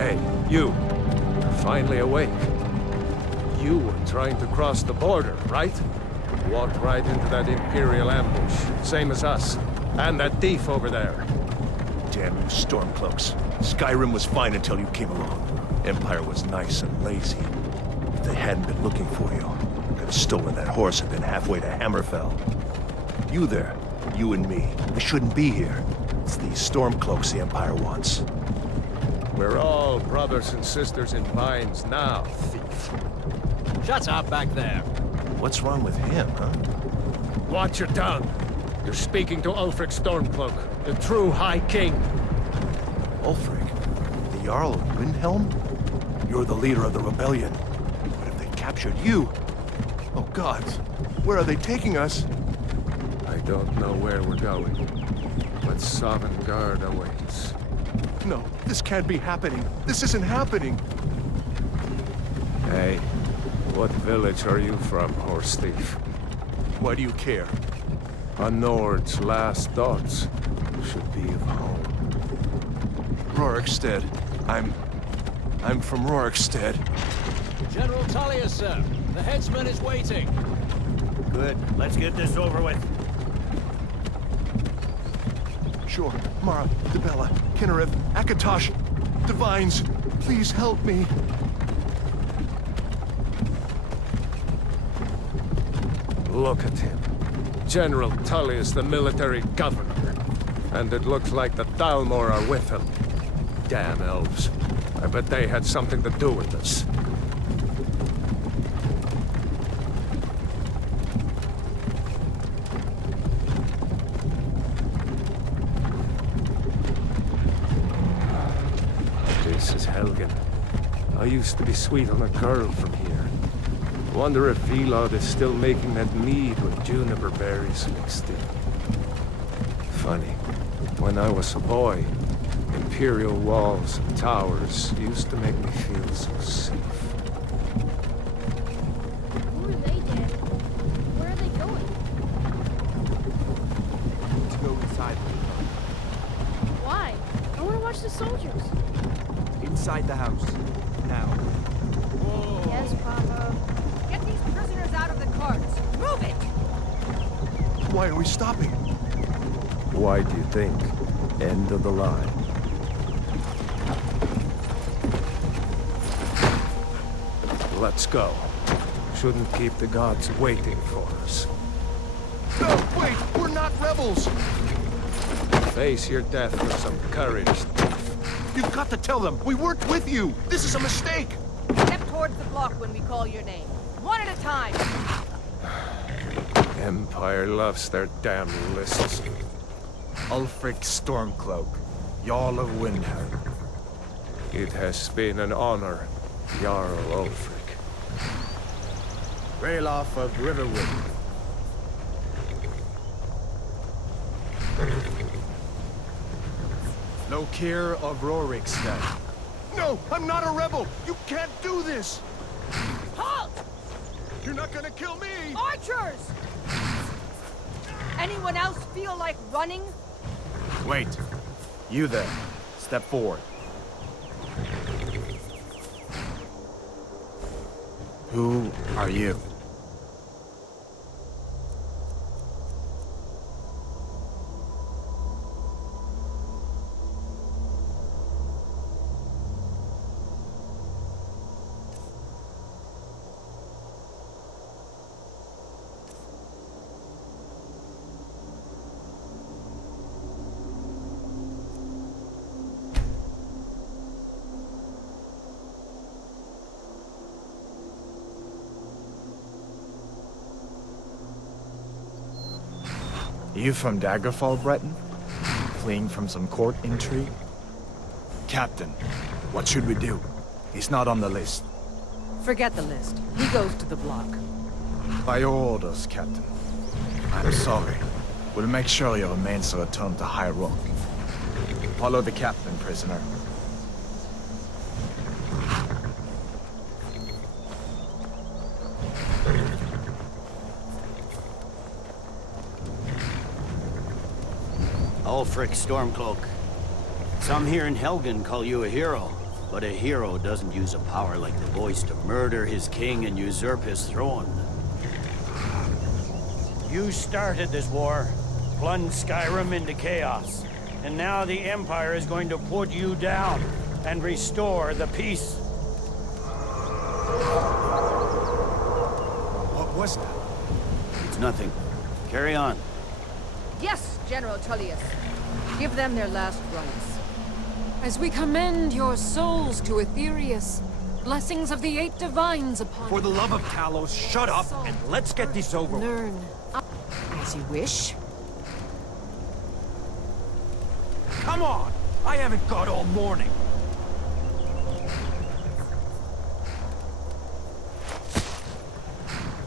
Hey, you. Finally awake. You were trying to cross the border, right? Walked right into that Imperial ambush, same as us. And that thief over there. Damn you Stormcloaks. Skyrim was fine until you came along. Empire was nice and lazy. If they hadn't been looking for you, they could have stolen that horse and been halfway to Hammerfell. You there, you and me, we shouldn't be here. It's these Stormcloaks the Empire wants. We're all brothers and sisters in binds now, thief. Shut up back there. What's wrong with him, huh? Watch your tongue. You're speaking to Ulfric Stormcloak, the true High King. Ulfric? The Jarl of Windhelm? You're the leader of the rebellion. What if they captured you? Oh gods, where are they taking us? I don't know where we're going, but Sovngarde awaits. No, this can't be happening. This isn't happening. Hey, what village are you from, horse thief? Why do you care? A Nord's last thoughts should be of home. Rorikstead. I'm from Rorikstead. General Tullius, sir. The headsman is waiting. Good. Let's get this over with. Sure. Mara, Dibella, Kinnereth, Akatosh, Divines, please help me. Look at him. General Tullius, the military governor. And it looks like the Thalmor are with him. Damn elves. I bet they had something to do with this. This is Helgen. I used to be sweet on a girl from here. Wonder if Vilod is still making that mead with juniper berries mixed in. Funny, when I was a boy, Imperial walls and towers used to make me feel so safe. Who are they, Dad? Where are they going? To go inside. Why? I want to watch the soldiers. Inside the house. Now. Yes, Papa. Get these prisoners out of the carts. Move it! Why are we stopping? Why do you think? End of the line. Let's go. Shouldn't keep the gods waiting for us. No, wait! We're not rebels! Face your death with some courage, thief. You've got to tell them! We weren't with you! This is a mistake! Step towards the block when we call your name. One at a time. Empire loves their damn lists. Ulfric Stormcloak, Jarl of Windhelm. It has been an honor, Jarl Ulfric. Ralof of Riverwood. Lokir of Rorikstead. No! I'm not a rebel! You can't do this! Halt! You're not gonna kill me! Archers! Anyone else feel like running? Wait. You there. Step forward. Who are you? You from Daggerfall, Breton? Fleeing from some court intrigue? Captain, what should we do? He's not on the list. Forget the list. He goes to the block. By your orders, Captain. I'm sorry. We'll make sure your remains are returned to High Rock. Follow the captain, prisoner. Ulfric Stormcloak. Some here in Helgen call you a hero. But a hero doesn't use a power like the voice to murder his king and usurp his throne. You started this war, plunged Skyrim into chaos. And now the Empire is going to put you down and restore the peace. What was that? It's nothing. Carry on. Yes, General Tullius. Give them their last rites. As we commend your souls to Aetherius, blessings of the eight divines upon For the love of Talos, shut up and let's get this over with. learn as you wish. Come on! I haven't got all morning.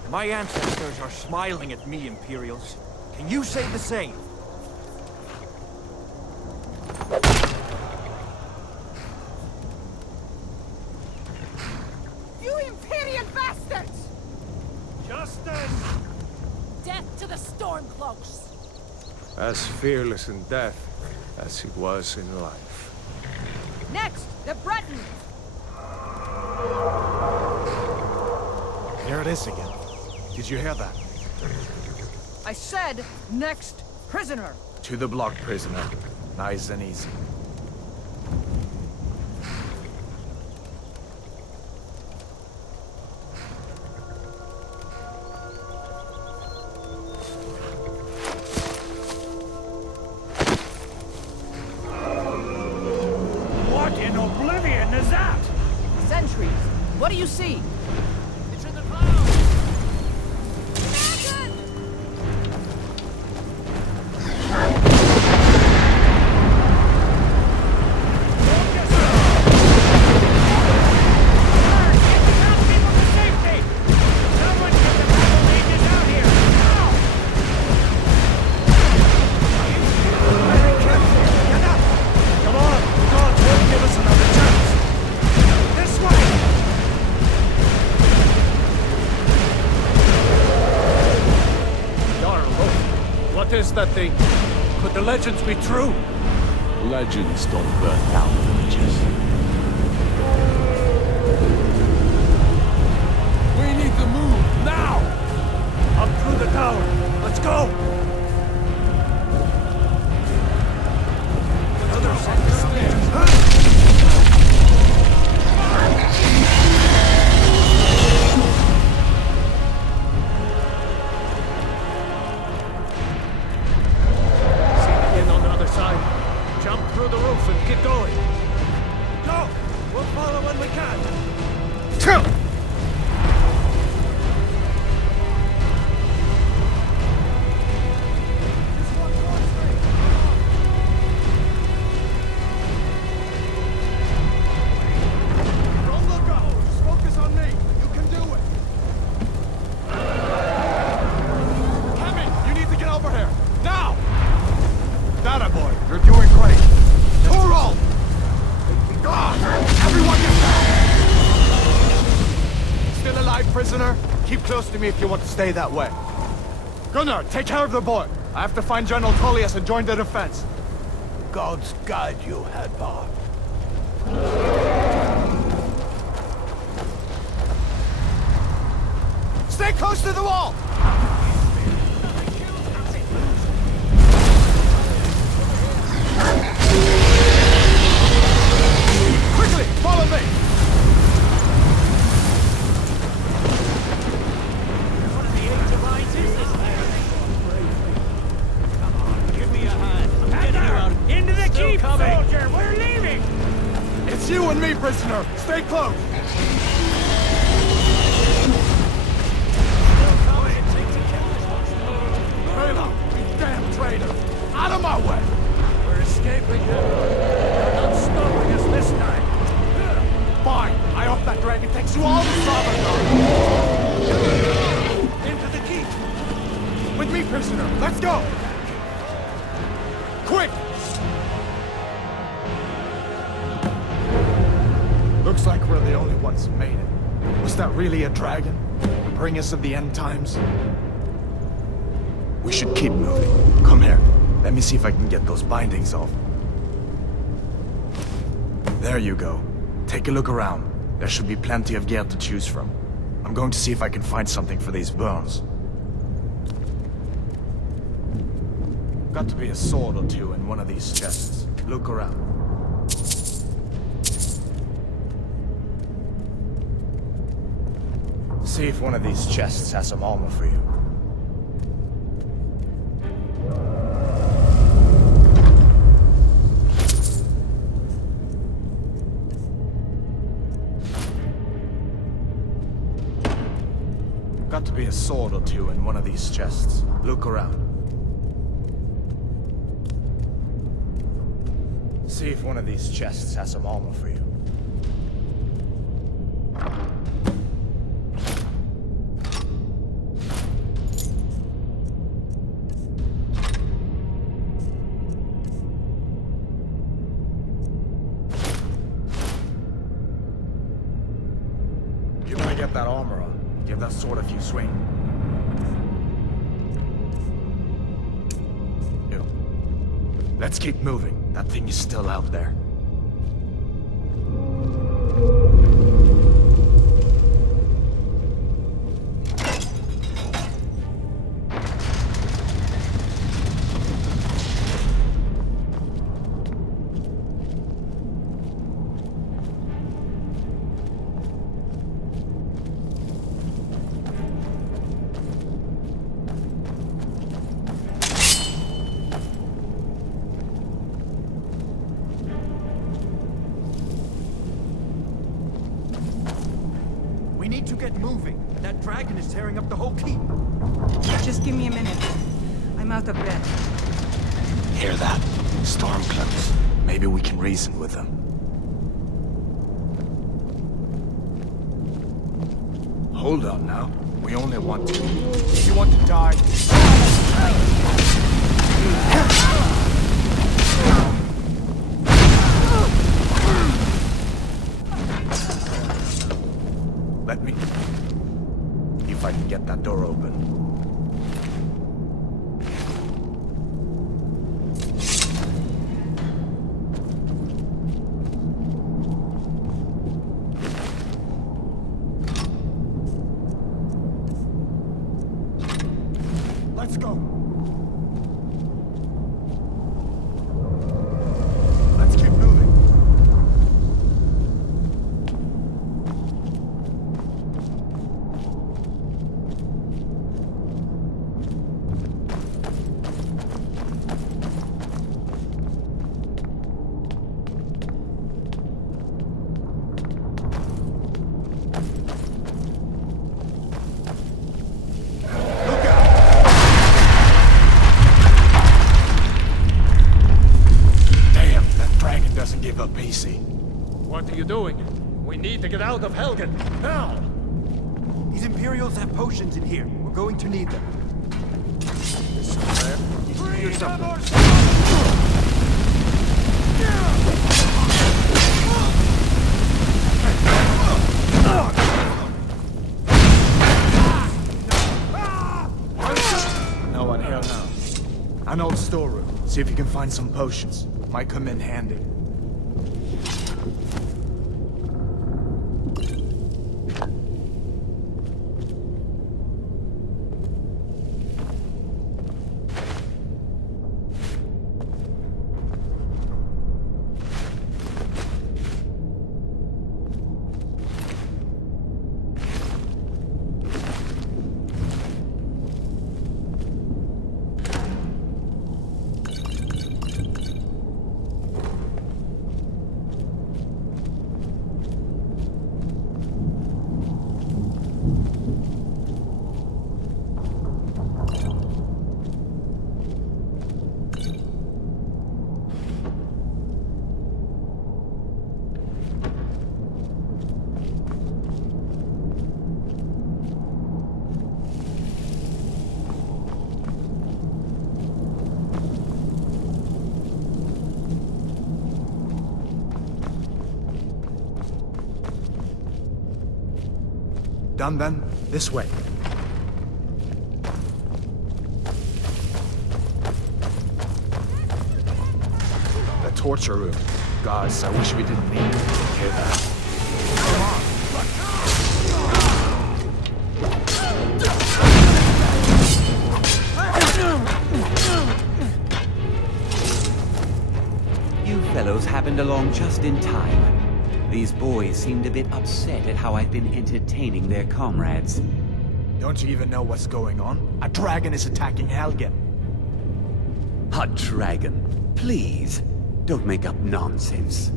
My ancestors are smiling at me, Imperials. Can you say the same? You Imperial bastards! Justice! Death to the Stormcloaks! As fearless in death as he was in life. Next, the Breton! Here it is again. Did you hear that? I said, next prisoner! To the block, prisoner. Nice and easy. What in oblivion is that? Sentries, what do you see? It's in the clouds! Come on! Gods won't give us another chance! This way! Jarl, what is that thing? Could the legends be true? Legends don't burn down villages. We need to move, now! Up through the tower. Let's go! Another set of stairs. See the inn on the other side. Jump through the roof and get going. Go! We'll follow when we can. Don't look up! Just focus on me! You can do it! Kevin, you need to get over here! Now! Data boy, you're doing great! Toro! Everyone get back! Still alive, prisoner? Keep close to me if you want to stay that way. Gunnar, take care of the boy. I have to find General Tullius and join the defense. Gods guide you, Hadvar. Stay close to the wall! Quickly, follow me! One of the eight divines is this man. Come on, give me a hand. I'm getting you out. Into the Still keep, coming. soldier! We're leaving! It's you and me, prisoner! Stay close! Bela, you damn traitor! Out of my way! We're escaping him. They're not stopping us this time. Fine, I hope that dragon takes you all to Salvador! Into the keep. With me, prisoner! Let's go! Quick! Looks like we're the only ones who made it. Was that really a dragon? Bring us of the end times? We should keep moving. Come here. Let me see if I can get those bindings off. There you go. Take a look around. There should be plenty of gear to choose from. I'm going to see if I can find something for these burns. Got to be a sword or two in one of these chests. Look around. See if one of these chests has some armor for you. Got to be a sword or two in one of these chests. Look around. See if one of these chests has some armor for you. You want to get that armor on? Give that sword a few swings. You. Let's keep moving. That thing is still out there. We need to get moving. That dragon is tearing up the whole keep. Just give me a minute. I'm out of breath. Hear that? Stormcloaks. Maybe we can reason with them. Hold on now. We only want to. If you want to die... Let me... if I can get that door open. Let's go. Let's keep moving. Give up easy. What are you doing? We need to get out of Helgen, now! These Imperials have potions in here. We're going to need them. Here's something. No one here now. An old storeroom. See if you can find some potions. Might come in handy. Done then? This way. The torture room. Gods, I wish we didn't need it. Hear that? just in time. These boys seemed a bit upset at how I've been entertaining their comrades. Don't you even know what's going on? A dragon is attacking Helgen. A dragon. Please, don't make up nonsense.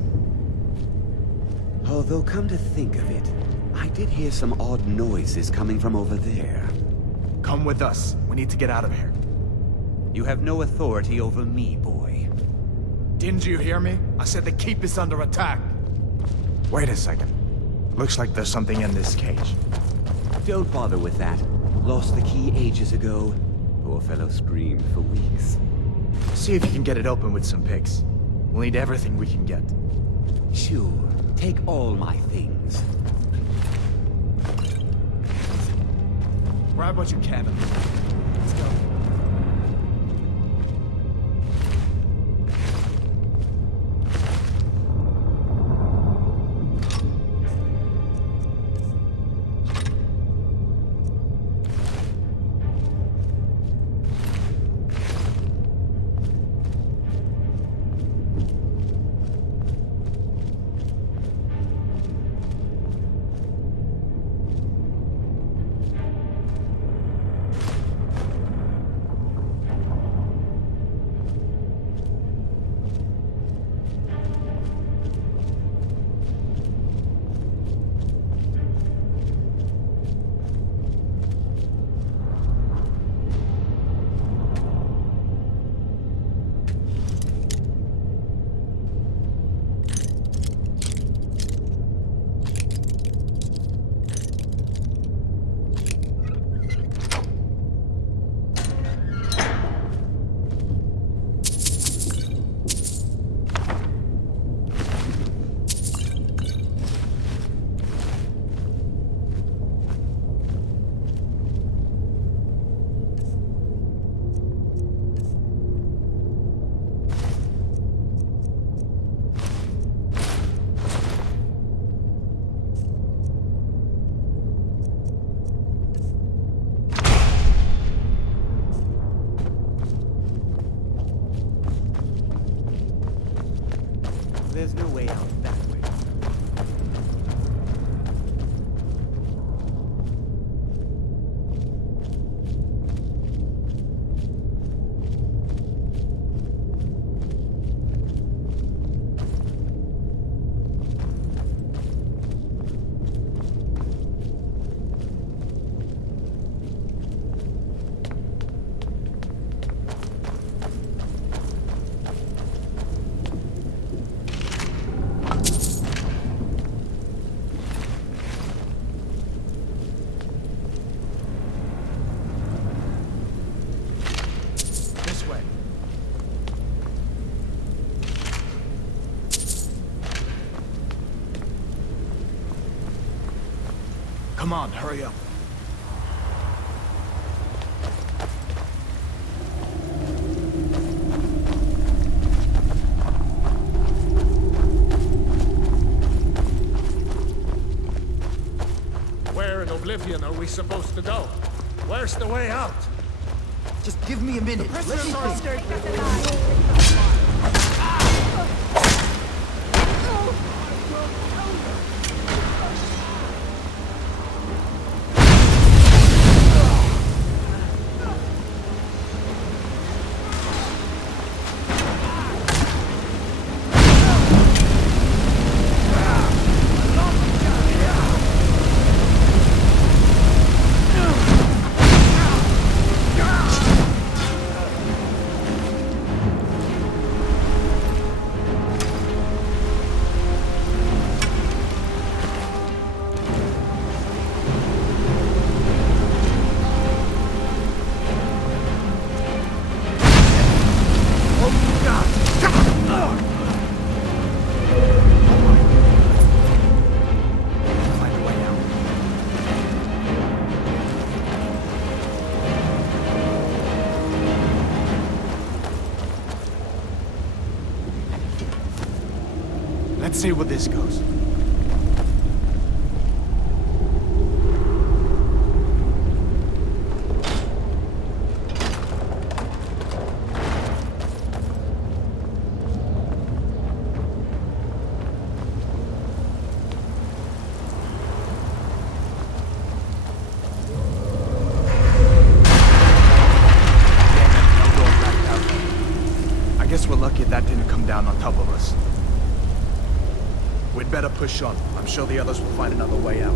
Although, come to think of it, I did hear some odd noises coming from over there. Come with us. We need to get out of here. You have no authority over me, boy. Didn't you hear me? I said the keep is under attack. Wait a second. Looks like there's something in this cage. Don't bother with that. Lost the key ages ago. Poor fellow screamed for weeks. See if you can get it open with some picks. We'll need everything we can get. Sure. Take all my things. Grab what you can. Let's go. There's no way out that way. Come on, hurry up. Where in Oblivion are we supposed to go? Where's the way out? Just give me a minute. Let me think. Let's see where this goes. We'd better push on. I'm sure the others will find another way out.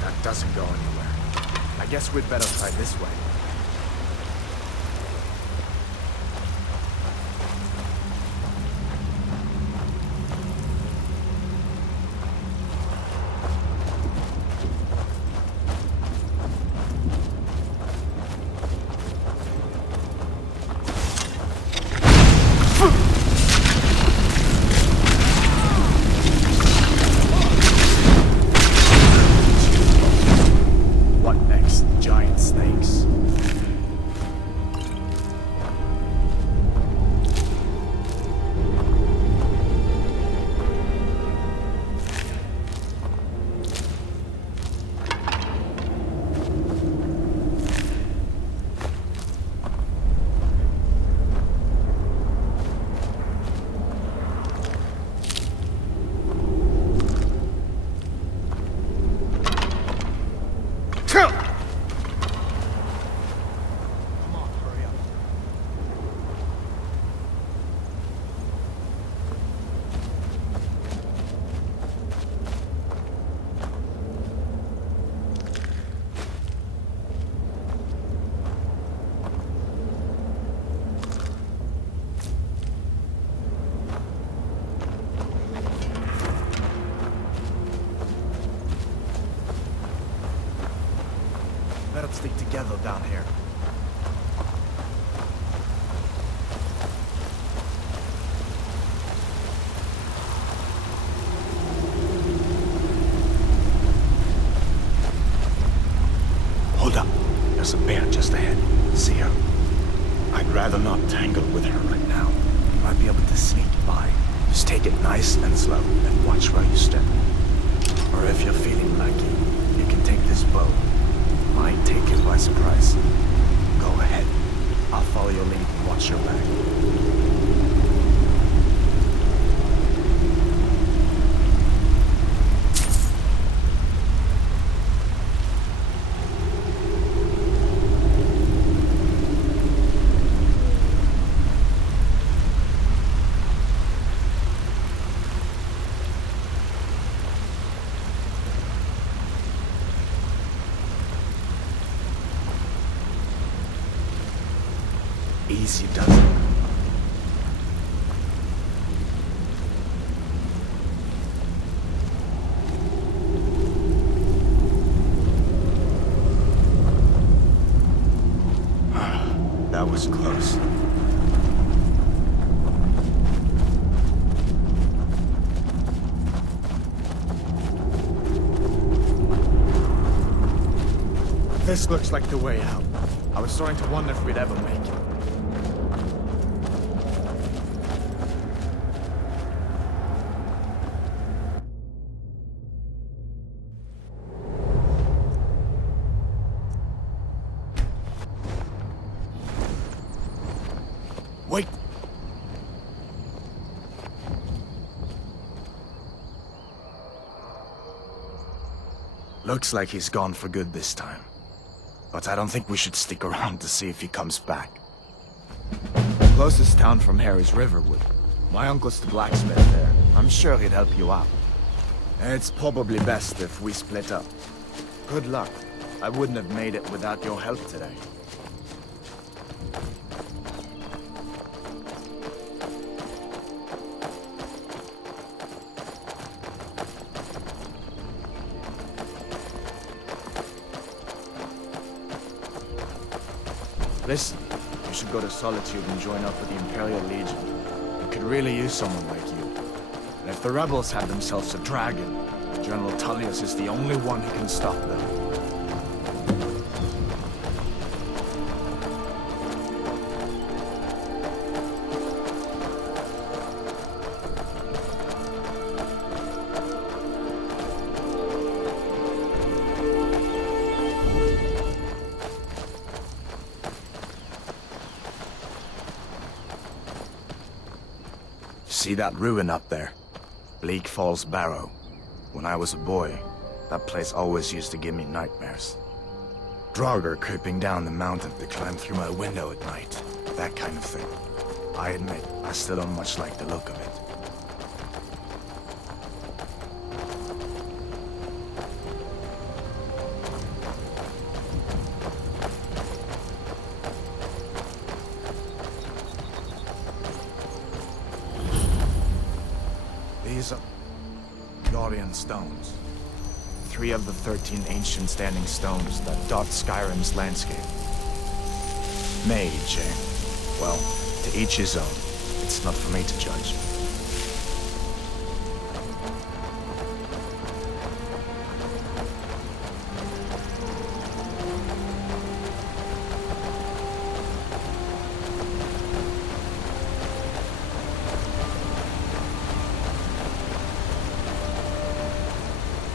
That doesn't go anywhere. I guess we'd better try this way. What next? Giant snakes. Let us stick together down here. Hold up. There's a bear just ahead. See her? I'd rather not tangle with her right now. You might be able to sneak by. Just take it nice and slow and watch where you step. Or if you're feeling lucky, you can take this bow. Might take you by surprise. Go ahead. I'll follow your lead and watch your back. Easy does it. That was close. This looks like the way out. I was starting to wonder if we'd ever make it. Wait! Looks like he's gone for good this time. But I don't think we should stick around to see if he comes back. The closest town from here is Riverwood. My uncle's the blacksmith there. I'm sure he'd help you out. It's probably best if we split up. Good luck. I wouldn't have made it without your help today. Listen, you should go to Solitude and join up with the Imperial Legion. It could really use someone like you. And if the rebels have themselves a dragon, General Tullius is the only one who can stop them. See that ruin up there? Bleak Falls Barrow. When I was a boy, that place always used to give me nightmares. Draugr creeping down the mountain to climb through my window at night. That kind of thing. I admit, I still don't much like the look of it. These are Dorian stones. 3 of the 13 ancient standing stones that dot Skyrim's landscape. Mage, eh? Well, to each his own. It's not for me to judge.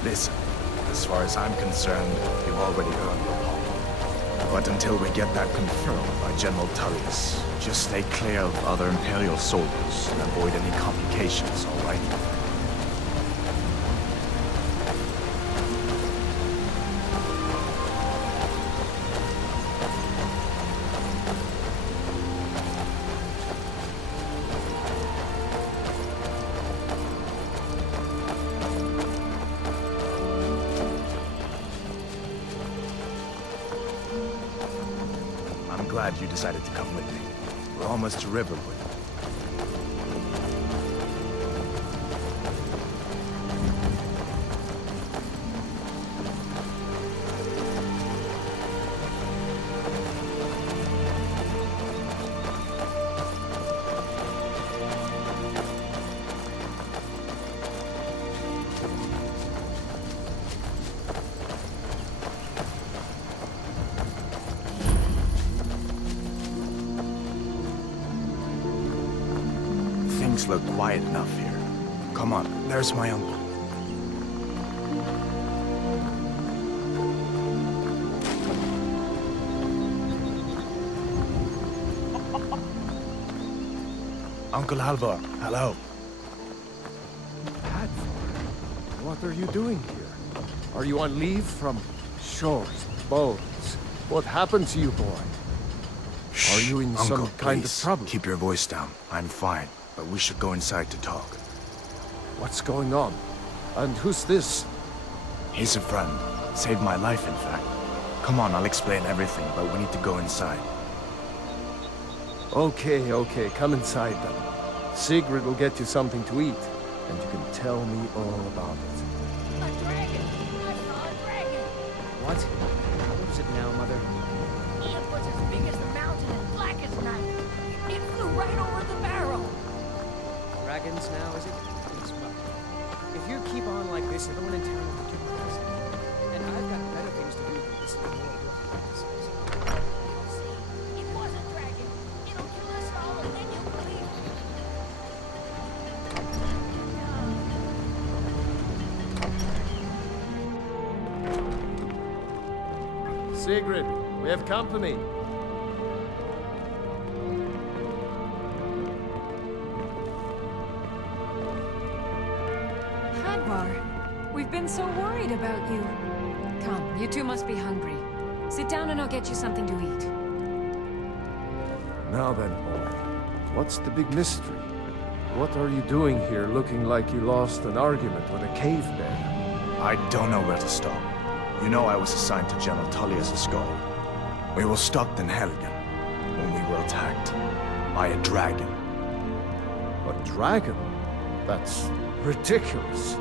Listen, as far as I'm concerned, you've already earned your pardon. But until we get that confirmed by General Tullius, just stay clear of other Imperial soldiers and avoid any complications, all right? I'm glad you decided to come with me. We're almost to Riverwood. Things look quiet enough here. Come on, there's my uncle. Uncle Halvor, hello. What are you doing here? Are you on leave from shores, boats? What happened to you, boy? Shh, Are you in Uncle, some kind of please, trouble? keep your voice down. I'm fine, but we should go inside to talk. What's going on? And who's this? He's a friend. Saved my life, in fact. Come on, I'll explain everything, but we need to go inside. Okay, come inside then. Sigrid will get you something to eat, and you can tell me all about it. A dragon! I saw a dragon! What? What is it now, Mother? It was as big as the mountain and black as night. It flew right over the barrel. Dragons now, is it? Yes, well, if you keep on like this, everyone in town will get pissed. And I've got better things to do than listen to more of your fantasies. You'll see. It was a dragon. It'll kill us all, and then you'll believe me. Sigrid, we have company. Hadvar, we've been so worried about you. Come, you two must be hungry. Sit down and I'll get you something to eat. Now then, boy, what's the big mystery? What are you doing here looking like you lost an argument with a cave bear? I don't know where to stop. You know I was assigned to General Tullius' guard. We were stopped in Helgen when we were attacked by a dragon. A dragon? That's ridiculous.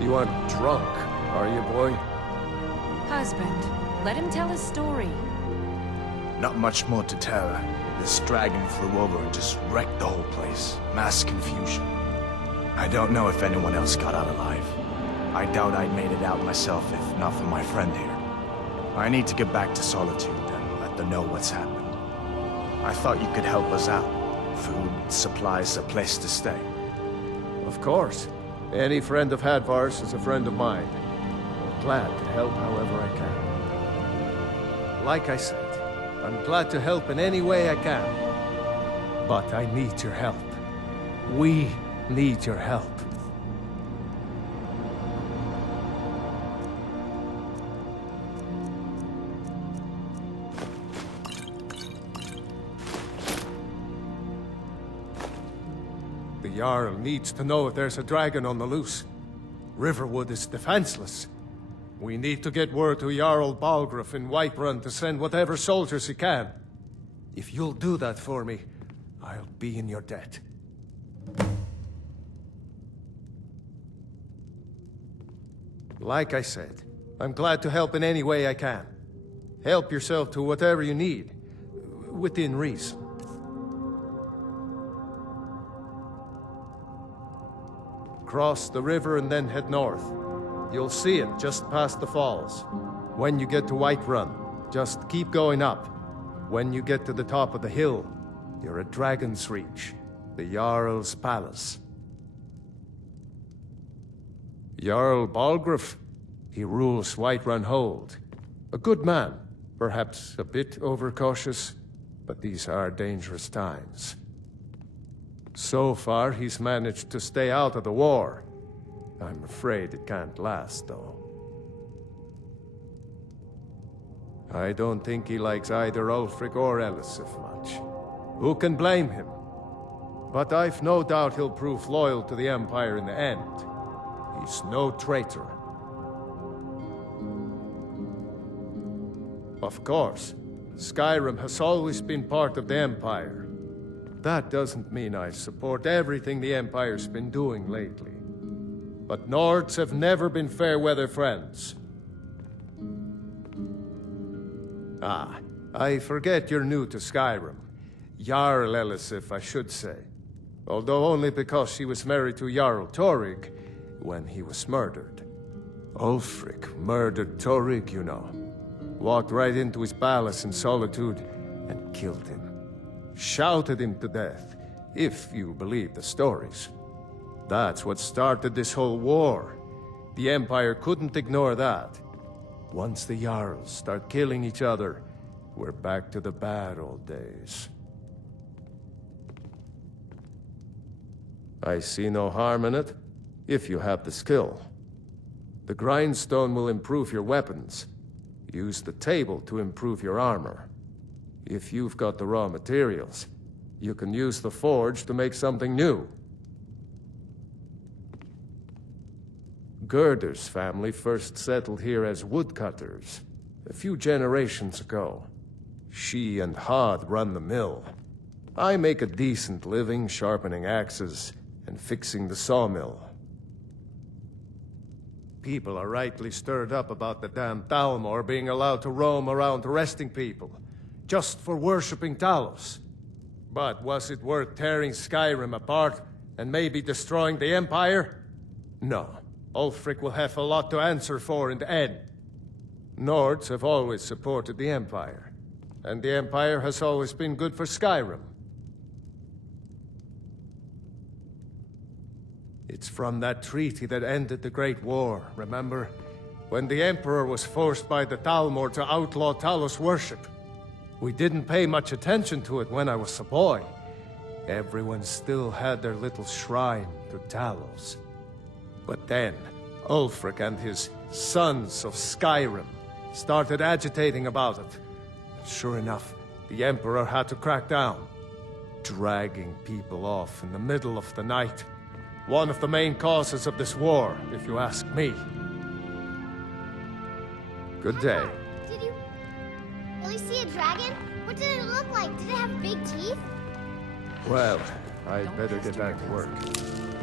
You aren't drunk, are you, boy? Husband, let him tell his story. Not much more to tell. This dragon flew over and just wrecked the whole place. Mass confusion. I don't know if anyone else got out alive. I doubt I'd made it out myself if not for my friend here. I need to get back to Solitude and let them know what's happened. I thought you could help us out. Food, supplies, a place to stay. Of course. Any friend of Hadvar's is a friend of mine. I'm glad to help however I can. Like I said, I'm glad to help in any way I can. But I need your help. We need your help. The Jarl needs to know if there's a dragon on the loose. Riverwood is defenseless. We need to get word to Jarl Balgruuf in Whiterun to send whatever soldiers he can. If you'll do that for me, I'll be in your debt. Like I said, I'm glad to help in any way I can. Help yourself to whatever you need, within reason. Cross the river and then head north. You'll see it just past the falls. When you get to Whiterun, just keep going up. When you get to the top of the hill, you're at Dragon's Reach, the Jarl's palace. Jarl Balgruuf, he rules Whiterun Hold. A good man, perhaps a bit overcautious, but these are dangerous times. So far, he's managed to stay out of the war. I'm afraid it can't last, though. I don't think he likes either Ulfric or Elisif much. Who can blame him? But I've no doubt he'll prove loyal to the Empire in the end. He's no traitor. Of course, Skyrim has always been part of the Empire. That doesn't mean I support everything the Empire's been doing lately. But Nords have never been fair-weather friends. Ah, I forget you're new to Skyrim. Jarl Elisif, I should say. Although only because she was married to Jarl Torygg when he was murdered. Ulfric murdered Torygg, you know. Walked right into his palace in Solitude and killed him. Shouted him to death, if you believe the stories. That's what started this whole war. The Empire couldn't ignore that. Once the Jarls start killing each other, we're back to the bad old days. I see no harm in it, if you have the skill. The grindstone will improve your weapons. Use the table to improve your armor. If you've got the raw materials, you can use the forge to make something new. Gerder's family first settled here as woodcutters, a few generations ago. She and Hod run the mill. I make a decent living sharpening axes and fixing the sawmill. People are rightly stirred up about the damn Thalmor being allowed to roam around arresting people, just for worshipping Talos. But was it worth tearing Skyrim apart and maybe destroying the Empire? No. Ulfric will have a lot to answer for in the end. Nords have always supported the Empire, and the Empire has always been good for Skyrim. It's from that treaty that ended the Great War, remember? When the Emperor was forced by the Thalmor to outlaw Talos worship. We didn't pay much attention to it when I was a boy. Everyone still had their little shrine to Talos. But then, Ulfric and his Sons of Skyrim started agitating about it. Sure enough, the Emperor had to crack down, dragging people off in the middle of the night. One of the main causes of this war, if you ask me. Good day. Did you really see a dragon? What did it look like? Did it have big teeth? Well, I'd better get back to work.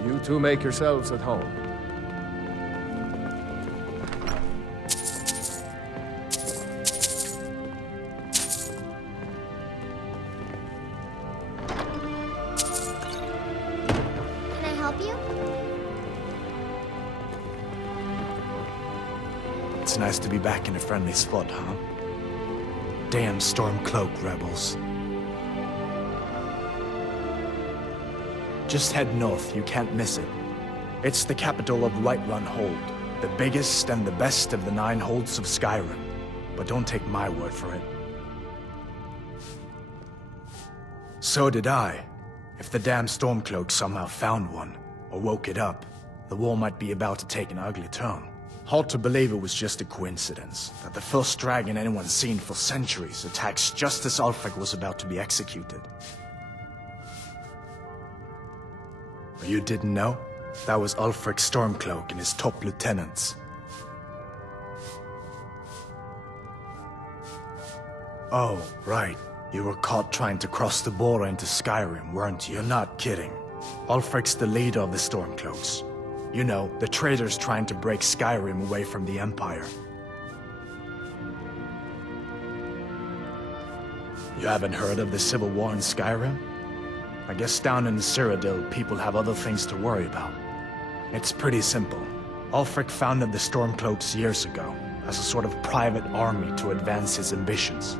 You two make yourselves at home. Can I help you? It's nice to be back in a friendly spot, huh? Damn Stormcloak rebels. Just head north, you can't miss it. It's the capital of Whiterun Hold, the biggest and the best of the 9 holds of Skyrim. But don't take my word for it. So did I. If the damn Stormcloak somehow found one, or woke it up, the war might be about to take an ugly turn. Hard to believe it was just a coincidence that the first dragon anyone's seen for centuries attacks just as Ulfric was about to be executed. But you didn't know? That was Ulfric's Stormcloak and his top lieutenants. Oh, right. You were caught trying to cross the border into Skyrim, weren't you? You're not kidding. Ulfric's the leader of the Stormcloaks. You know, the traitors trying to break Skyrim away from the Empire. You haven't heard of the Civil War in Skyrim? I guess down in Cyrodiil, people have other things to worry about. It's pretty simple. Ulfric founded the Stormcloaks years ago, as a sort of private army to advance his ambitions.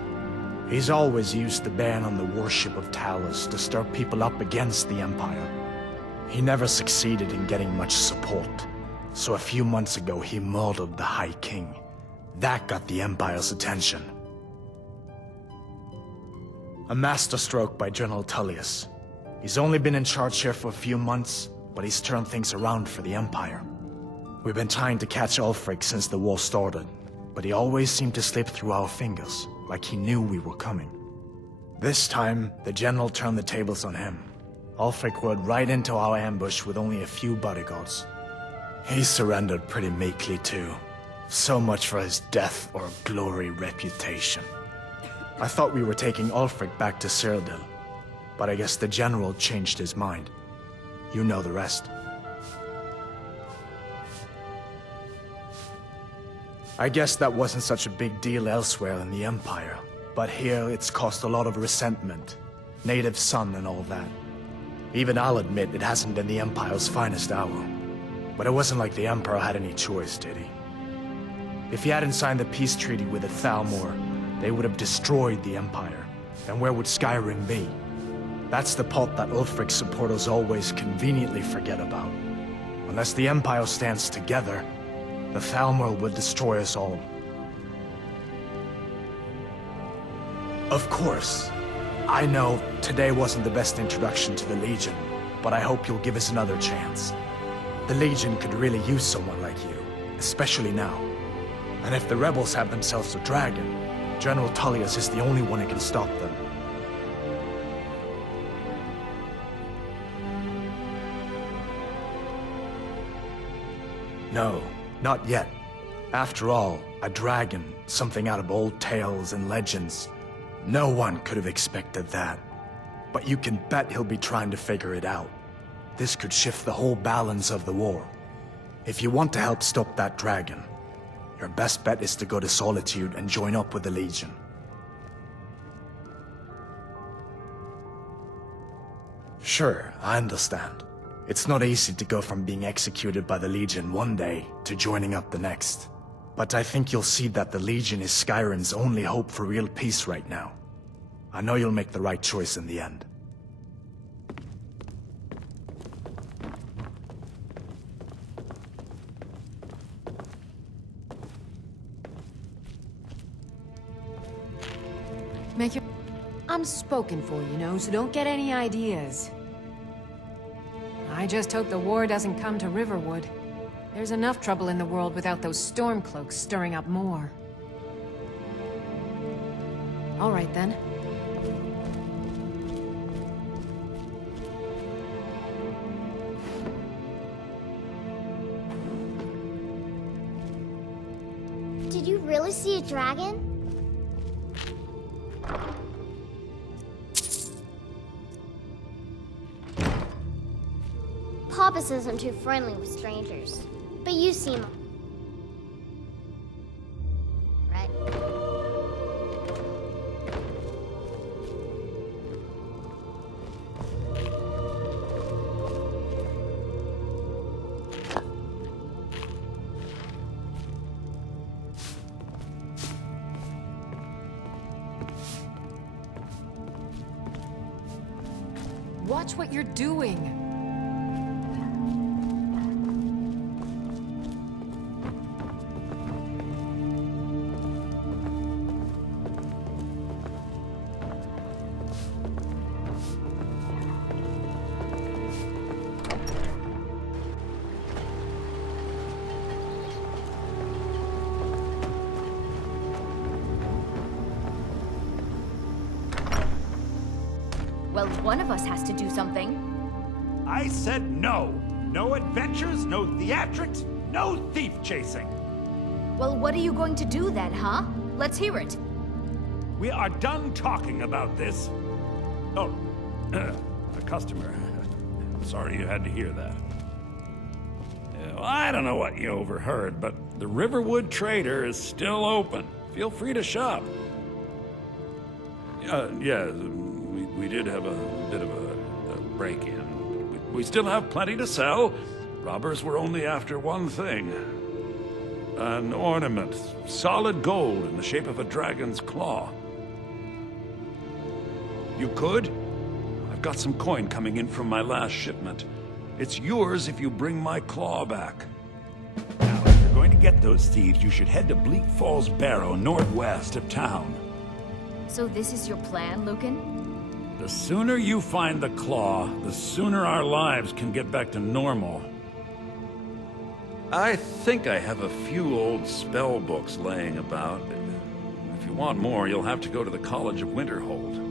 He's always used the ban on the worship of Talos to stir people up against the Empire. He never succeeded in getting much support, so a few months ago he murdered the High King. That got the Empire's attention. A masterstroke by General Tullius. He's only been in charge here for a few months, but he's turned things around for the Empire. We've been trying to catch Ulfric since the war started, but he always seemed to slip through our fingers, like he knew we were coming. This time, the General turned the tables on him. Ulfric rode right into our ambush with only a few bodyguards. He surrendered pretty meekly too. So much for his death or glory reputation. I thought we were taking Ulfric back to Cyrodiil, but I guess the General changed his mind. You know the rest. I guess that wasn't such a big deal elsewhere in the Empire, but here it's caused a lot of resentment. Native son and all that. Even I'll admit it hasn't been the Empire's finest hour. But it wasn't like the Emperor had any choice, did he? If he hadn't signed the peace treaty with the Thalmor, they would have destroyed the Empire. And where would Skyrim be? That's the part that Ulfric's supporters always conveniently forget about. Unless the Empire stands together, the Thalmor will destroy us all. Of course. I know today wasn't the best introduction to the Legion, but I hope you'll give us another chance. The Legion could really use someone like you, especially now. And if the rebels have themselves a dragon, General Tullius is the only one who can stop them. No, not yet. After all, a dragon, something out of old tales and legends. No one could have expected that. But you can bet he'll be trying to figure it out. This could shift the whole balance of the war. If you want to help stop that dragon, your best bet is to go to Solitude and join up with the Legion. Sure, I understand. It's not easy to go from being executed by the Legion one day to joining up the next. But I think you'll see that the Legion is Skyrim's only hope for real peace right now. I know you'll make the right choice in the end. Make your... I'm spoken for, you know, so don't get any ideas. I just hope the war doesn't come to Riverwood. There's enough trouble in the world without those Stormcloaks stirring up more. All right, then. Did you really see a dragon? Papa says I'm too friendly with strangers, but you seem... right? Watch what you're doing. Well, one of us has to do something. I said no. No adventures, no theatrics, no thief chasing. Well, what are you going to do then, huh? Let's hear it. We are done talking about this. Oh, a customer. Sorry you had to hear that. Well, I don't know what you overheard, but the Riverwood Trader is still open. Feel free to shop. Yeah, we did have a bit of a break-in. We still have plenty to sell. Robbers were only after one thing. An ornament, solid gold in the shape of a dragon's claw. You could? I've got some coin coming in from my last shipment. It's yours if you bring my claw back. Now, if you're going to get those thieves, you should head to Bleak Falls Barrow, northwest of town. So this is your plan, Lucan? The sooner you find the claw, the sooner our lives can get back to normal. I think I have a few old spell books laying about. If you want more, you'll have to go to the College of Winterhold.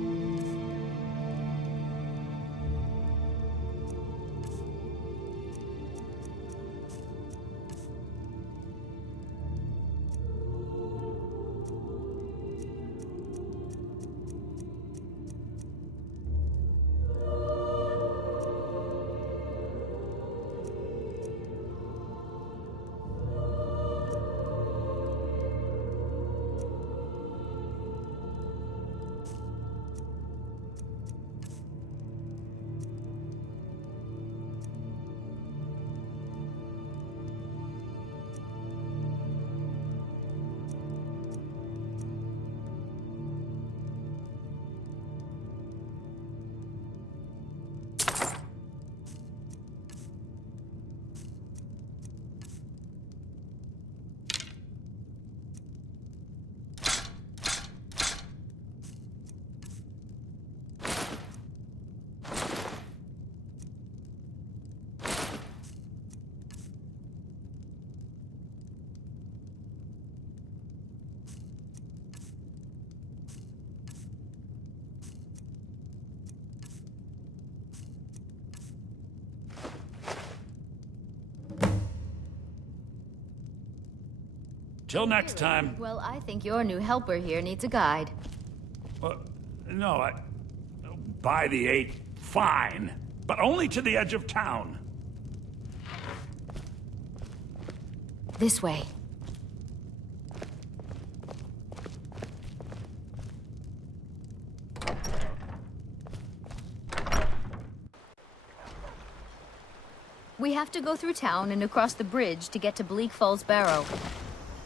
Till next time. Well, I think your new helper here needs a guide. No, by the 8, fine. But only to the edge of town. This way. We have to go through town and across the bridge to get to Bleak Falls Barrow.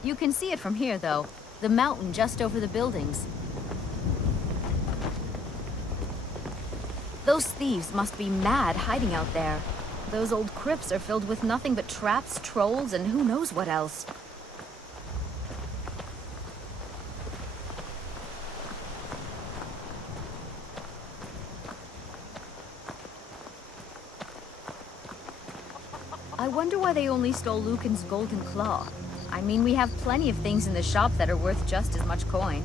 You can see it from here, though. The mountain just over the buildings. Those thieves must be mad hiding out there. Those old crypts are filled with nothing but traps, trolls, and who knows what else. I wonder why they only stole Lucan's golden claw. I mean, we have plenty of things in the shop that are worth just as much coin.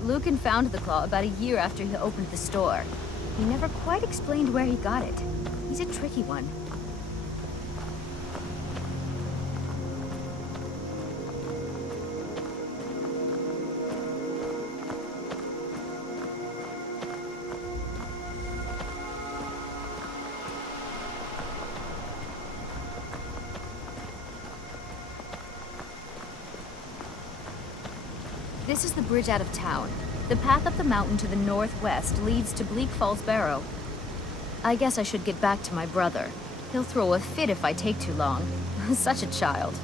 Lucan found the claw about a year after he opened the store. He never quite explained where he got it. He's a tricky one. This is the bridge out of town. The path up the mountain to the northwest leads to Bleak Falls Barrow. I guess I should get back to my brother. He'll throw a fit if I take too long. Such a child.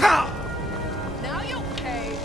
Now you pay.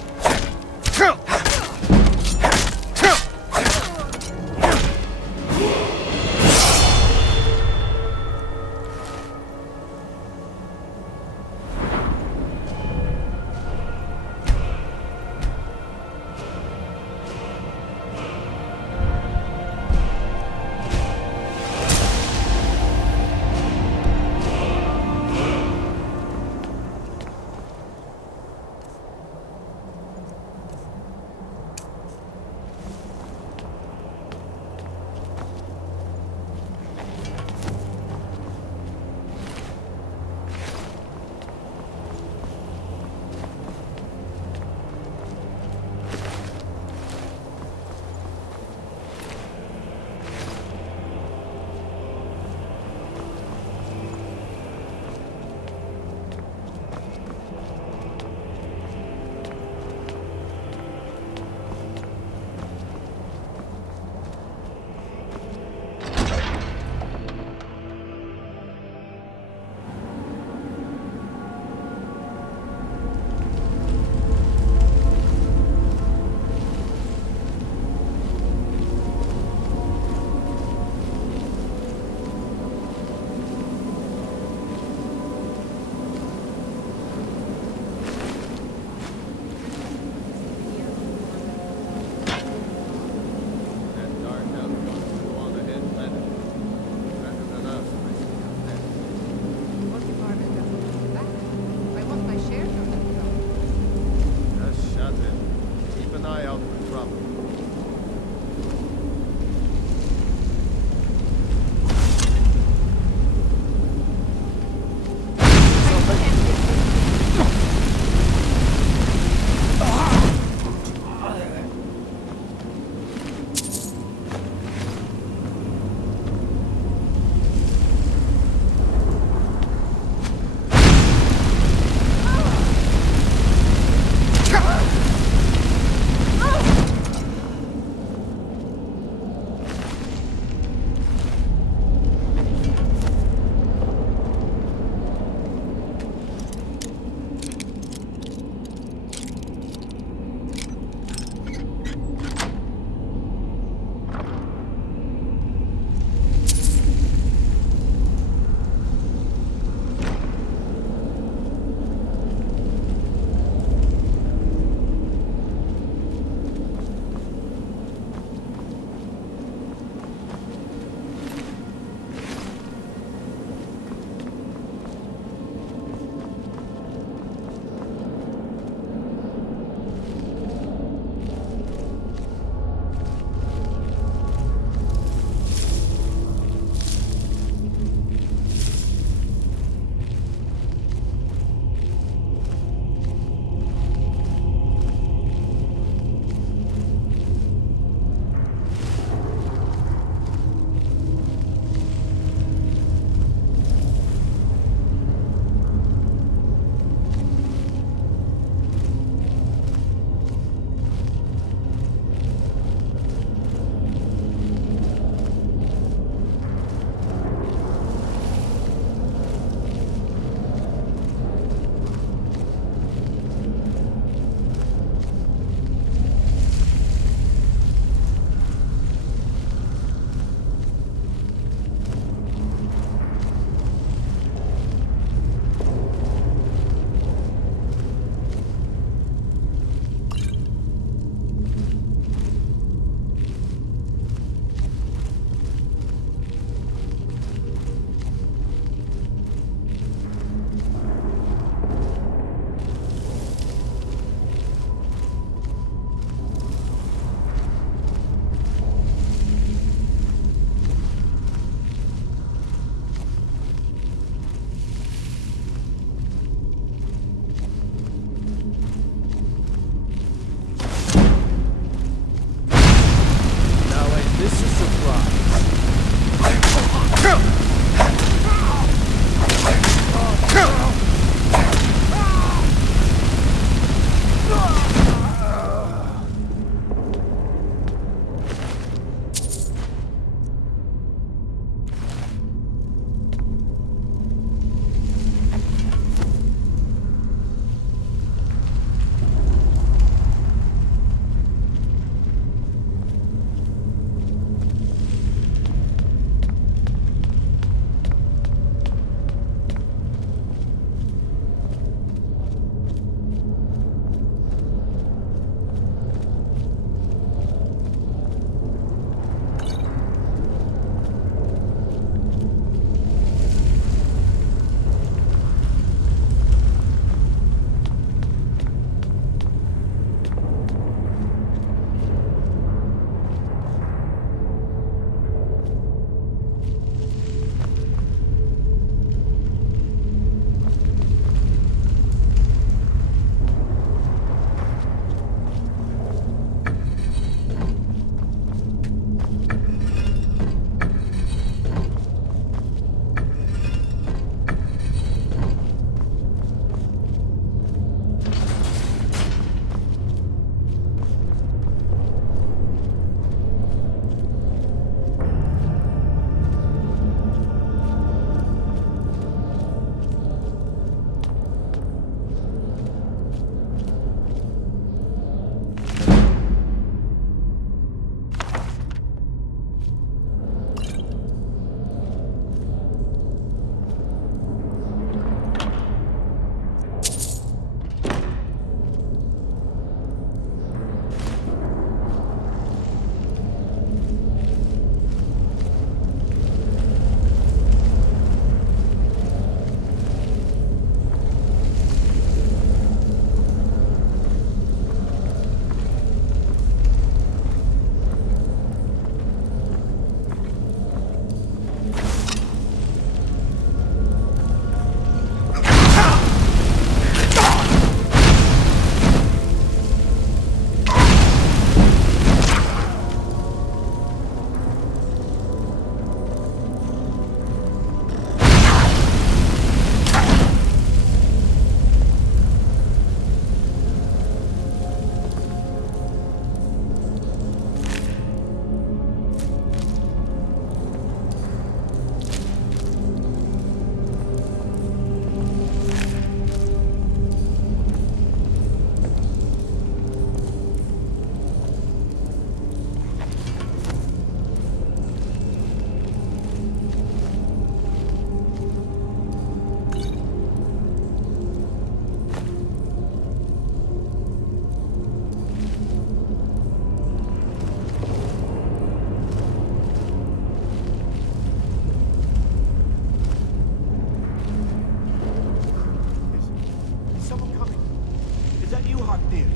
that you, Haknir?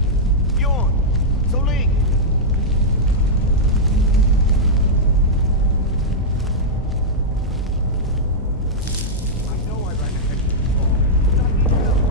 Bjorn? Soling? I know I ran ahead of you before, but I need help.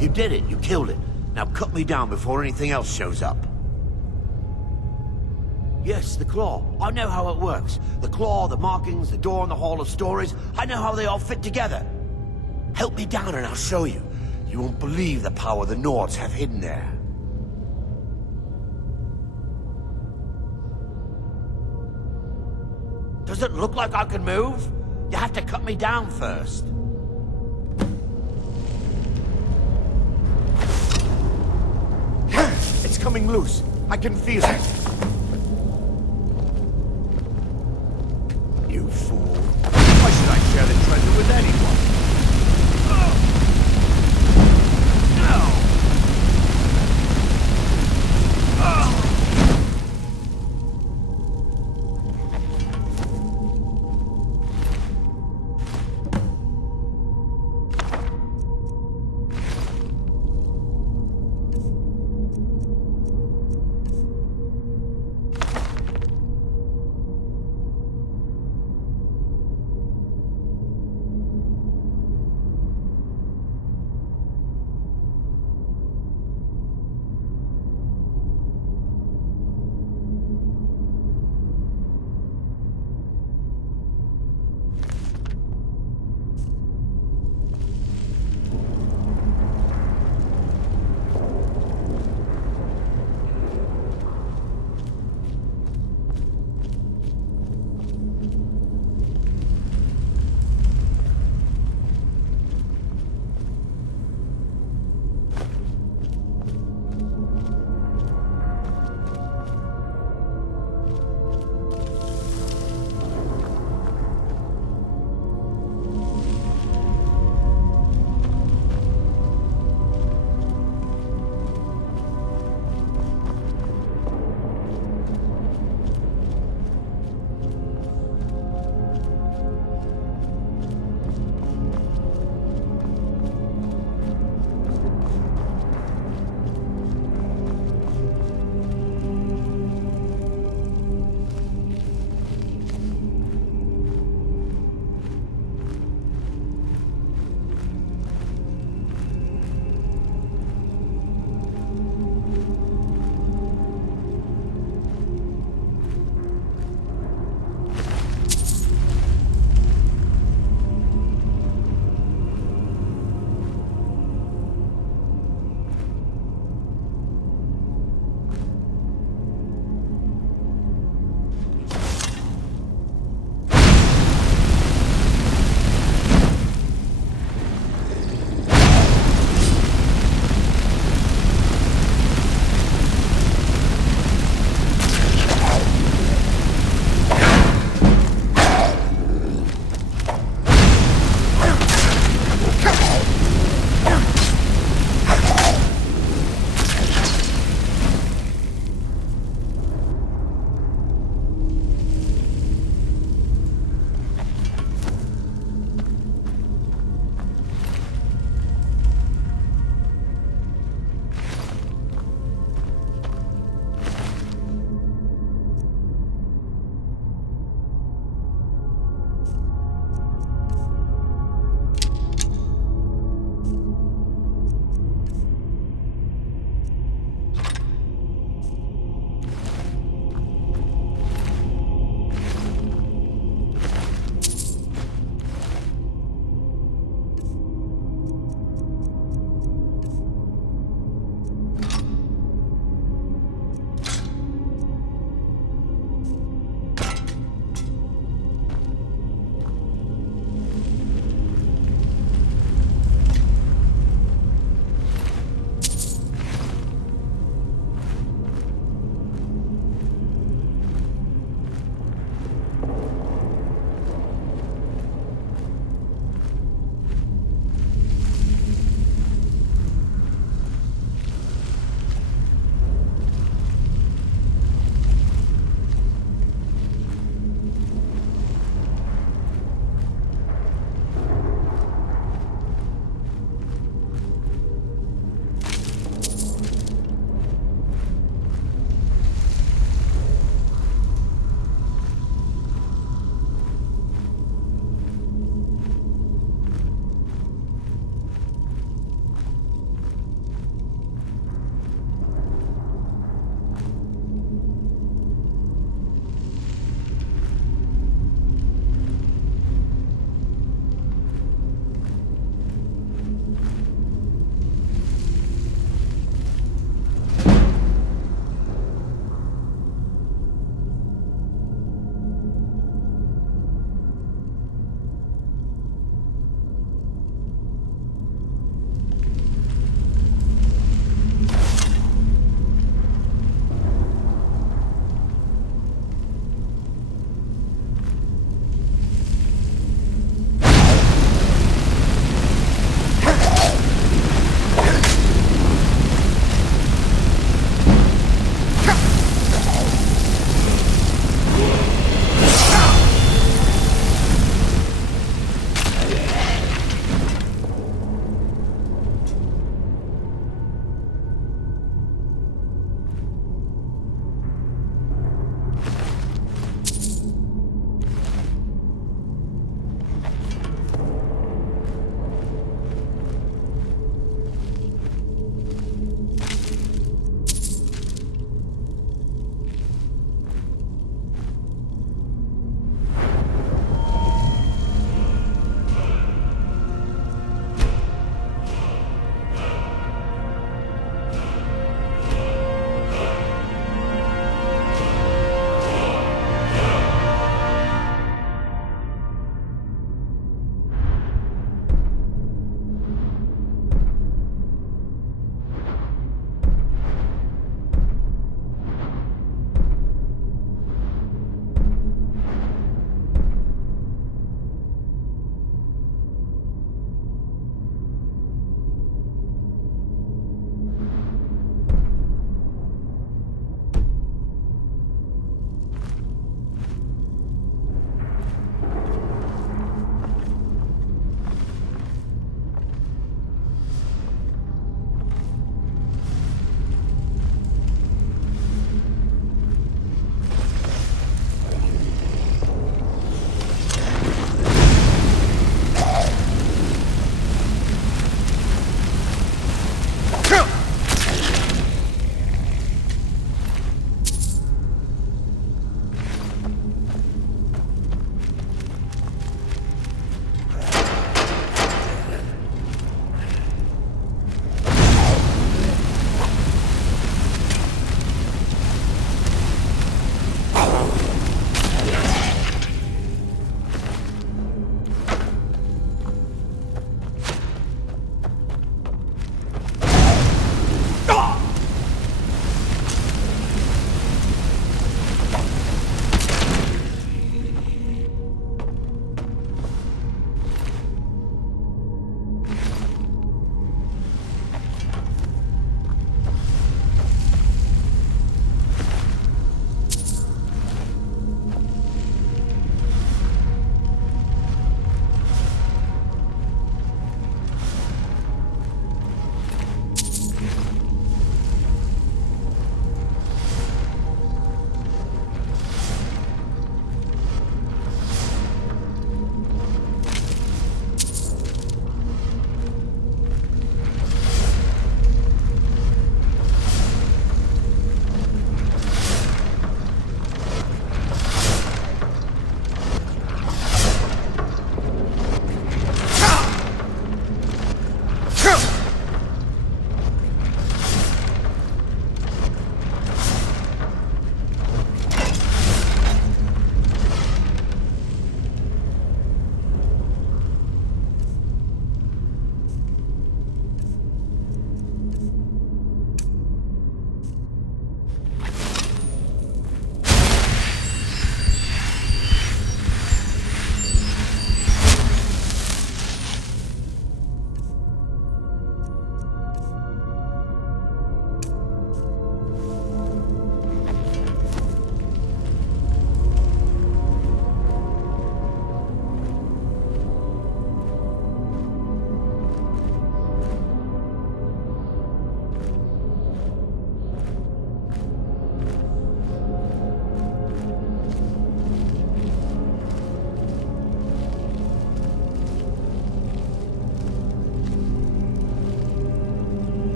You did it. You killed it. Now cut me down before anything else shows up. Yes, the claw. I know how it works. The claw, the markings, the door in the Hall of Stories. I know how they all fit together. Help me down and I'll show you. You won't believe the power the Nords have hidden there. Does it look like I can move? You have to cut me down first. It's coming loose. I can feel it. You fool. Why should I share the treasure with anyone?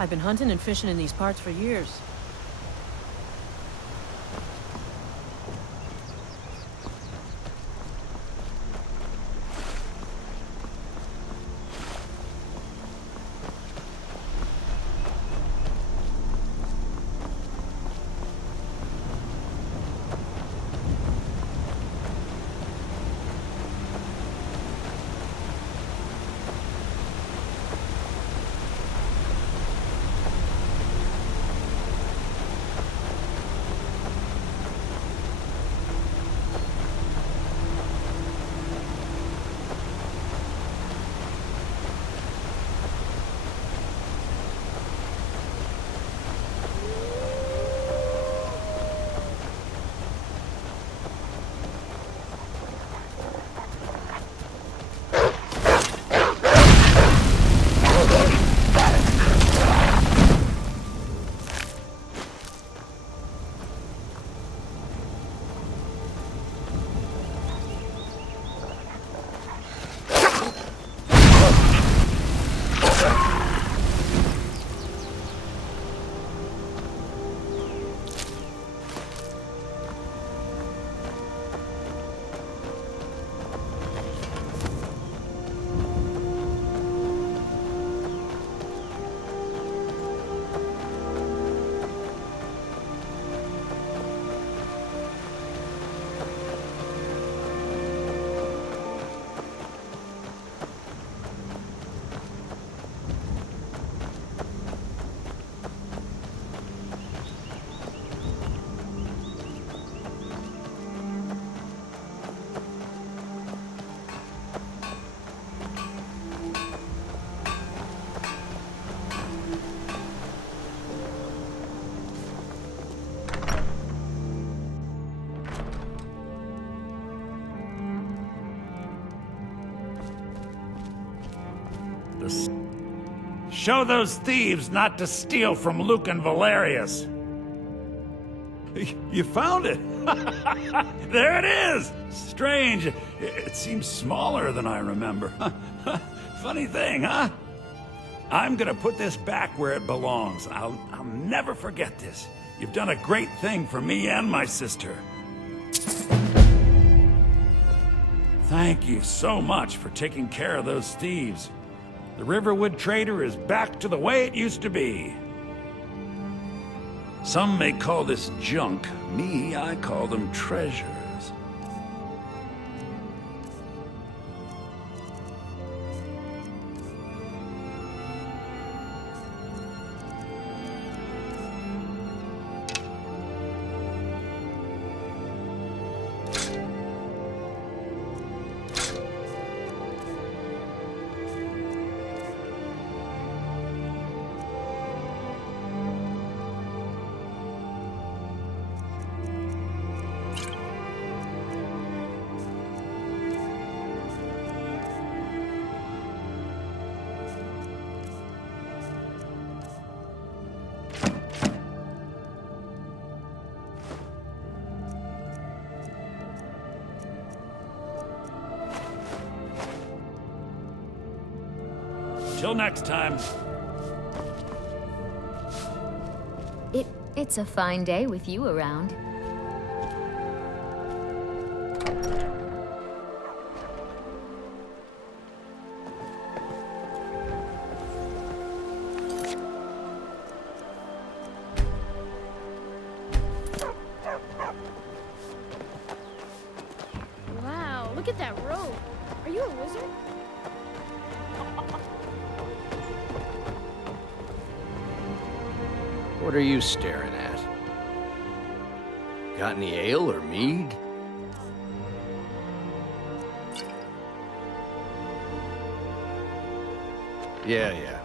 I've been hunting and fishing in these parts for years. Show those thieves not to steal from Luke and Valerius. You found it! There it is! Strange. It seems smaller than I remember. Funny thing, huh? I'm gonna put this back where it belongs. I'll never forget this. You've done a great thing for me and my sister. Thank you so much for taking care of those thieves. The Riverwood Trader is back to the way it used to be. Some may call this junk. Me, I call them treasures. Till next time. It's a fine day with you around. Wow, look at that robe. Are you a wizard? What are you staring at? Got any ale or mead? Yeah.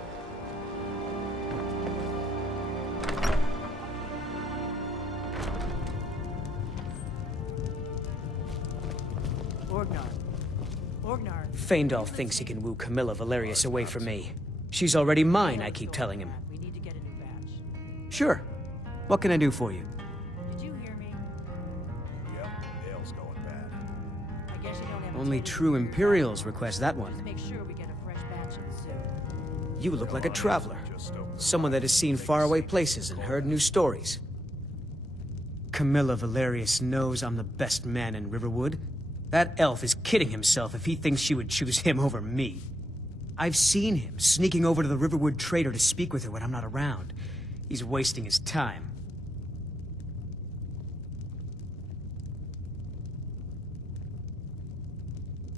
Orgnar. Feindal thinks he can woo Camilla Valerius away from me. She's already mine, I keep telling him. Sure. What can I do for you? Did you hear me? Yep, ale's going bad. I guess you don't have Only true Imperials request that one. Make sure we get a fresh batch in soon. You look like a traveler. Someone that has seen faraway places and heard new stories. Camilla Valerius knows I'm the best man in Riverwood. That elf is kidding himself if he thinks she would choose him over me. I've seen him sneaking over to the Riverwood trader to speak with her when I'm not around. He's wasting his time.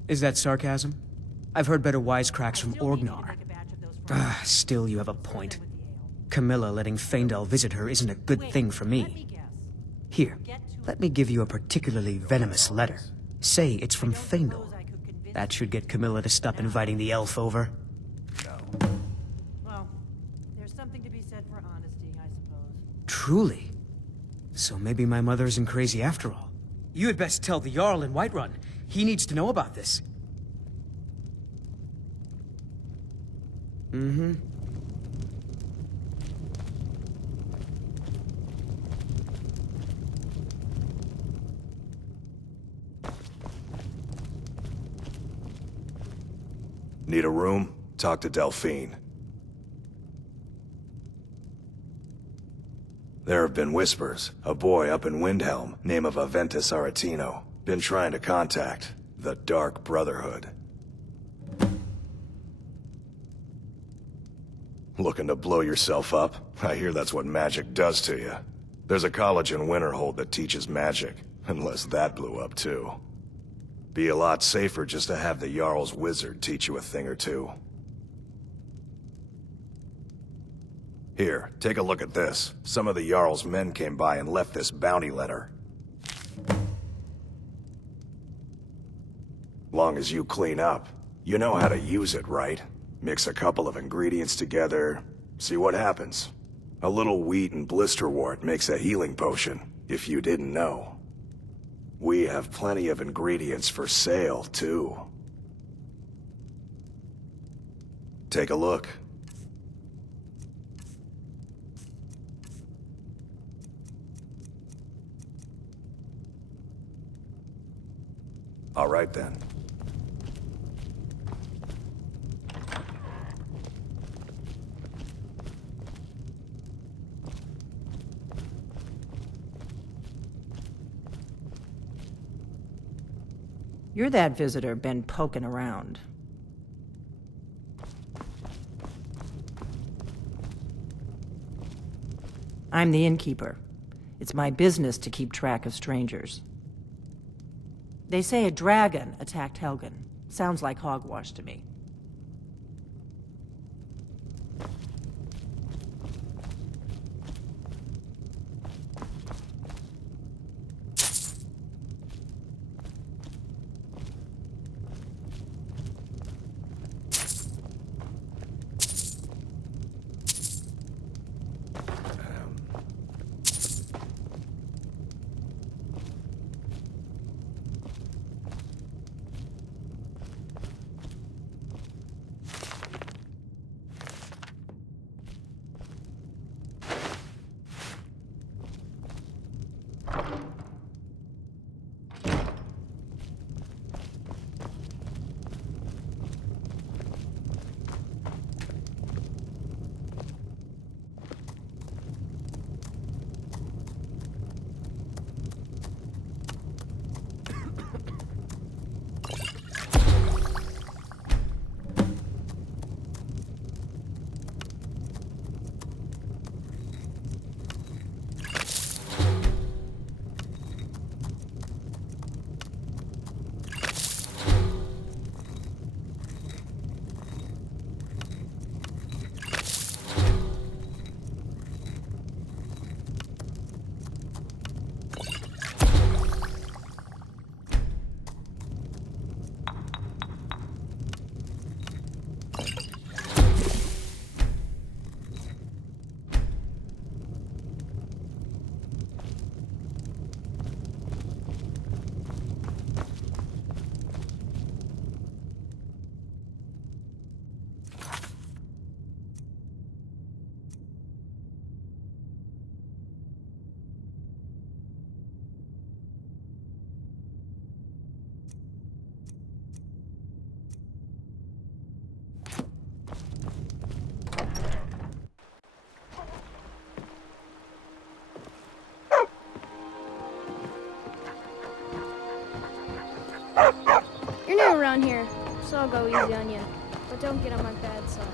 Is that sarcasm? I've heard better wisecracks from Orgnar. Still, you have a point. Camilla letting Faendal visit her isn't a good thing for me. Here, let me give you a particularly venomous letter. Say it's from Faendal. That should get Camilla to stop inviting the elf over. Well, there's something to be said for honesty, I suppose. Truly? So maybe my mother isn't crazy after all. You had best tell the Jarl in Whiterun. He needs to know about this. Mm-hmm. Need a room? Talk to Delphine. There have been whispers. A boy up in Windhelm, name of Aventus Aretino, been trying to contact the Dark Brotherhood. Looking to blow yourself up? I hear that's what magic does to you. There's a college in Winterhold that teaches magic, unless that blew up too. Be a lot safer just to have the Jarl's wizard teach you a thing or two. Here, take a look at this. Some of the Jarl's men came by and left this bounty letter. Long as you clean up, you know how to use it, right? Mix a couple of ingredients together, see what happens. A little wheat and blisterwort makes a healing potion, if you didn't know. We have plenty of ingredients for sale, too. Take a look. All right, then. You're that visitor been poking around. I'm the innkeeper. It's my business to keep track of strangers. They say a dragon attacked Helgen. Sounds like hogwash to me. You're new around here, so I'll go easy on you. But don't get on my bad side.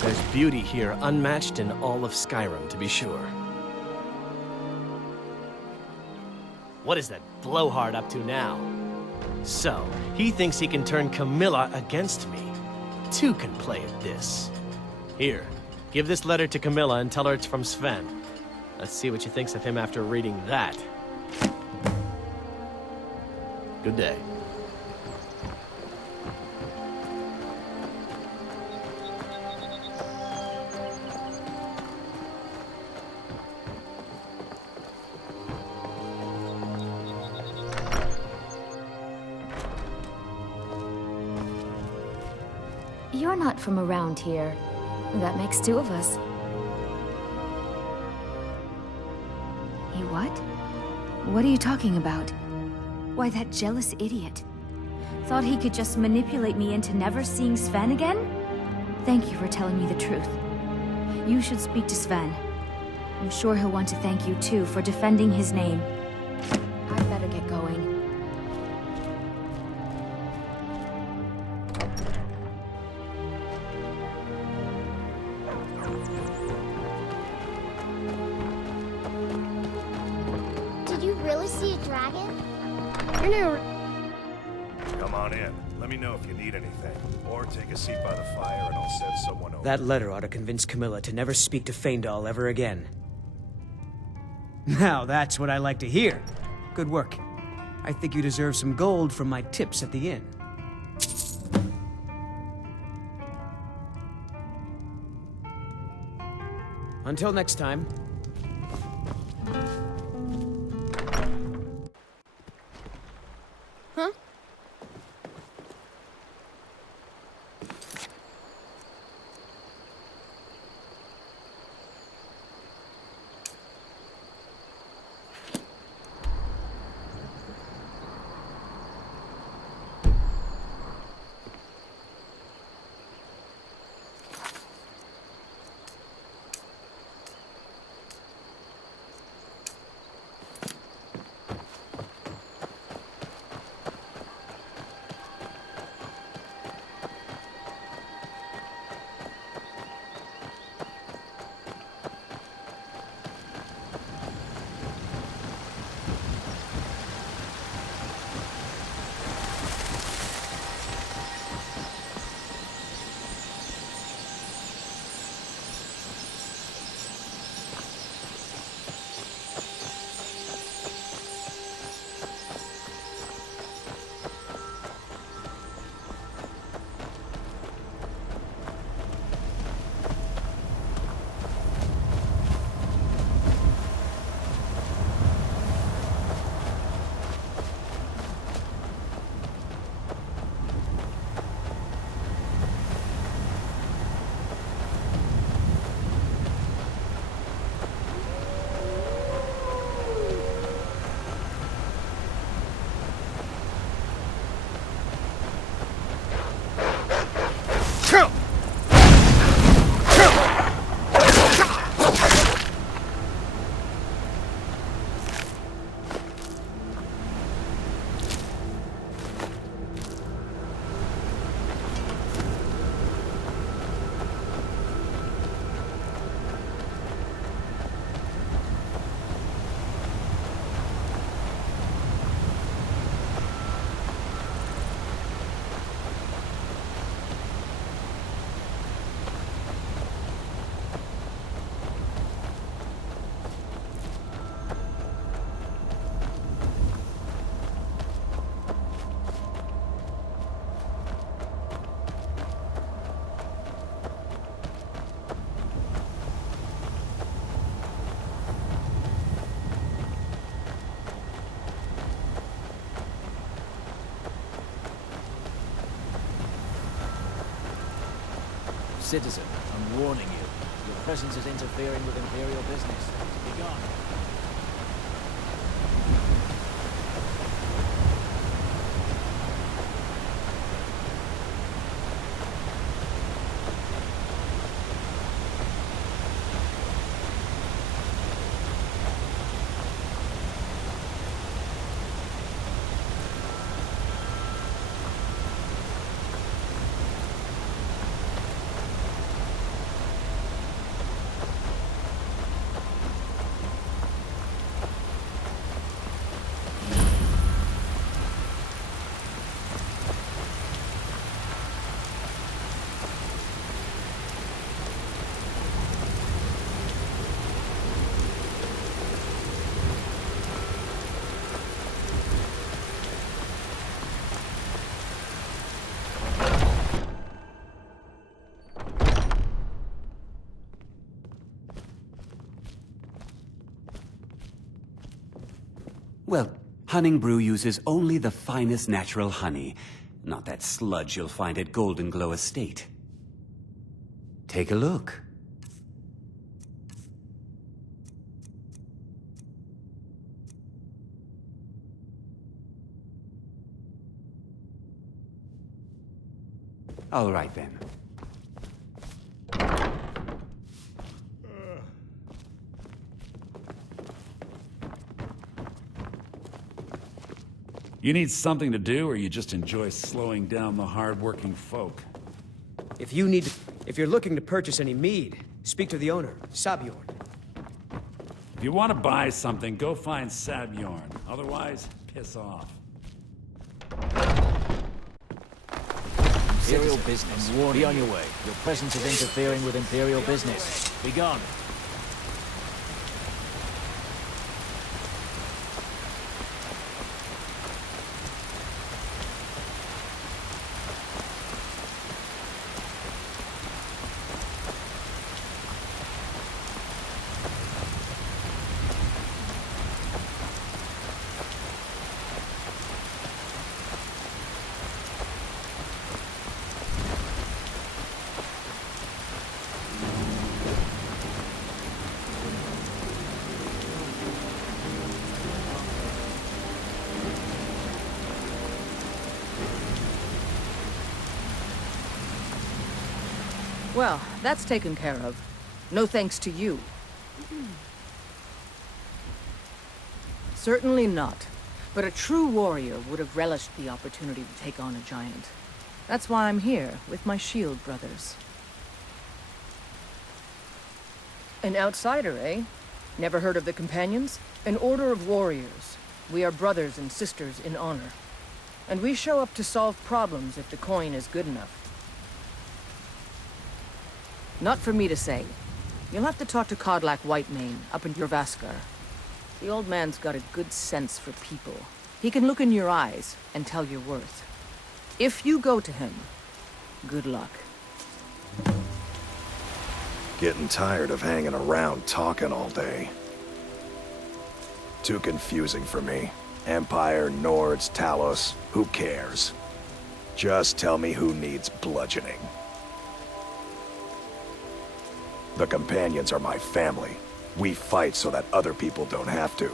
There's beauty here unmatched in all of Skyrim, to be sure. What is that blowhard up to now? So, he thinks he can turn Camilla against me. Two can play at this. Here, give this letter to Camilla and tell her it's from Sven. Let's see what she thinks of him after reading that. Good day. You're not from around here. That makes two of us. You what? What are you talking about? Why, that jealous idiot. Thought he could just manipulate me into never seeing Sven again? Thank you for telling me the truth. You should speak to Sven. I'm sure he'll want to thank you too for defending his name. I'd better get going. Did you really see a dragon? You're new. Come on in. Let me know if you need anything. Or take a seat by the fire and I'll send someone over. That letter ought to convince Camilla to never speak to Faendal ever again. Now that's what I like to hear. Good work. I think you deserve some gold from my tips at the inn. Until next time. Huh? Citizen, I'm warning you. Your presence is interfering with Imperial business. Be gone. Well, Hunning Brew uses only the finest natural honey, not that sludge you'll find at Golden Glow Estate. Take a look. All right then. You need something to do, or you just enjoy slowing down the hard-working folk? If you're looking to purchase any mead, speak to the owner, Sabjorn. If you want to buy something, go find Sabjorn. Otherwise, piss off. Imperial business. Be on your way. Your presence is interfering with Imperial business. Be gone. Well, that's taken care of. No thanks to you. Certainly not. But a true warrior would have relished the opportunity to take on a giant. That's why I'm here, with my shield brothers. An outsider, eh? Never heard of the Companions? An order of warriors. We are brothers and sisters in honor. And we show up to solve problems if the coin is good enough. Not for me to say. You'll have to talk to Kodlak Whitemane up in Jorvaskar. The old man's got a good sense for people. He can look in your eyes and tell your worth. If you go to him, good luck. Getting tired of hanging around talking all day. Too confusing for me. Empire, Nords, Talos, who cares? Just tell me who needs bludgeoning. The Companions are my family. We fight so that other people don't have to.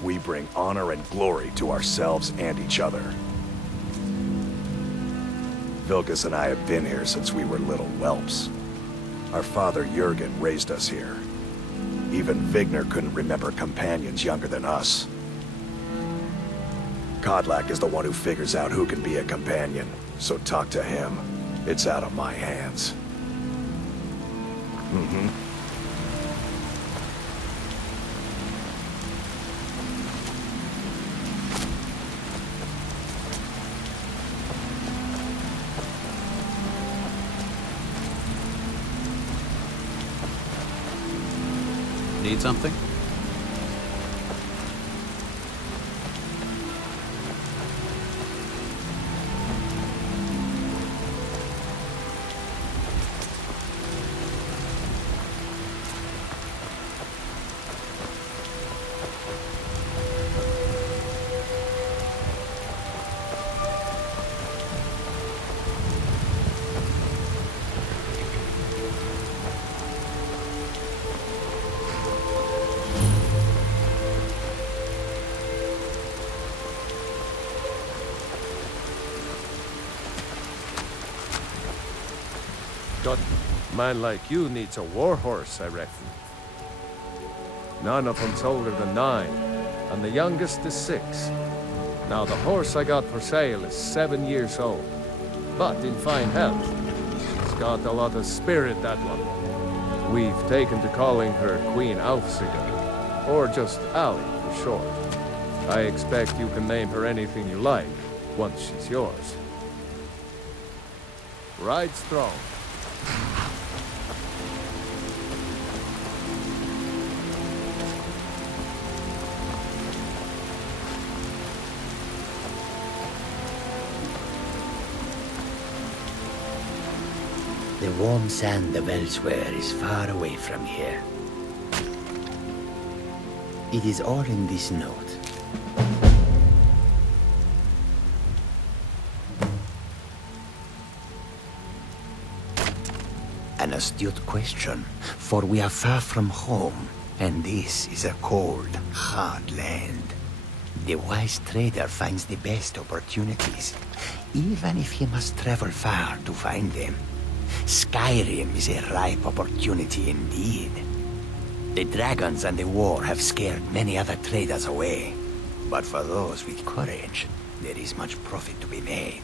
We bring honor and glory to ourselves and each other. Vilkas and I have been here since we were little whelps. Our father Jurgen raised us here. Even Vigner couldn't remember Companions younger than us. Kodlak is the one who figures out who can be a Companion, so talk to him. It's out of my hands. Need something? A man like you needs a warhorse, I reckon. None of them's older than 9, and the youngest is 6. Now, the horse I got for sale is 7 years old, but in fine health. She's got a lot of spirit, that one. We've taken to calling her Queen Aufsiga, or just Ali for short. I expect you can name her anything you like, once she's yours. Ride strong. The warm sand of elsewhere is far away from here. It is all in this note. An astute question, for we are far from home, and this is a cold, hard land. The wise trader finds the best opportunities, even if he must travel far to find them. Skyrim is a ripe opportunity indeed. The dragons and the war have scared many other traders away, but for those with courage, there is much profit to be made.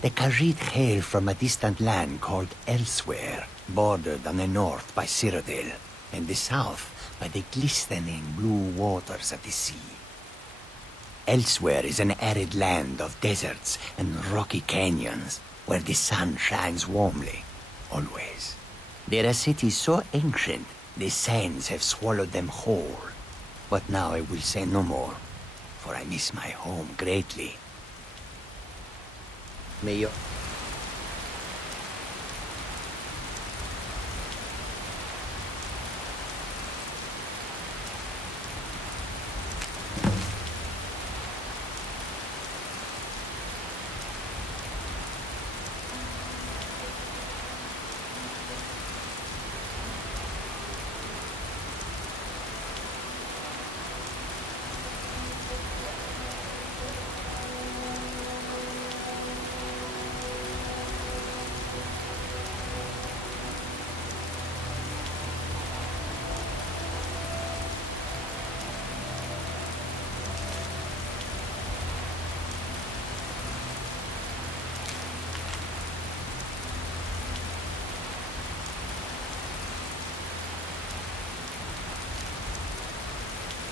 The Khajiit hail from a distant land called Elsewhere, bordered on the north by Cyrodiil, and the south by the glistening blue waters of the sea. Elsewhere is an arid land of deserts and rocky canyons, where the sun shines warmly, always. There are cities so ancient, the sands have swallowed them whole. But now I will say no more, for I miss my home greatly. May you...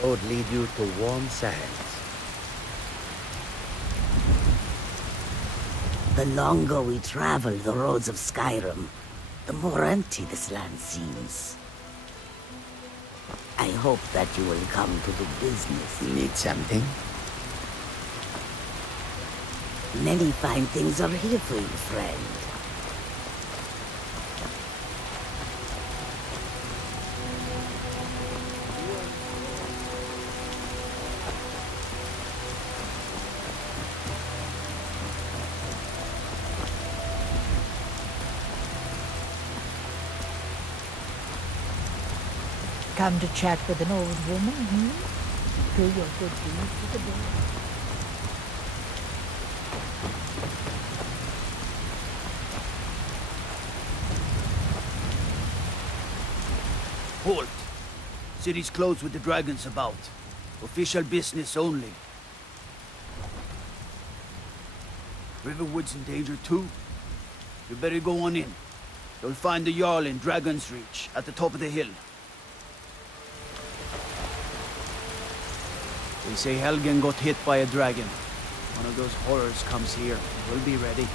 road lead you to warm sands. The longer we travel the roads of Skyrim, the more empty this land seems. I hope that you will come to do business. Need something? Many fine things are here for you, friend. Come to chat with an old woman, Do your good deeds with the boy. Halt! City's closed with the dragons about. Official business only. Riverwood's in danger too. You better go on in. You'll find the Jarl in Dragon's Reach, at the top of the hill. They say Helgen got hit by a dragon. One of those horrors comes here. We'll be ready.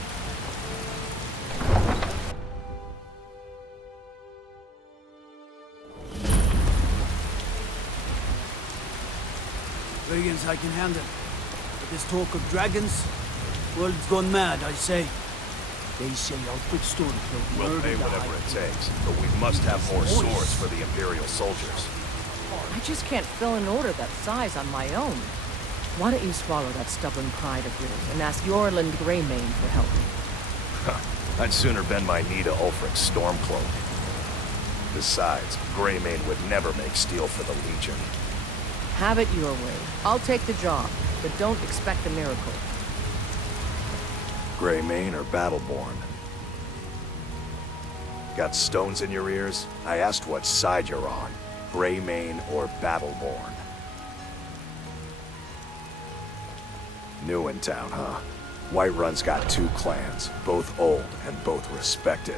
Dragons I can handle. But this talk of dragons, world's gone mad, I say. They say I'll put Stormcloak. We'll pay whatever it takes, but we must have more swords for the Imperial soldiers. I just can't fill an order that size on my own. Why don't you swallow that stubborn pride of yours and ask Yorland Greymane for help? I'd sooner bend my knee to Ulfric's Stormcloak. Besides, Greymane would never make steel for the Legion. Have it your way. I'll take the job, but don't expect a miracle. Greymane or Battleborn? Got stones in your ears? I asked what side you're on. Greymane or Battleborn? New in town, huh? Whiterun's got two clans, both old and both respected.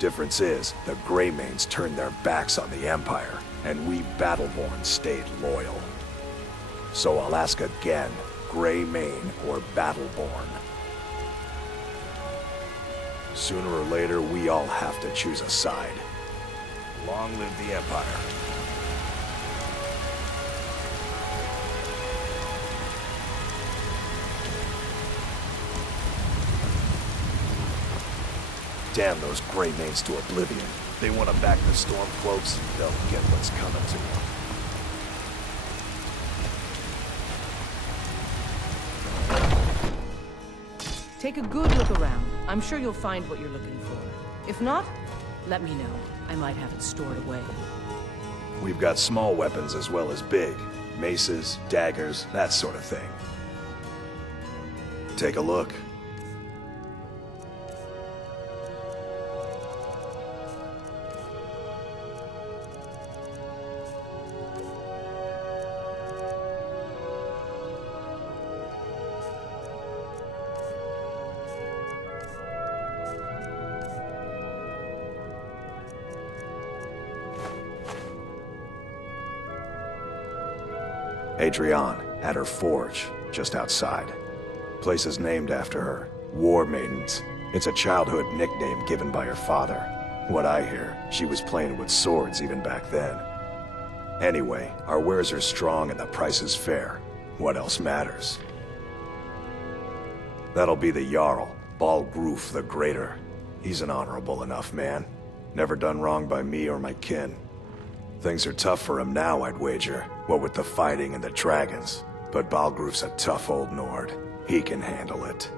Difference is, the Greymanes turned their backs on the Empire, and we Battleborn stayed loyal. So I'll ask again, Greymane or Battleborn? Sooner or later, we all have to choose a side. Long live the Empire. Damn those Greymanes to oblivion. They want to back the Stormcloaks, they'll get what's coming to them. Take a good look around. I'm sure you'll find what you're looking for. If not, let me know. I might have it stored away. We've got small weapons as well as big. Maces, daggers, that sort of thing. Take a look. Adrienne, at her forge, just outside. Place is named after her. War Maidens. It's a childhood nickname given by her father. What I hear, she was playing with swords even back then. Anyway, our wares are strong and the price is fair. What else matters? That'll be the Jarl, Balgruf the Greater. He's an honorable enough man. Never done wrong by me or my kin. Things are tough for him now, I'd wager. What with the fighting and the dragons. But Balgruf's a tough old Nord. He can handle it.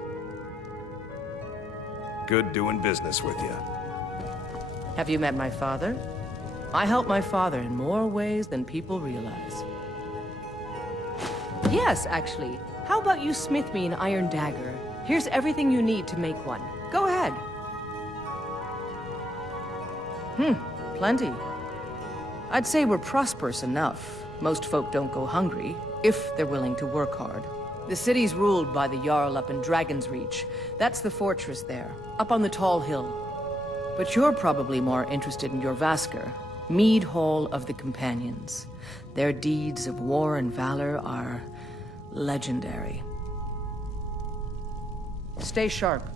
Good doing business with you. Have you met my father? I help my father in more ways than people realize. Yes, actually. How about you smith me an iron dagger? Here's everything you need to make one. Go ahead. Plenty. I'd say we're prosperous enough. Most folk don't go hungry, if they're willing to work hard. The city's ruled by the Jarl up in Dragon's Reach. That's the fortress there, up on the tall hill. But you're probably more interested in Jorrvaskr, Mead Hall of the Companions. Their deeds of war and valor are legendary. Stay sharp.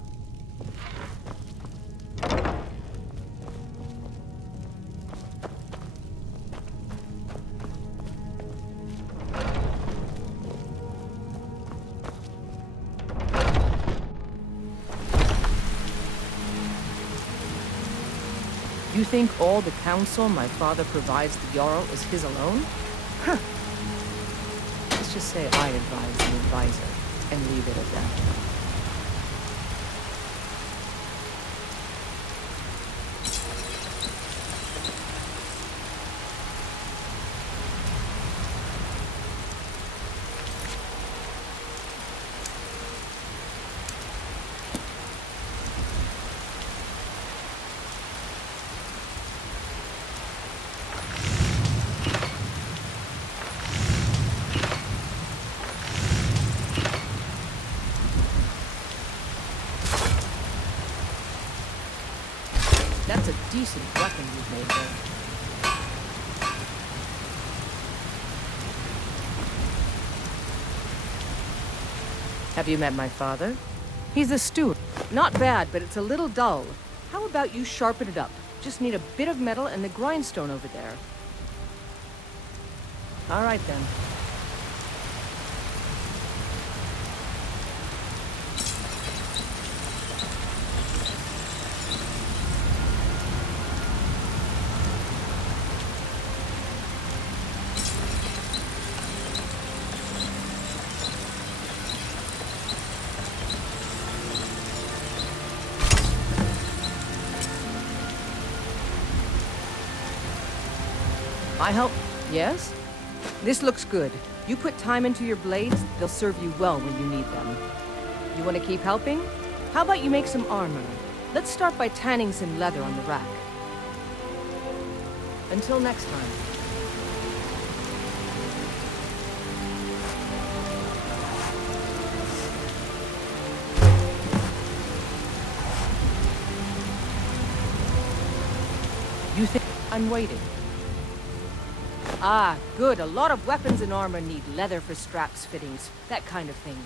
You think all the counsel my father provides the Jarl is his alone? Huh. Let's just say I advise the advisor, and leave it at that. That's a decent weapon you've made there. Have you met my father? He's a steward. Not bad, but it's a little dull. How about you sharpen it up? Just need a bit of metal and the grindstone over there. All right, then. I help. Yes? This looks good. You put time into your blades, they'll serve you well when you need them. You want to keep helping? How about you make some armor? Let's start by tanning some leather on the rack. Until next time. You think I'm waiting? Ah, good. A lot of weapons and armor need leather for straps, fittings, that kind of thing.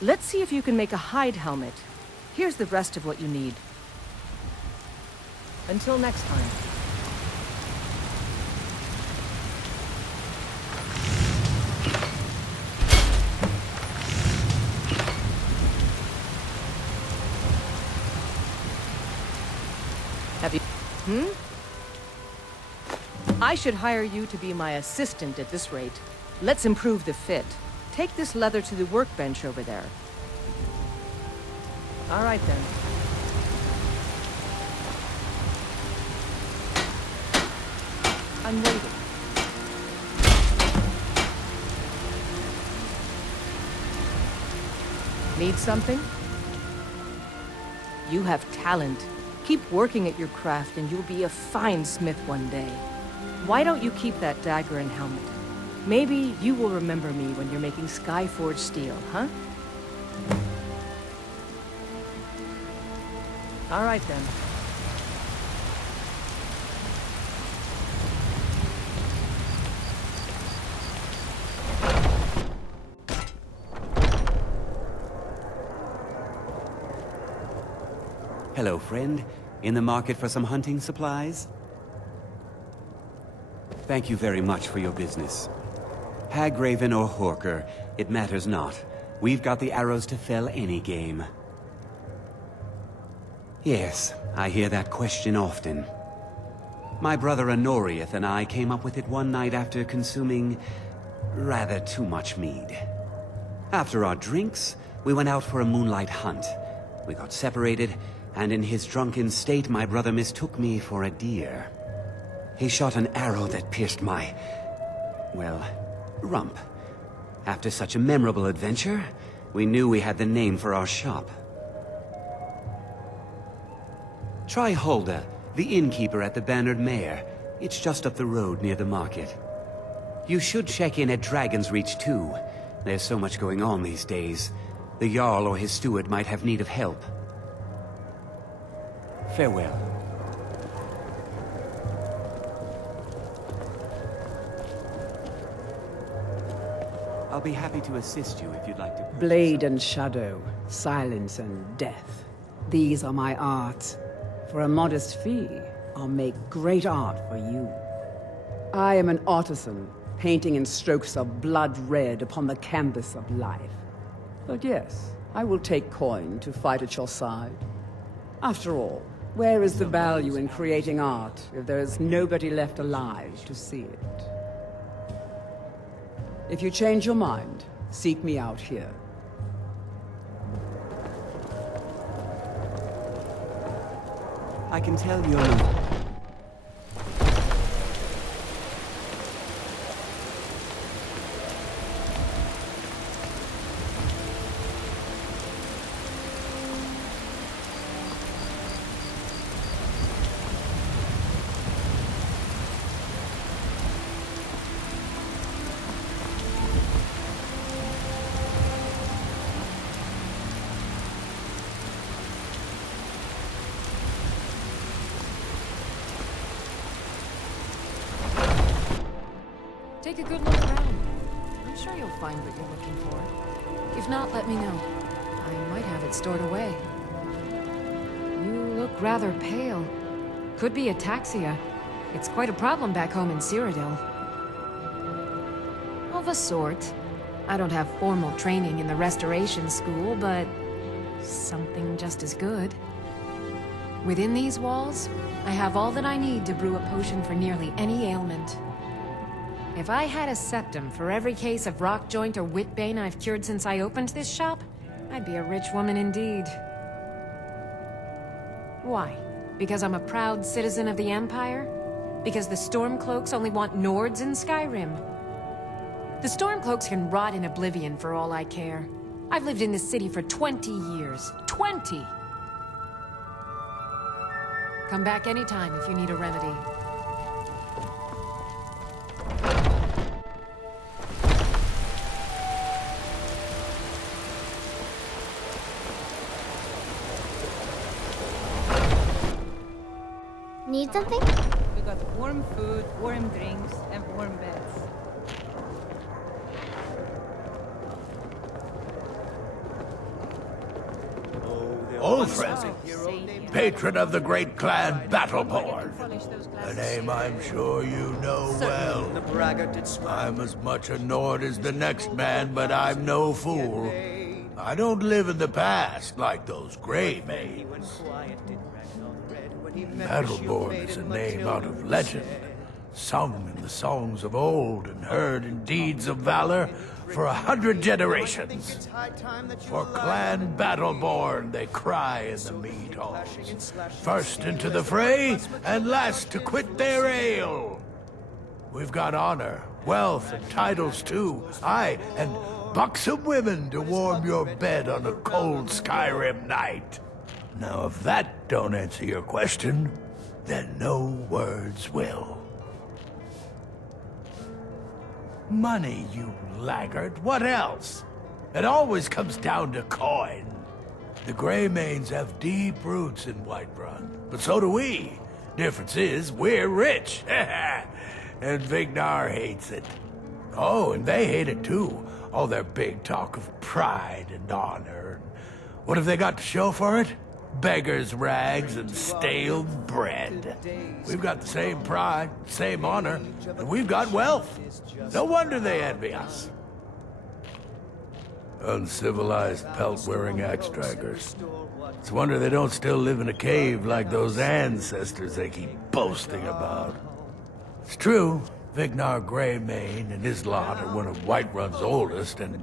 Let's see if you can make a hide helmet. Here's the rest of what you need. Until next time. Have you... I should hire you to be my assistant at this rate. Let's improve the fit. Take this leather to the workbench over there. All right, then. I'm waiting. Need something? You have talent. Keep working at your craft and you'll be a fine smith one day. Why don't you keep that dagger and helmet? Maybe you will remember me when you're making Skyforged steel, huh? All right then. Hello, friend. In the market for some hunting supplies? Thank you very much for your business. Hagraven or Horker, it matters not. We've got the arrows to fell any game. Yes, I hear that question often. My brother Honorius and I came up with it one night after consuming rather too much mead. After our drinks, we went out for a moonlight hunt. We got separated, and in his drunken state, my brother mistook me for a deer. He shot an arrow that pierced my, well, rump. After such a memorable adventure, we knew we had the name for our shop. Try Hulda, the innkeeper at the Bannered Mare. It's just up the road near the market. You should check in at Dragon's Reach too. There's so much going on these days. The Jarl or his steward might have need of help. Farewell. I'll be happy to assist you if you'd like to purchase. Blade and shadow, silence and death. These are my arts. For a modest fee, I'll make great art for you. I am an artisan, painting in strokes of blood red upon the canvas of life. But yes, I will take coin to fight at your side. After all, where is the value in creating art if there is nobody left alive to see it? If you change your mind, seek me out here. I can tell you're not. Take a good look around. I'm sure you'll find what you're looking for. If not, let me know. I might have it stored away. You look rather pale. Could be ataxia. It's quite a problem back home in Cyrodiil. Of a sort. I don't have formal training in the restoration school, but something just as good. Within these walls, I have all that I need to brew a potion for nearly any ailment. If I had a septum for every case of rock joint or whitbane I've cured since I opened this shop, I'd be a rich woman indeed. Why? Because I'm a proud citizen of the Empire? Because the Stormcloaks only want Nords in Skyrim? The Stormcloaks can rot in oblivion for all I care. I've lived in this city for 20 years. 20! Come back anytime if you need a remedy. Need something? We got warm food, warm drinks, and warm beds. Ulfred, patron of the great clan Battleborn. A name I'm sure you know well. I'm as much a Nord as the next man, but I'm no fool. I don't live in the past like those gray maids. Battleborn is a name out of legend, sung in the songs of old and heard in deeds of valor for 100 generations. For Clan Battleborn, they cry in the mead halls, first into the fray and last to quit their ale. We've got honor, wealth, and titles too. Aye, and buxom women to warm your bed on a cold Skyrim night. Now, if that don't answer your question, then no words will. Money, you laggard. What else? It always comes down to coin. The Greymanes have deep roots in Whiterun, but so do we. Difference is, we're rich. And Vignar hates it. Oh, and they hate it too. All their big talk of pride and honor. What have they got to show for it? Beggars' rags and stale bread. We've got the same pride, same honor, and we've got wealth. No wonder they envy us. Uncivilized pelt-wearing axe-draggers. It's a wonder they don't still live in a cave like those ancestors they keep boasting about. It's true, Vignar Greymane and his lot are one of Whiterun's oldest and,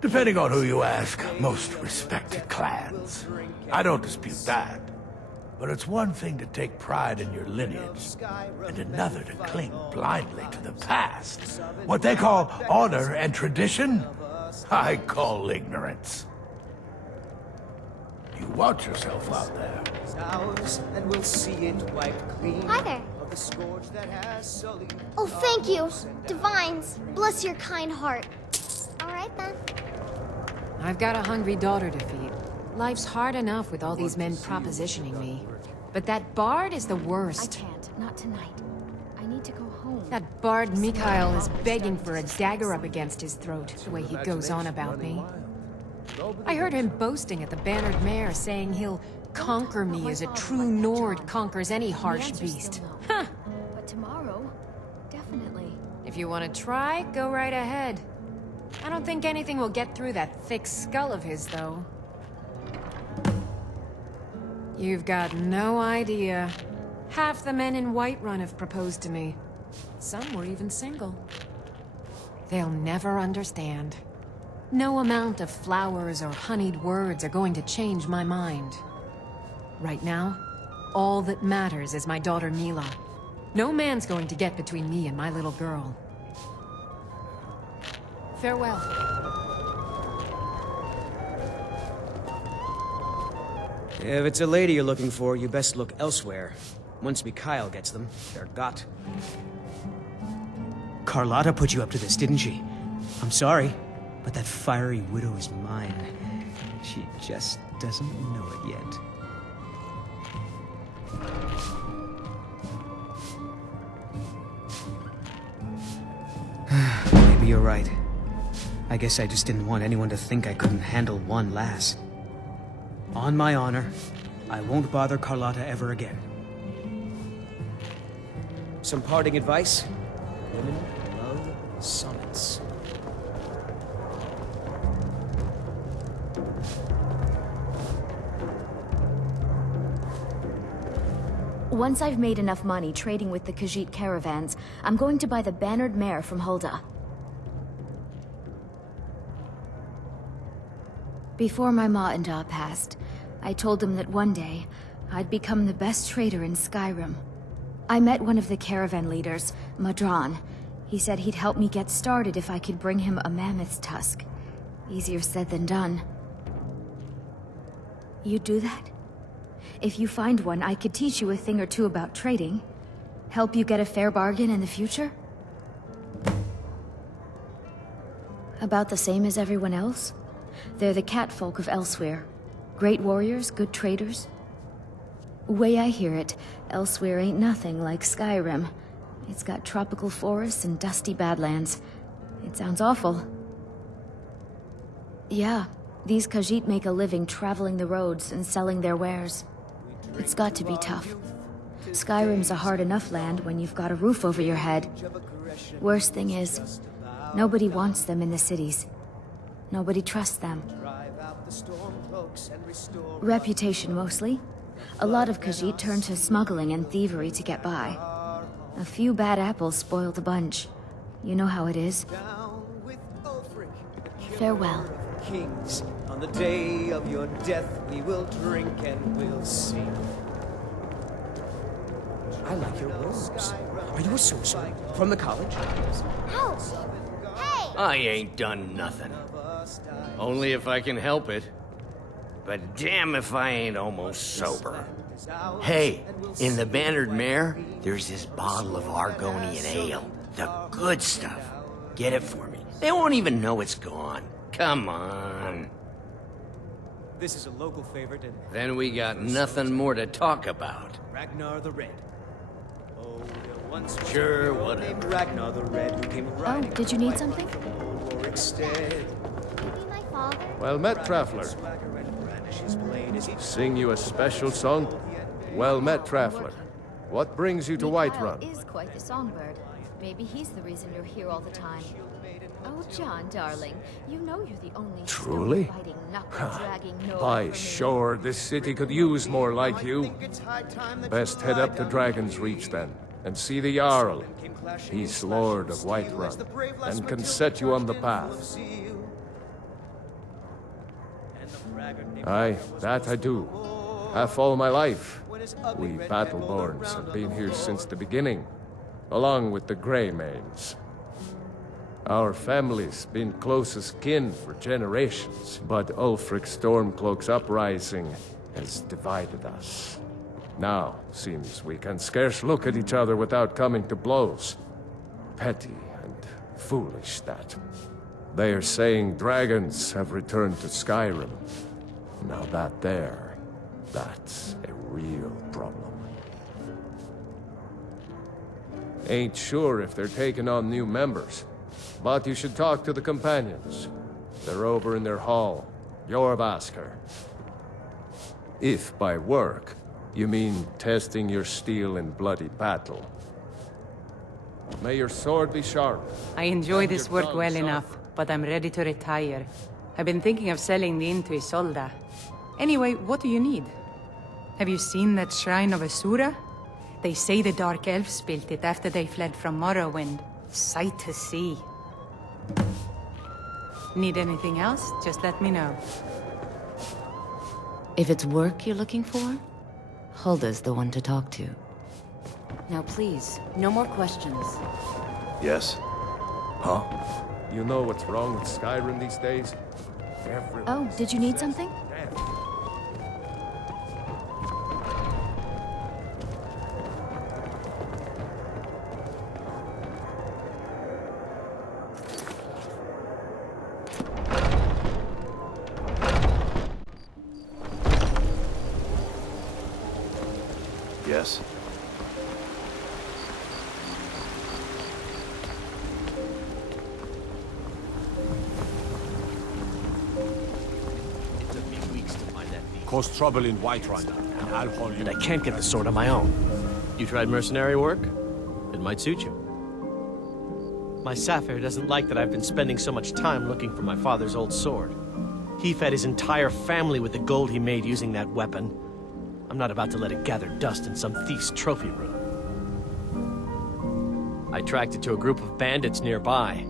depending on who you ask, most respected clans. I don't dispute that. But it's one thing to take pride in your lineage, and another to cling blindly to the past. What they call honor and tradition, I call ignorance. You watch yourself out there. And we'll see it wiped clean. Hi there. Of the scourge that has sullied. Oh, thank you. Divines, bless your kind heart. All right, then. I've got a hungry daughter to feed. Life's hard enough with all these men propositioning me. But that bard is the worst. I can't. Not tonight. I need to go home. That bard Mikhail is begging for a dagger up against his throat, the way he goes on about me. I heard him boasting at the Bannered Mare, saying he'll conquer me as a true Nord conquers any harsh beast. Huh. But tomorrow, definitely. If you want to try, go right ahead. I don't think anything will get through that thick skull of his, though. You've got no idea. Half the men in Whiterun have proposed to me. Some were even single. They'll never understand. No amount of flowers or honeyed words are going to change my mind. Right now, all that matters is my daughter Mila. No man's going to get between me and my little girl. Farewell. If it's a lady you're looking for, you best look elsewhere. Once Mikhail gets them, they're got. Carlotta put you up to this, didn't she? I'm sorry, but that fiery widow is mine. She just doesn't know it yet. Maybe you're right. I guess I just didn't want anyone to think I couldn't handle one lass. On my honor, I won't bother Carlotta ever again. Some parting advice? Women love sonnets. Once I've made enough money trading with the Khajiit caravans, I'm going to buy the Bannered Mare from Hulda. Before my ma and Da passed, I told them that one day, I'd become the best trader in Skyrim. I met one of the caravan leaders, Madran. He said he'd help me get started if I could bring him a mammoth's tusk. Easier said than done. You'd do that? If you find one, I could teach you a thing or two about trading. Help you get a fair bargain in the future? About the same as everyone else? They're the catfolk of Elsewhere. Great warriors, good traders. Way I hear it, Elsewhere ain't nothing like Skyrim. It's got tropical forests and dusty badlands. It sounds awful. Yeah, these Khajiit make a living traveling the roads and selling their wares. It's got to be tough. Skyrim's a hard enough land when you've got a roof over your head. Worst thing is, nobody wants them in the cities. Nobody trusts them. Reputation mostly. A lot of Khajiit turn to smuggling and thievery to get by. A few bad apples spoil the bunch. You know how it is. Farewell. Kings, on the day of your death, we will drink and we'll sing. I like your robes. Are you a sorcerer? From the college? Ouch! Hey! I ain't done nothing. Only if I can help it. But damn if I ain't almost sober. Hey, in the Bannered Mare, there's this bottle of Argonian ale. The good stuff. Get it for me. They won't even know it's gone. Come on. This is a local favorite and Then we got nothing more to talk about. Ragnar the Red. Oh, there once was Sure, a hero whatever. named Ragnar the Red who came riding did you need something? Warwick stead. Maybe my father? Well met, traveler. Sing you a special song? Well met, traveler. What brings you to Whiterun? Is quite the songbird. Maybe he's the reason you're here all the time. Oh, John, darling, you know you're the only Truly? stone-fighting, knuckle-dragging Nord By for me. sure, this city could use more like you. Best head up to Dragon's Reach then, and see the Jarl. He's Lord of Whiterun, and can set you on the path. Aye, that I do. Half all my life. We Battleborns have been here since the beginning, along with the Greymanes. Our family's been closest kin for generations, but Ulfric Stormcloak's uprising has divided us. Now, seems we can scarce look at each other without coming to blows. Petty and foolish, that. They are saying dragons have returned to Skyrim. Now that's a real problem. Ain't sure if they're taking on new members, but you should talk to the companions. They're over in their hall, Jorvaskr. If by work, you mean testing your steel in bloody battle. May your sword be sharp. I enjoy and this your work tongue well sharp. enough, but I'm ready to retire. I've been thinking of selling the inn to Isolda. Anyway, what do you need? Have you seen that shrine of Asura? They say the Dark Elves built it after they fled from Morrowind. Sight to see. Need anything else? Just let me know. If it's work you're looking for, Hulda's the one to talk to. Now please, no more questions. Yes? Huh? You know what's wrong with Skyrim these days? Oh, did you need something? Yes? It took me weeks to find that beast. Cause trouble in Whiterun, and I'll haul you. And I can't get the sword on my own. You tried mercenary work? It might suit you. My Sapphire doesn't like that I've been spending so much time looking for my father's old sword. He fed his entire family with the gold he made using that weapon. I'm not about to let it gather dust in some thief's trophy room. I tracked it to a group of bandits nearby,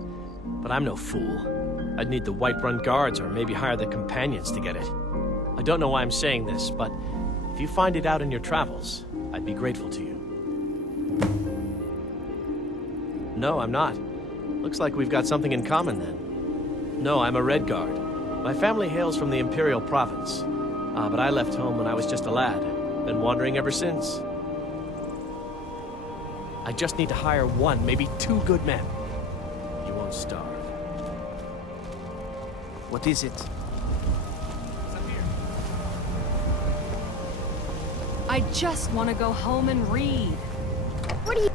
but I'm no fool. I'd need the Whiterun guards or maybe hire the companions to get it. I don't know why I'm saying this, but if you find it out in your travels, I'd be grateful to you. No, I'm not. Looks like we've got something in common then. No, I'm a Red Guard. My family hails from the Imperial Province. But I left home when I was just a lad. Been wandering ever since. I just need to hire one, maybe two good men. You won't starve. What is it? I just want to go home and read. What are you...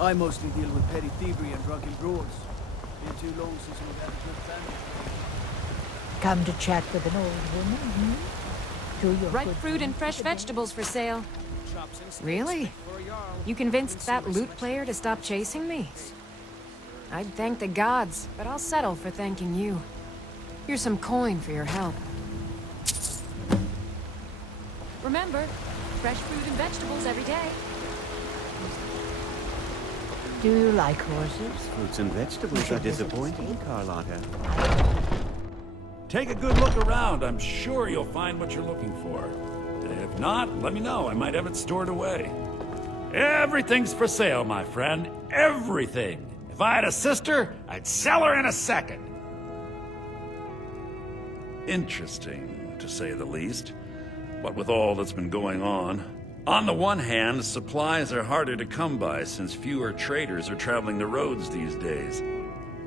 I mostly deal with petty thievery and drunken brawls. Been too long since we've had a good family. Come to chat with an old woman, hmm? Do your Ripe good fruit and fresh vegetables for sale. Really? You convinced that lute player to stop chasing me? I'd thank the gods, but I'll settle for thanking you. Here's some coin for your help. Remember, fresh fruit and vegetables every day. Do you like horses? Fruits and vegetables are disappointing, Carlotta. Take a good look around. I'm sure you'll find what you're looking for. If not, let me know. I might have it stored away. Everything's for sale, my friend. Everything. If I had a sister, I'd sell her in a second. Interesting, to say the least. What with all that's been going on. On the one hand, supplies are harder to come by since fewer traders are traveling the roads these days.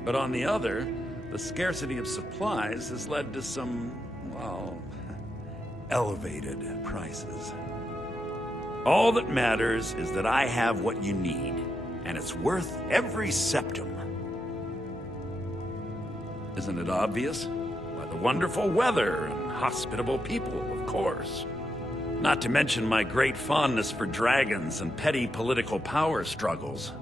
But on the other, the scarcity of supplies has led to some, well, elevated prices. All that matters is that I have what you need, and it's worth every septum. Isn't it obvious? By the wonderful weather and hospitable people, of course. Not to mention my great fondness for dragons and petty political power struggles.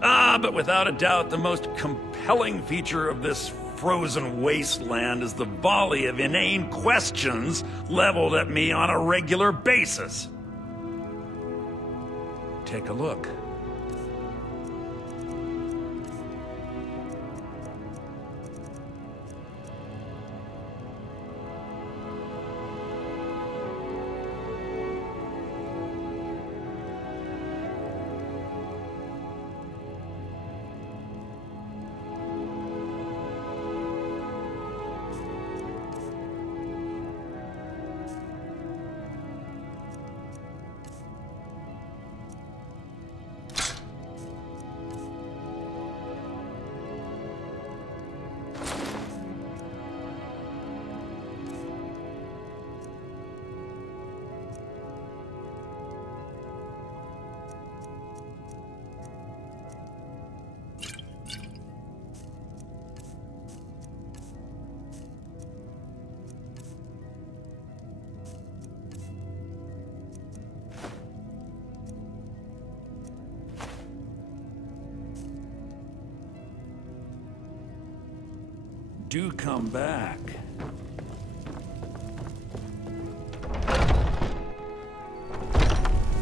But without a doubt, the most compelling feature of this frozen wasteland is the volley of inane questions leveled at me on a regular basis. Take a look. Do come back.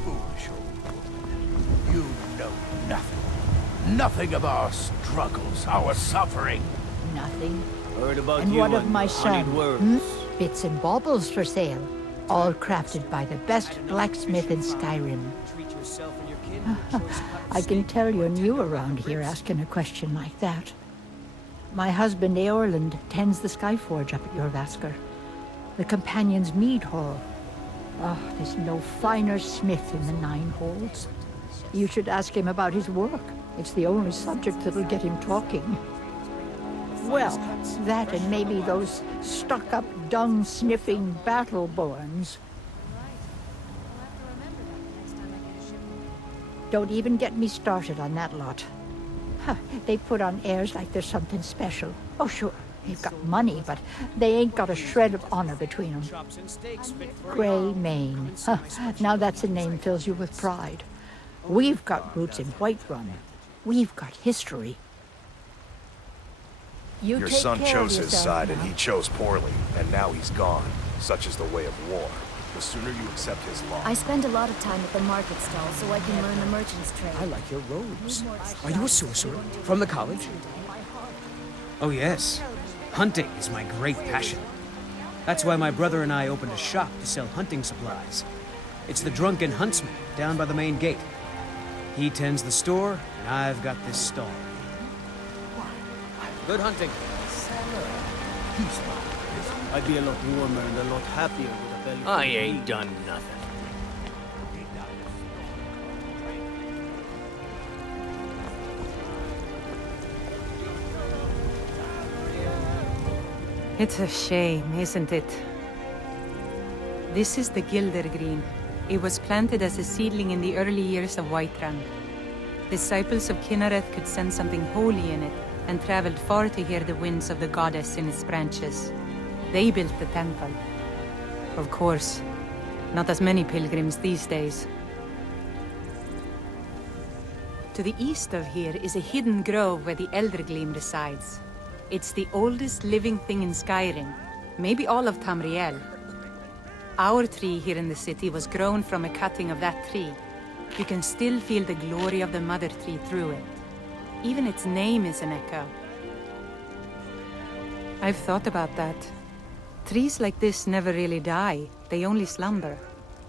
Foolish old woman. You know nothing. Nothing of our struggles, our suffering. Nothing. Heard about And you what of and my honeyed son? words. Bits and baubles for sale. All crafted by the best blacksmith in Skyrim. I can tell you're new around here asking a question like that. My husband Eorland tends the Skyforge up at Jorvaskr. The Companion's Mead Hall. Oh, there's no finer smith in the Nine Holds. You should ask him about his work. It's the only subject that'll get him talking. Well, that and maybe those stuck-up, dung-sniffing Battleborns. Don't even get me started on that lot. Huh, they put on airs like there's something special. Oh, sure, they've got money, but they ain't got a shred of honor between them. Grey Mane. Huh, now that's a name fills you with pride. We've got roots in Whiterun. We've got history. Your son chose his side and he chose poorly, and now he's gone. Such is the way of war. The sooner you accept his law. I spend a lot of time at the market stall so I can learn the merchant's trade. I like your robes. Are you a sorcerer? From the college? Oh yes. Hunting is my great passion. That's why my brother and I opened a shop to sell hunting supplies. It's the Drunken Huntsman down by the main gate. He tends the store, and I've got this stall. Good hunting. I'd be a lot warmer and a lot happier with a belly. I ain't done nothing. It's a shame, isn't it? This is the Gildergreen. It was planted as a seedling in the early years of Whiterun. Disciples of Kynareth could sense something holy in it, and traveled far to hear the winds of the goddess in its branches. They built the temple. Of course, not as many pilgrims these days. To the east of here is a hidden grove where the Elder Gleam resides. It's the oldest living thing in Skyrim, maybe all of Tamriel. Our tree here in the city was grown from a cutting of that tree. You can still feel the glory of the mother tree through it. Even its name is an echo. I've thought about that. Trees like this never really die, they only slumber.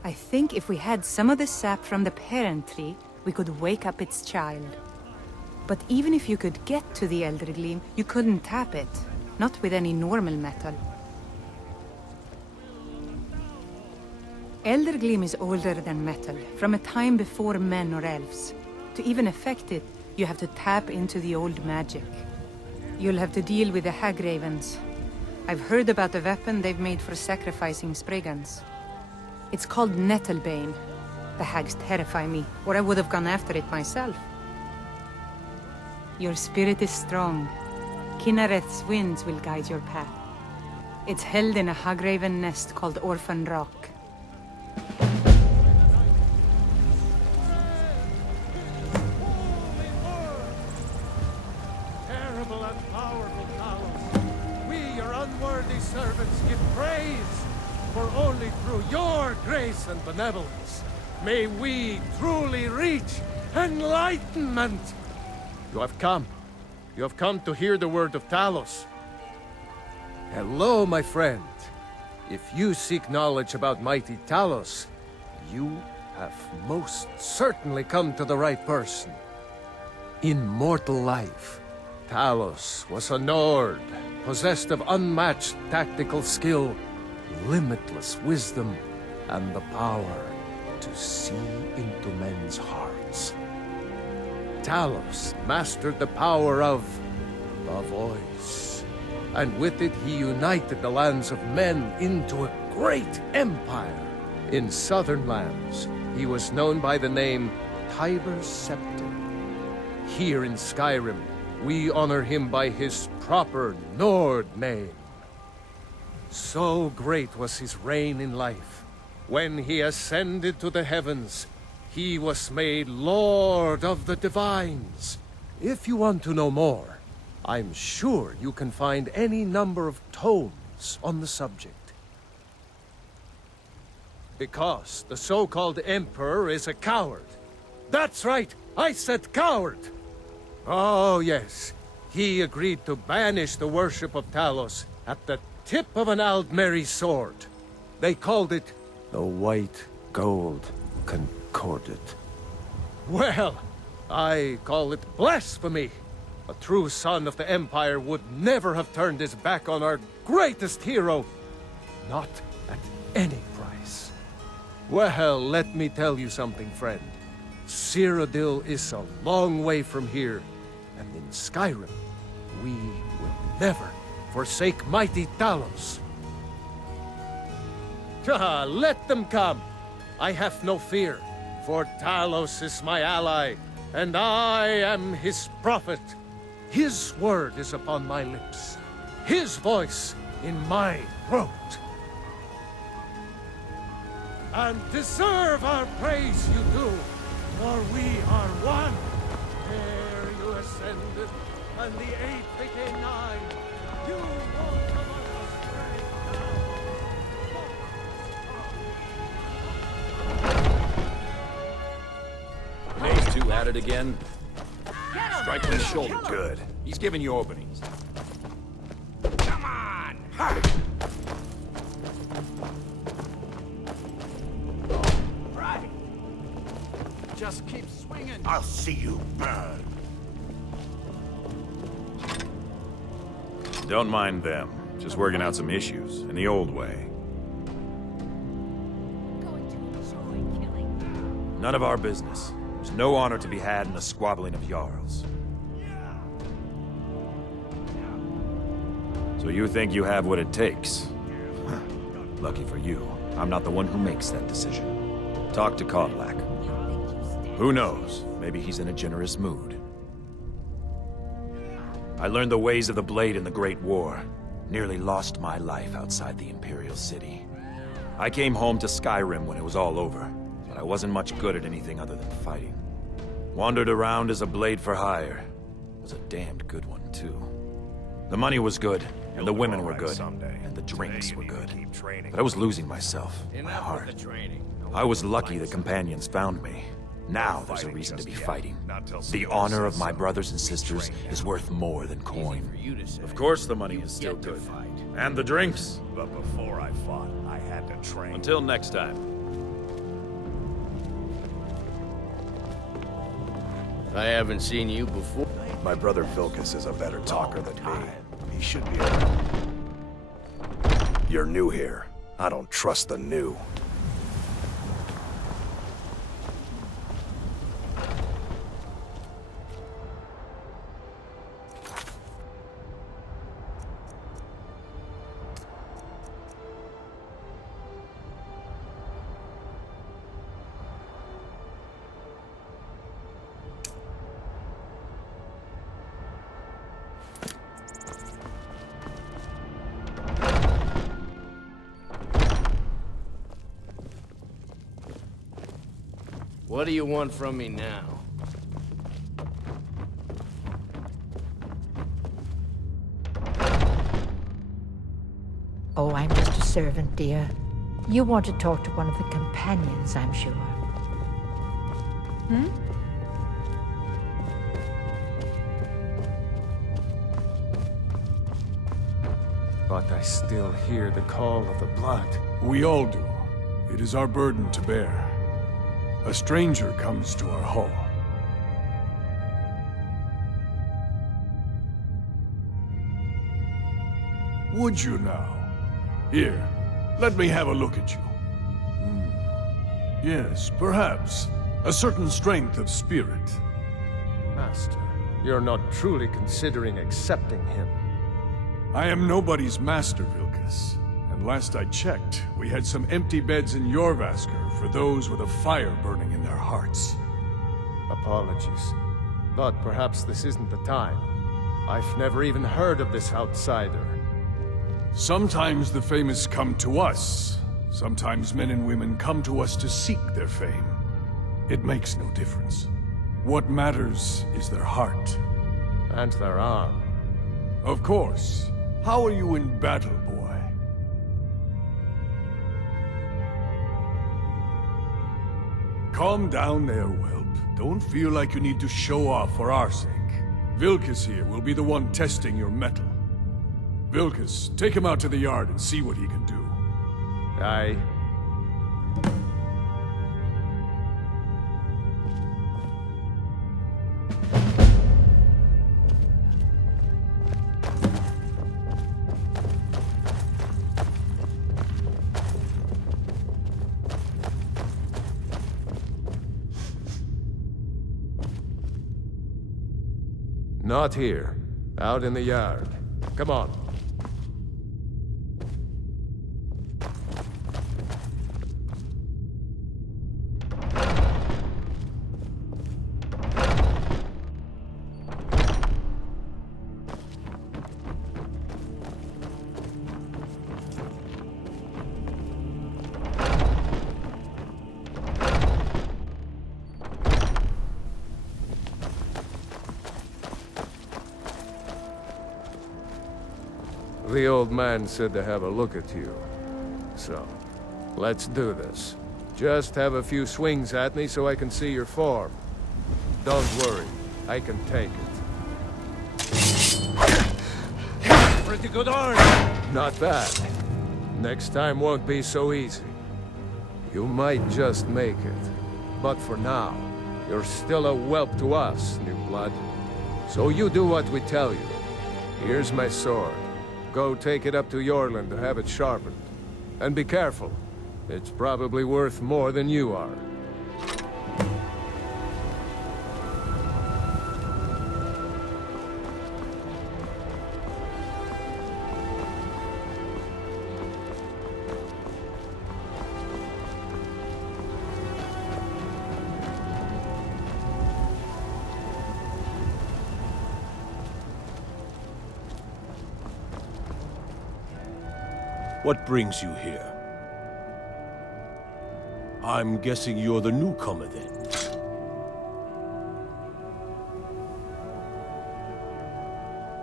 I think if we had some of the sap from the parent tree, we could wake up its child. But even if you could get to the Elder Gleam, you couldn't tap it. Not with any normal metal. Elder Gleam is older than metal, from a time before men or elves. To even affect it, you have to tap into the old magic. You'll have to deal with the Hag Ravens. I've heard about the weapon they've made for sacrificing Spriggans. It's called Nettlebane. The hags terrify me, or I would have gone after it myself. Your spirit is strong. Kinareth's winds will guide your path. It's held in a Hagraven nest called Orphan Rock. Terrible and powerful Talos, we, your unworthy servants, give praise, for only through your grace and benevolence may we truly reach enlightenment. You have come. You have come to hear the word of Talos. Hello, my friend. If you seek knowledge about mighty Talos, you have most certainly come to the right person. In mortal life, Talos was a Nord, possessed of unmatched tactical skill, limitless wisdom, and the power to see into men's hearts. Talos mastered the power of the voice, and with it he united the lands of men into a great empire. In southern lands, he was known by the name Tiber Scepter. Here in Skyrim, we honor him by his proper Nord name. So great was his reign in life. When he ascended to the heavens, he was made Lord of the Divines. If you want to know more, I'm sure you can find any number of tomes on the subject. Because the so-called Emperor is a coward. That's right, I said coward! Oh yes, he agreed to banish the worship of Talos at the tip of an Aldmeri sword. They called it the White Gold Concordat. Well, I call it blasphemy. A true son of the Empire would never have turned his back on our greatest hero. Not at any price. Well, let me tell you something, friend. Cyrodiil is a long way from here, and in Skyrim, we will never forsake mighty Talos. Let them come. I have no fear, for Talos is my ally, and I am his prophet. His word is upon my lips, his voice in my throat. And deserve our praise you do, for we are one. There you ascended, and the 8 became 9. You walk among us Phase 2 at it again? Strike him in the shoulder. Good. He's giving you openings. Come on! Right. Just keep swinging. I'll see you burn. Don't mind them. Just working out some issues in the old way. None of our business. There's no honor to be had in the squabbling of Jarls. So you think you have what it takes? Lucky for you, I'm not the one who makes that decision. Talk to Kodlak. Who knows? Maybe he's in a generous mood. I learned the ways of the blade in the Great War. Nearly lost my life outside the Imperial City. I came home to Skyrim when it was all over, but I wasn't much good at anything other than fighting. Wandered around as a blade for hire. Was a damned good one, too. The money was good, and the women were good, and the drinks were good. But I was losing myself, my heart. I was lucky the companions found me. Now there's a reason to be fighting. The honor of my brothers and sisters is worth more than coin. Of course the money is still good. And the drinks. But before I fought, I had to train. Until next time. I haven't seen you before. My brother Vilkas is a better talker than me. He should be around. You're new here. I don't trust the new. What do you want from me now? Oh, I'm just a servant, dear. You want to talk to one of the companions, I'm sure. Hmm? But I still hear the call of the blood. We all do. It is our burden to bear. A stranger comes to our hall. Would you now? Here, let me have a look at you. Yes, perhaps. A certain strength of spirit. Master, you're not truly considering accepting him. I am nobody's master, Vilkas. And last I checked, we had some empty beds in Jorvaskr for those with a fire burning in their hearts. Apologies. But perhaps this isn't the time. I've never even heard of this outsider. Sometimes the famous come to us. Sometimes men and women come to us to seek their fame. It makes no difference. What matters is their heart. And their arm. Of course. How are you in battle, boy? Calm down there, whelp. Don't feel like you need to show off for our sake. Vilkas here will be the one testing your mettle. Vilkas, take him out to the yard and see what he can do. Aye. Not here. Out in the yard. Come on. The old man said to have a look at you. So, let's do this. Just have a few swings at me so I can see your form. Don't worry, I can take it. Pretty good arm. Not bad. Next time won't be so easy. You might just make it. But for now, you're still a whelp to us, new blood. So you do what we tell you. Here's my sword. Go take it up to Jorland to have it sharpened. And be careful. It's probably worth more than you are. What brings you here? I'm guessing you're the newcomer then.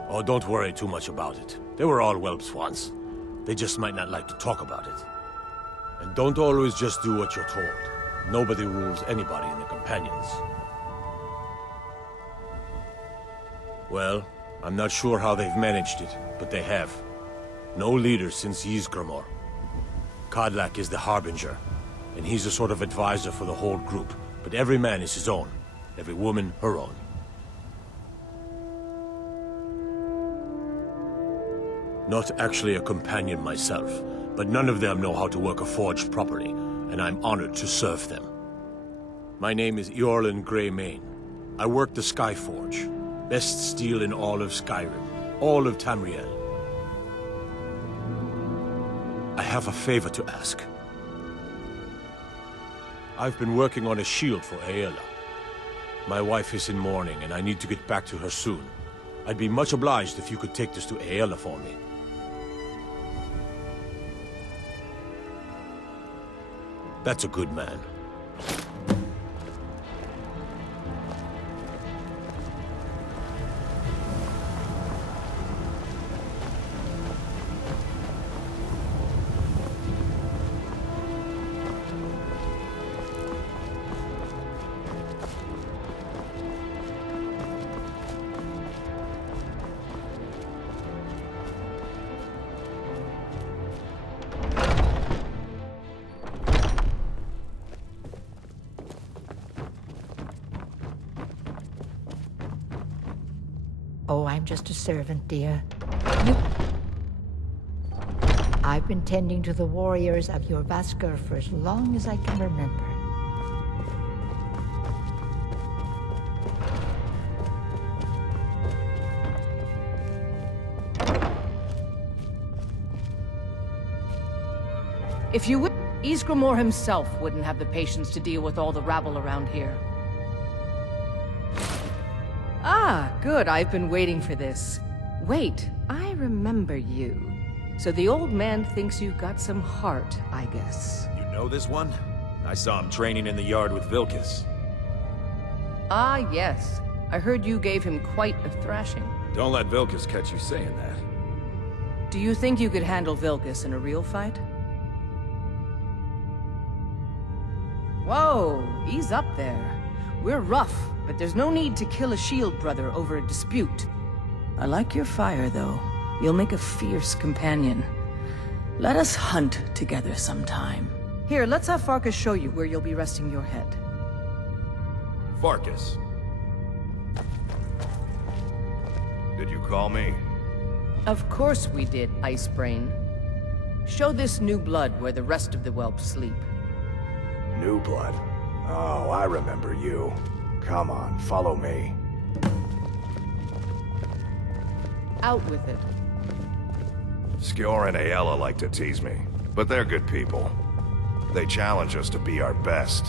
Oh, don't worry too much about it. They were all whelps once. They just might not like to talk about it. And don't always just do what you're told. Nobody rules anybody in the Companions. Well, I'm not sure how they've managed it, but they have. No leader since Ysgramor. Kodlak is the Harbinger, and he's a sort of advisor for the whole group. But every man is his own. Every woman, her own. Not actually a companion myself, but none of them know how to work a forge properly, and I'm honored to serve them. My name is Eorlund Greymane. I work the Skyforge. Best steel in all of Skyrim. All of Tamriel. I have a favor to ask. I've been working on a shield for Aela. My wife is in mourning, and I need to get back to her soon. I'd be much obliged if you could take this to Aela for me. That's a good man. Oh, I'm just a servant, dear. I've been tending to the warriors of your Vaskr for as long as I can remember. If you would, Ysgramor himself wouldn't have the patience to deal with all the rabble around here. Ah, good. I've been waiting for this. Wait, I remember you. So the old man thinks you've got some heart, I guess. You know this one? I saw him training in the yard with Vilkas. Ah, yes. I heard you gave him quite a thrashing. Don't let Vilkas catch you saying that. Do you think you could handle Vilkas in a real fight? Whoa, he's up there. We're rough, but there's no need to kill a shield brother over a dispute. I like your fire, though. You'll make a fierce companion. Let us hunt together sometime. Here, let's have Farkas show you where you'll be resting your head. Farkas. Did you call me? Of course we did, Icebrain. Show this new blood where the rest of the whelps sleep. New blood? Oh, I remember you. Come on, follow me. Out with it. Skjor and Aela like to tease me, but they're good people. They challenge us to be our best.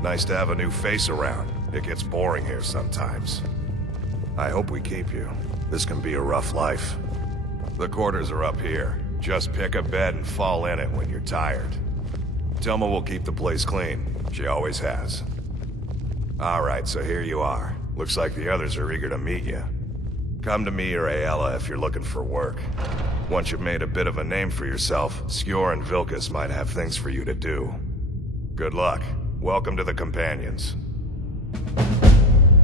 Nice to have a new face around. It gets boring here sometimes. I hope we keep you. This can be a rough life. The quarters are up here. Just pick a bed and fall in it when you're tired. Telma will keep the place clean. She always has. Alright, so here you are. Looks like the others are eager to meet you. Come to me or Aela if you're looking for work. Once you've made a bit of a name for yourself, Skjor and Vilkas might have things for you to do. Good luck. Welcome to the Companions.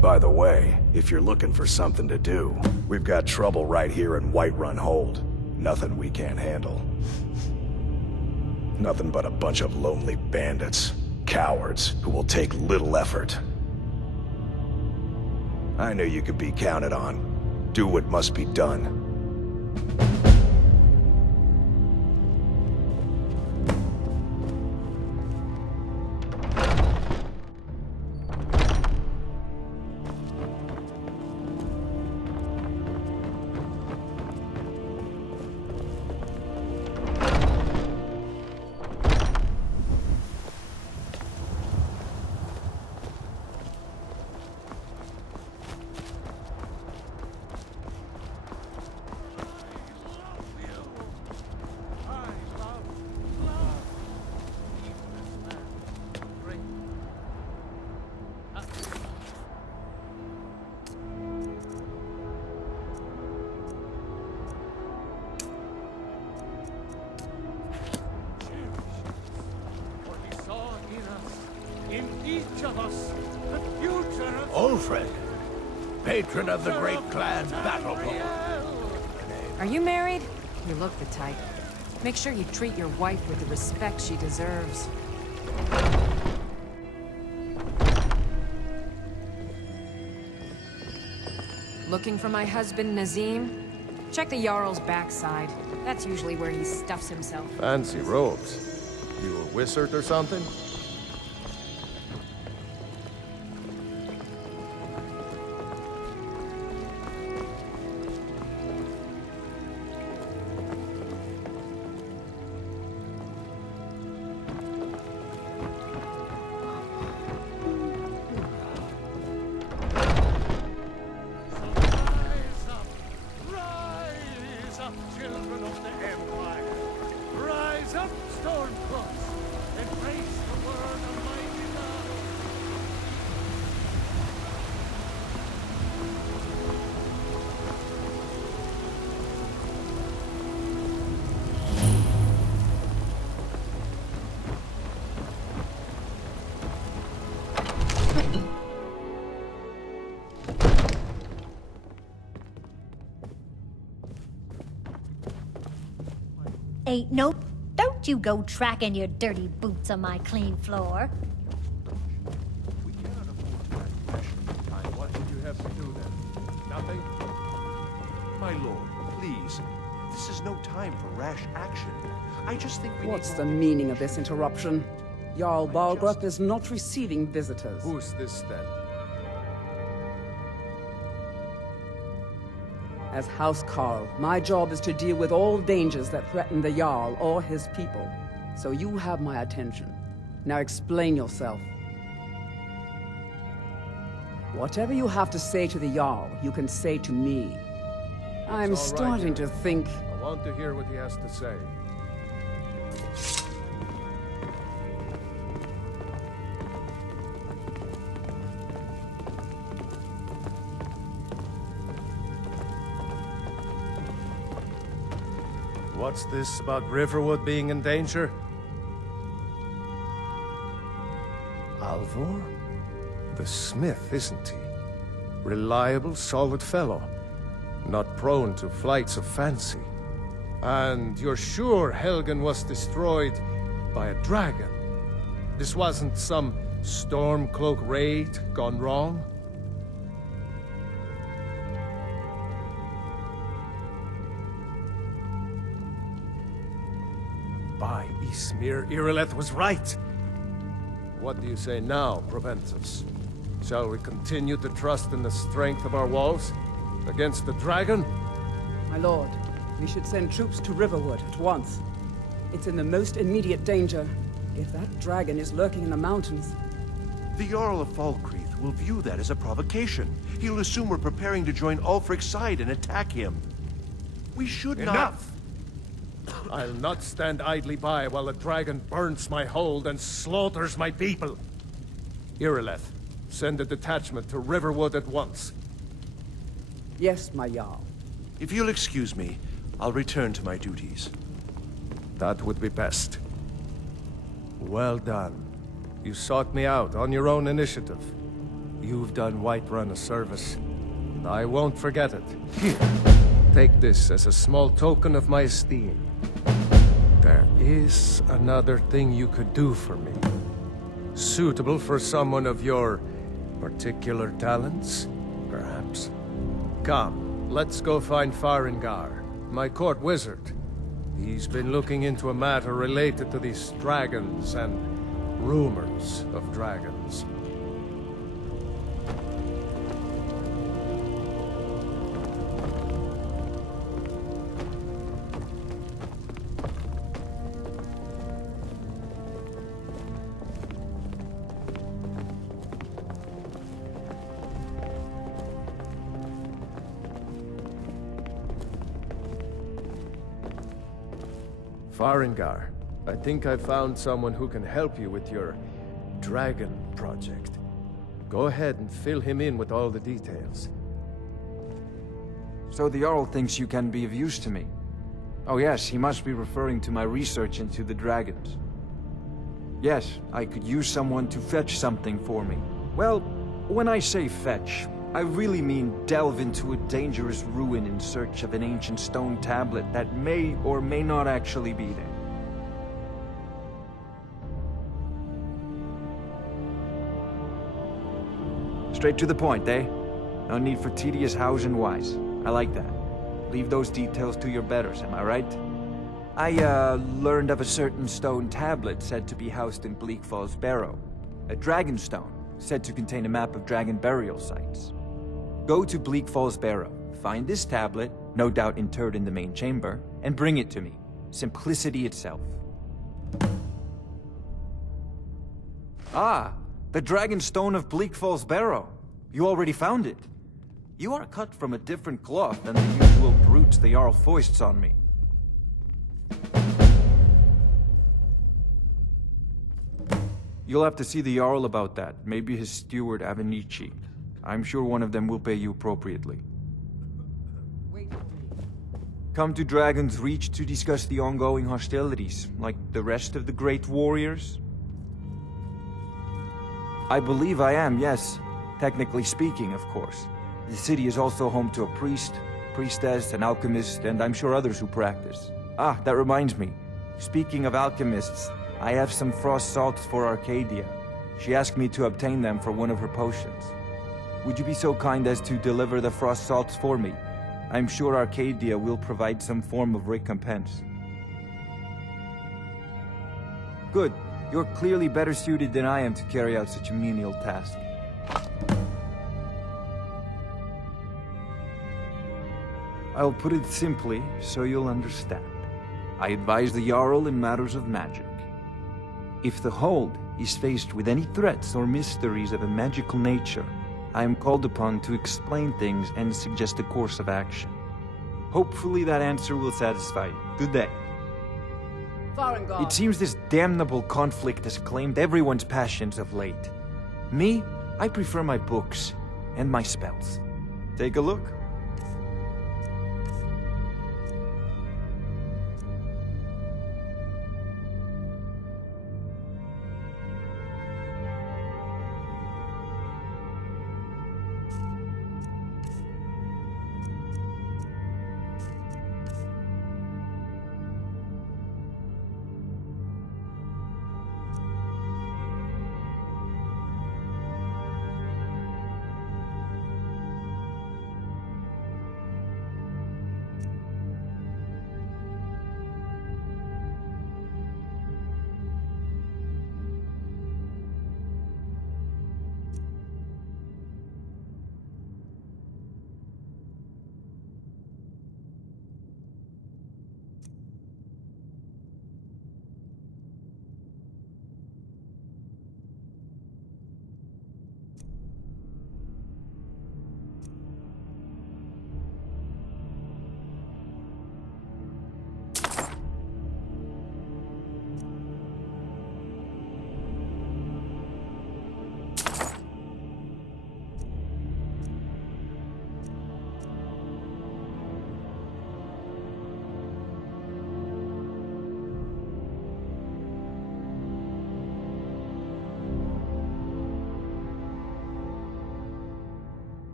By the way, if you're looking for something to do, we've got trouble right here in Whiterun Hold. Nothing we can't handle. Nothing but a bunch of lonely bandits. Cowards who will take little effort. I knew you could be counted on. Do what must be done. each of us, the future of... Ulfred, patron of the great clan's battle poem. Are you married? You look the type. Make sure you treat your wife with the respect she deserves. Looking for my husband, Nazim? Check the Jarl's backside. That's usually where he stuffs himself. Fancy robes. You a wizard or something? Children of the Empire, rise up, Stormcloaks! Embrace the word of mighty God! Ain't no... Don't you go tracking your dirty boots on my clean floor. We cannot afford to act rashly. Time. What would you have to do then? Nothing? My lord, please. This is no time for rash action. I just think we What's need the meaning of this interruption? Jarl Balgruth is not receiving visitors. Who's this then? As House Carl, my job is to deal with all dangers that threaten the Jarl or his people. So you have my attention. Now explain yourself. Whatever you have to say to the Jarl, you can say to me. I'm It's all right, starting to Eric. think... I want to hear what he has to say. What's this about Riverwood being in danger? Alvor? The smith, isn't he? Reliable, solid fellow. Not prone to flights of fancy. And you're sure Helgen was destroyed by a dragon? This wasn't some Stormcloak raid gone wrong? By Ismir, Irileth was right. What do you say now, Proventus? Shall we continue to trust in the strength of our walls? Against the dragon? My lord, we should send troops to Riverwood at once. It's in the most immediate danger. If that dragon is lurking in the mountains... The Jarl of Falkreath will view that as a provocation. He'll assume we're preparing to join Ulfric's side and attack him. We should not... Enough! I'll not stand idly by while the dragon burns my hold and slaughters my people. Irileth, send a detachment to Riverwood at once. Yes, my Jarl. If you'll excuse me, I'll return to my duties. That would be best. Well done. You sought me out on your own initiative. You've done Whiterun a service, and I won't forget it. Here, take this as a small token of my esteem. There is another thing you could do for me. Suitable for someone of your particular talents, perhaps. Come, let's go find Farengar, my court wizard. He's been looking into a matter related to these dragons and rumors of dragons. Farengar, I think I found someone who can help you with your dragon project. Go ahead and fill him in with all the details. So the Jarl thinks you can be of use to me. Oh yes, he must be referring to my research into the dragons. Yes, I could use someone to fetch something for me. Well, when I say fetch, I really mean delve into a dangerous ruin in search of an ancient stone tablet that may or may not actually be there. Straight to the point, eh? No need for tedious hows and whys. I like that. Leave those details to your betters, am I right? I, learned of a certain stone tablet said to be housed in Bleak Falls Barrow. A dragon stone, said to contain a map of dragon burial sites. Go to Bleak Falls Barrow, find this tablet, no doubt interred in the main chamber, and bring it to me. Simplicity itself. Ah, the dragon stone of Bleak Falls Barrow. You already found it. You are cut from a different cloth than the usual brutes the Jarl foists on me. You'll have to see the Jarl about that. Maybe his steward Avenici. I'm sure one of them will pay you appropriately. Come to Dragon's Reach to discuss the ongoing hostilities, like the rest of the great warriors? I believe I am, yes. Technically speaking, of course. The city is also home to a priest, priestess, an alchemist, and I'm sure others who practice. Ah, that reminds me. Speaking of alchemists, I have some frost salts for Arcadia. She asked me to obtain them for one of her potions. Would you be so kind as to deliver the frost salts for me? I'm sure Arcadia will provide some form of recompense. Good. You're clearly better suited than I am to carry out such a menial task. I'll put it simply so you'll understand. I advise the Jarl in matters of magic. If the Hold is faced with any threats or mysteries of a magical nature, I am called upon to explain things and suggest a course of action. Hopefully that answer will satisfy you. Good day. It seems this damnable conflict has claimed everyone's passions of late. Me, I prefer my books and my spells. Take a look.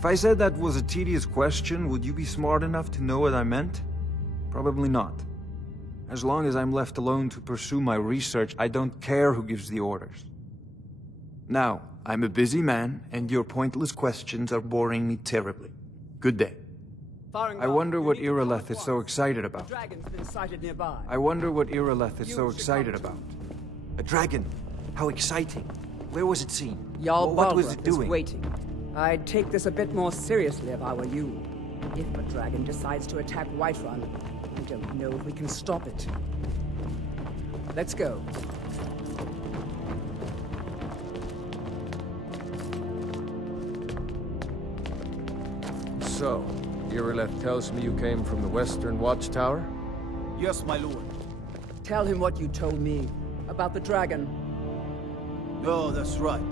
If I said that was a tedious question, would you be smart enough to know what I meant? Probably not. As long as I'm left alone to pursue my research, I don't care who gives the orders. Now, I'm a busy man, and your pointless questions are boring me terribly. Good day. I wonder what Irileth is so excited about. Dragon's been sighted nearby. I wonder what Irileth is so excited about. A dragon? How exciting. Where was it seen? Jarl What was Balgruuf it is doing? waiting. I'd take this a bit more seriously if I were you. If a dragon decides to attack Whiterun, I don't know if we can stop it. Let's go. So, Irileth tells me you came from the Western Watchtower? Yes, my lord. Tell him what you told me about the dragon. Oh, that's right.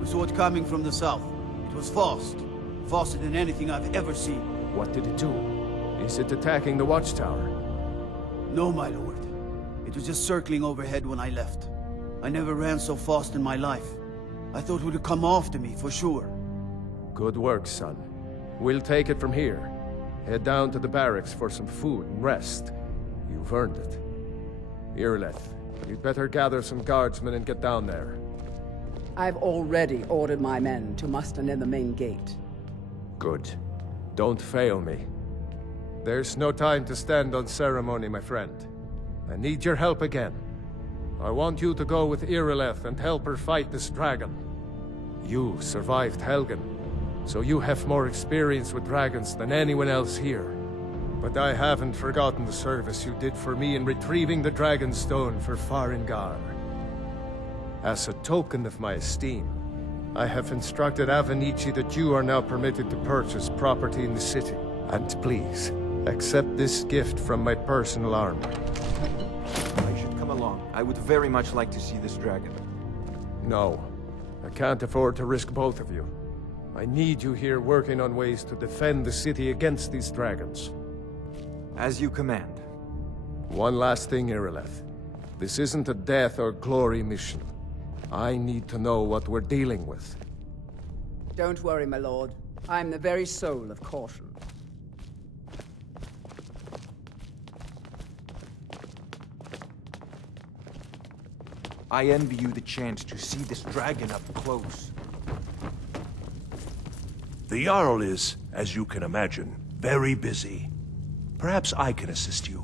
We saw it coming from the south. It was fast. Faster than anything I've ever seen. What did it do? Is it attacking the Watchtower? No, my lord. It was just circling overhead when I left. I never ran so fast in my life. I thought it would come after me, for sure. Good work, son. We'll take it from here. Head down to the barracks for some food and rest. You've earned it. Irileth, you'd better gather some guardsmen and get down there. I've already ordered my men to muster near the main gate. Good. Don't fail me. There's no time to stand on ceremony, my friend. I need your help again. I want you to go with Irileth and help her fight this dragon. You survived Helgen, so you have more experience with dragons than anyone else here. But I haven't forgotten the service you did for me in retrieving the Dragon's Stone for Farengar. As a token of my esteem, I have instructed Avenici that you are now permitted to purchase property in the city. And please, accept this gift from my personal armor. I should come along. I would very much like to see this dragon. No, I can't afford to risk both of you. I need you here working on ways to defend the city against these dragons. As you command. One last thing, Irileth. This isn't a death or glory mission. I need to know what we're dealing with. Don't worry, my lord. I'm the very soul of caution. I envy you the chance to see this dragon up close. The Jarl is, as you can imagine, very busy. Perhaps I can assist you.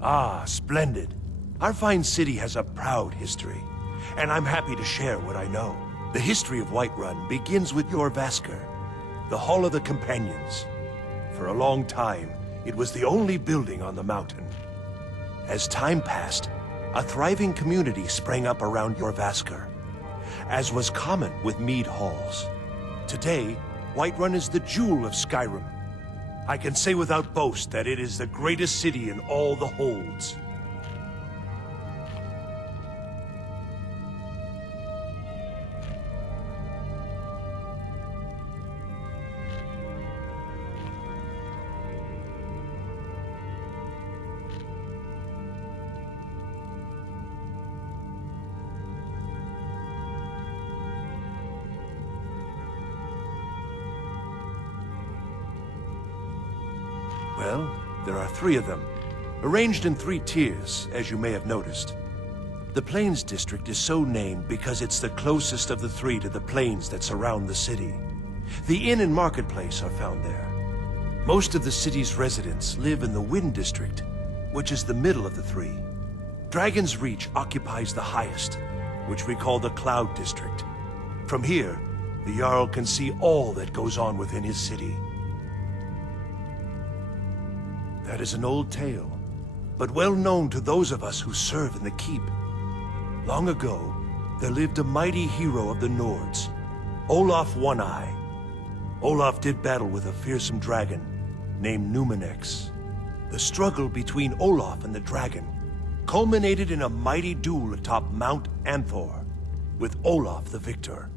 Ah, splendid. Our fine city has a proud history, and I'm happy to share what I know. The history of Whiterun begins with Jorrvaskr, the Hall of the Companions. For a long time, it was the only building on the mountain. As time passed, a thriving community sprang up around Jorrvaskr, as was common with mead halls. Today, Whiterun is the jewel of Skyrim. I can say without boast that it is the greatest city in all the holds. Well, there are 3 of them, arranged in 3 tiers, as you may have noticed. The Plains District is so named because it's the closest of the 3 to the plains that surround the city. The inn and marketplace are found there. Most of the city's residents live in the Wind District, which is the middle of the 3. Dragon's Reach occupies the highest, which we call the Cloud District. From here, the Jarl can see all that goes on within his city. That is an old tale, but well known to those of us who serve in the keep. Long ago, there lived a mighty hero of the Nords, Olaf One-Eye. Olaf did battle with a fearsome dragon named Numenex. The struggle between Olaf and the dragon culminated in a mighty duel atop Mount Anthor, with Olaf the victor.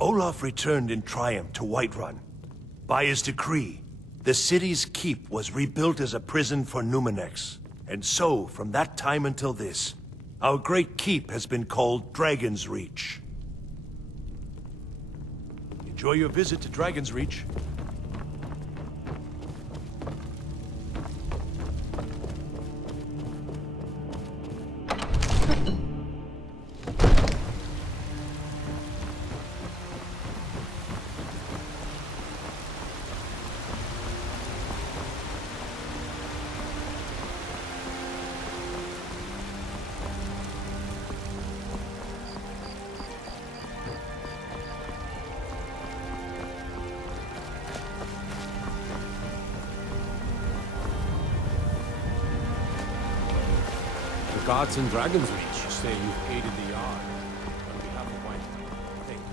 Olaf returned in triumph to Whiterun. By his decree, the city's keep was rebuilt as a prison for Numenex. And so, from that time until this, our great keep has been called Dragon's Reach. Enjoy your visit to Dragon's Reach. The guards in Dragon's Reach say you've aided the Yard. On behalf of my... Thank you.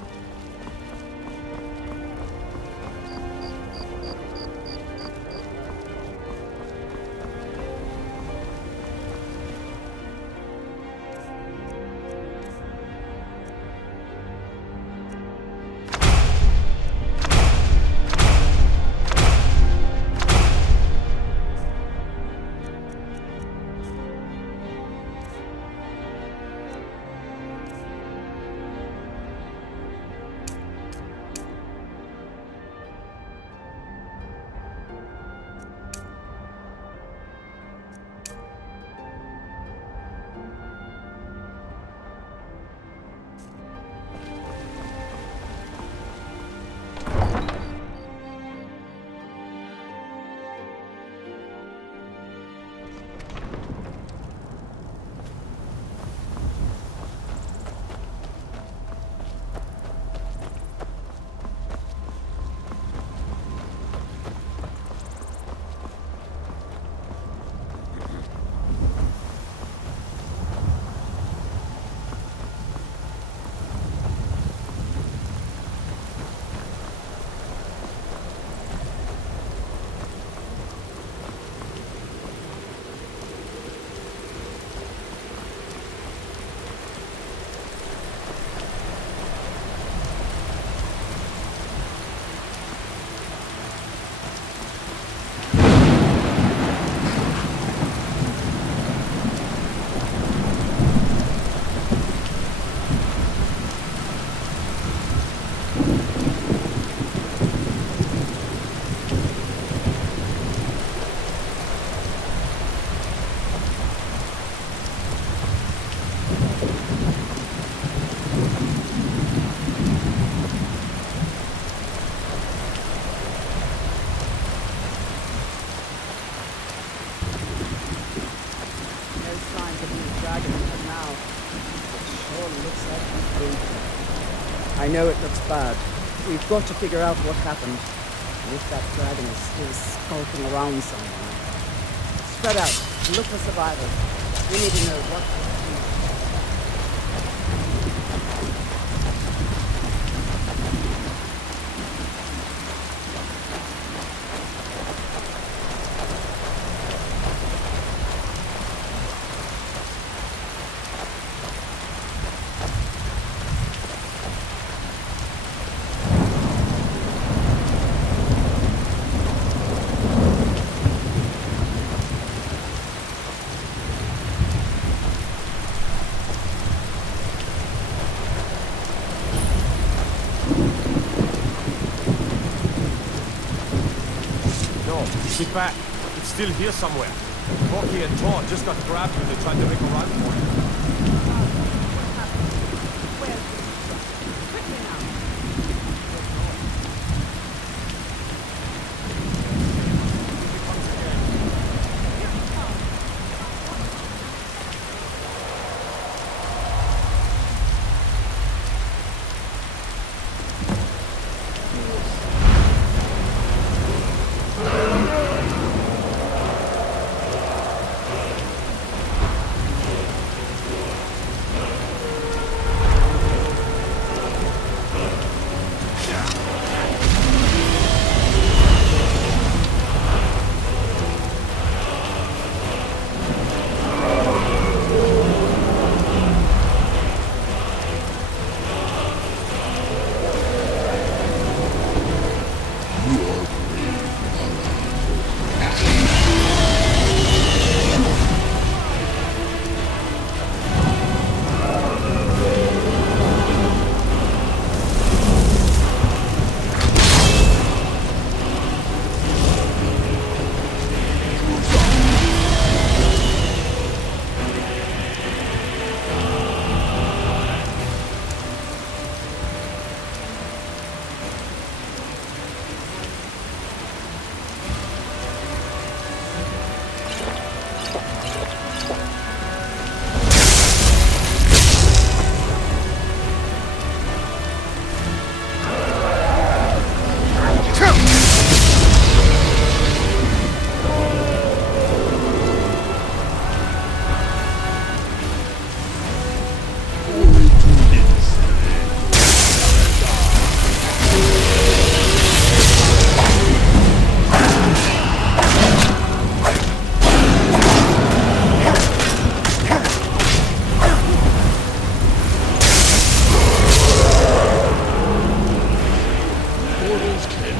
I know it looks bad. We've got to figure out what happened. And if that dragon is still skulking around somewhere. Spread out. Look for survivors. We need to know what to do. Get back. It's still here somewhere. Rocky and Tor just got grabbed when they tried to make a run for it. Imperial's claim.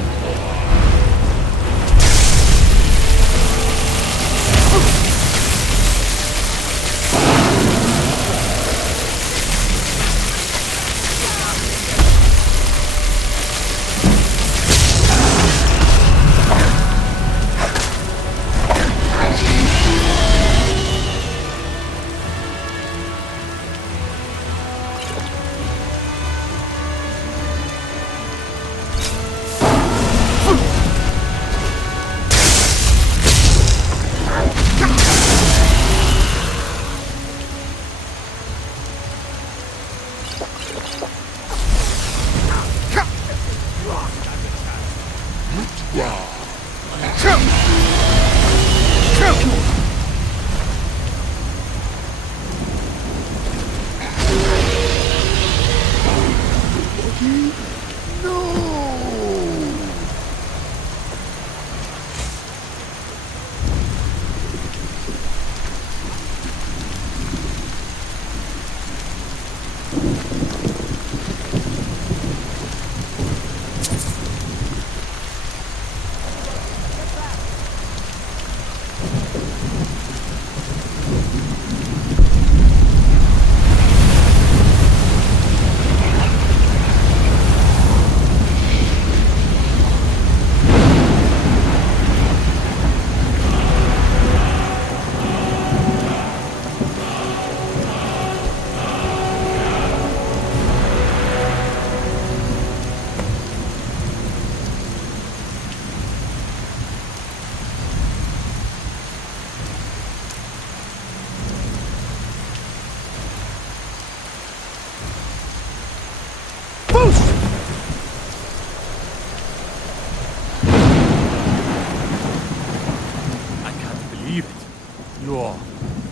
You're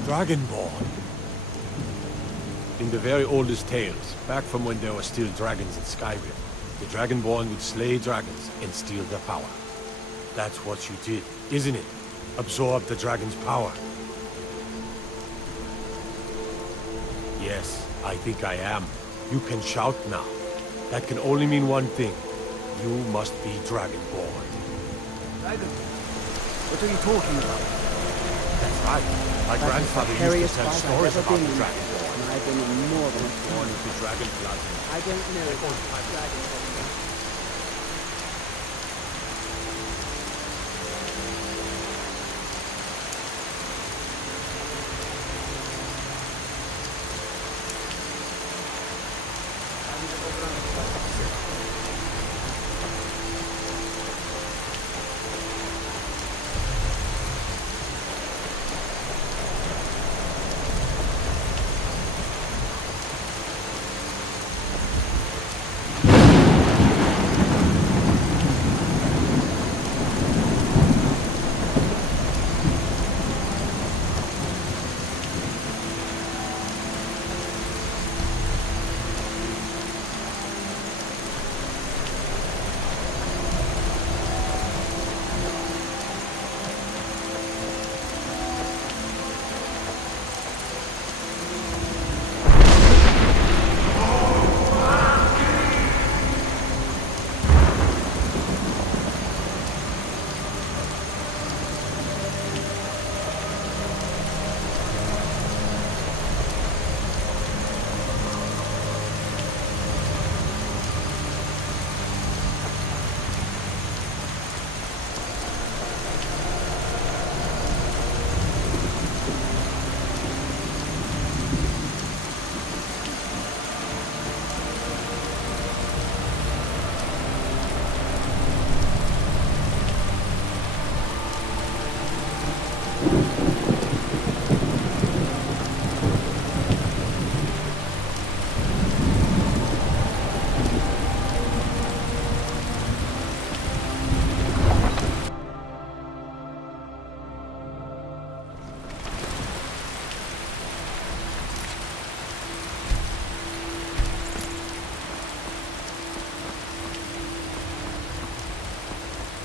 Dragonborn. In the very oldest tales, back from when there were still dragons in Skyrim, the Dragonborn would slay dragons and steal their power. That's what you did, isn't it? Absorb the dragon's power. Yes, I think I am. You can shout now. That can only mean one thing. You must be Dragonborn. Dragon? What are you talking about? That's right. My grandfather used to tell stories about the Dragonborn. And I've been in more than a Born with the dragon blood. I don't know about Dragonborn.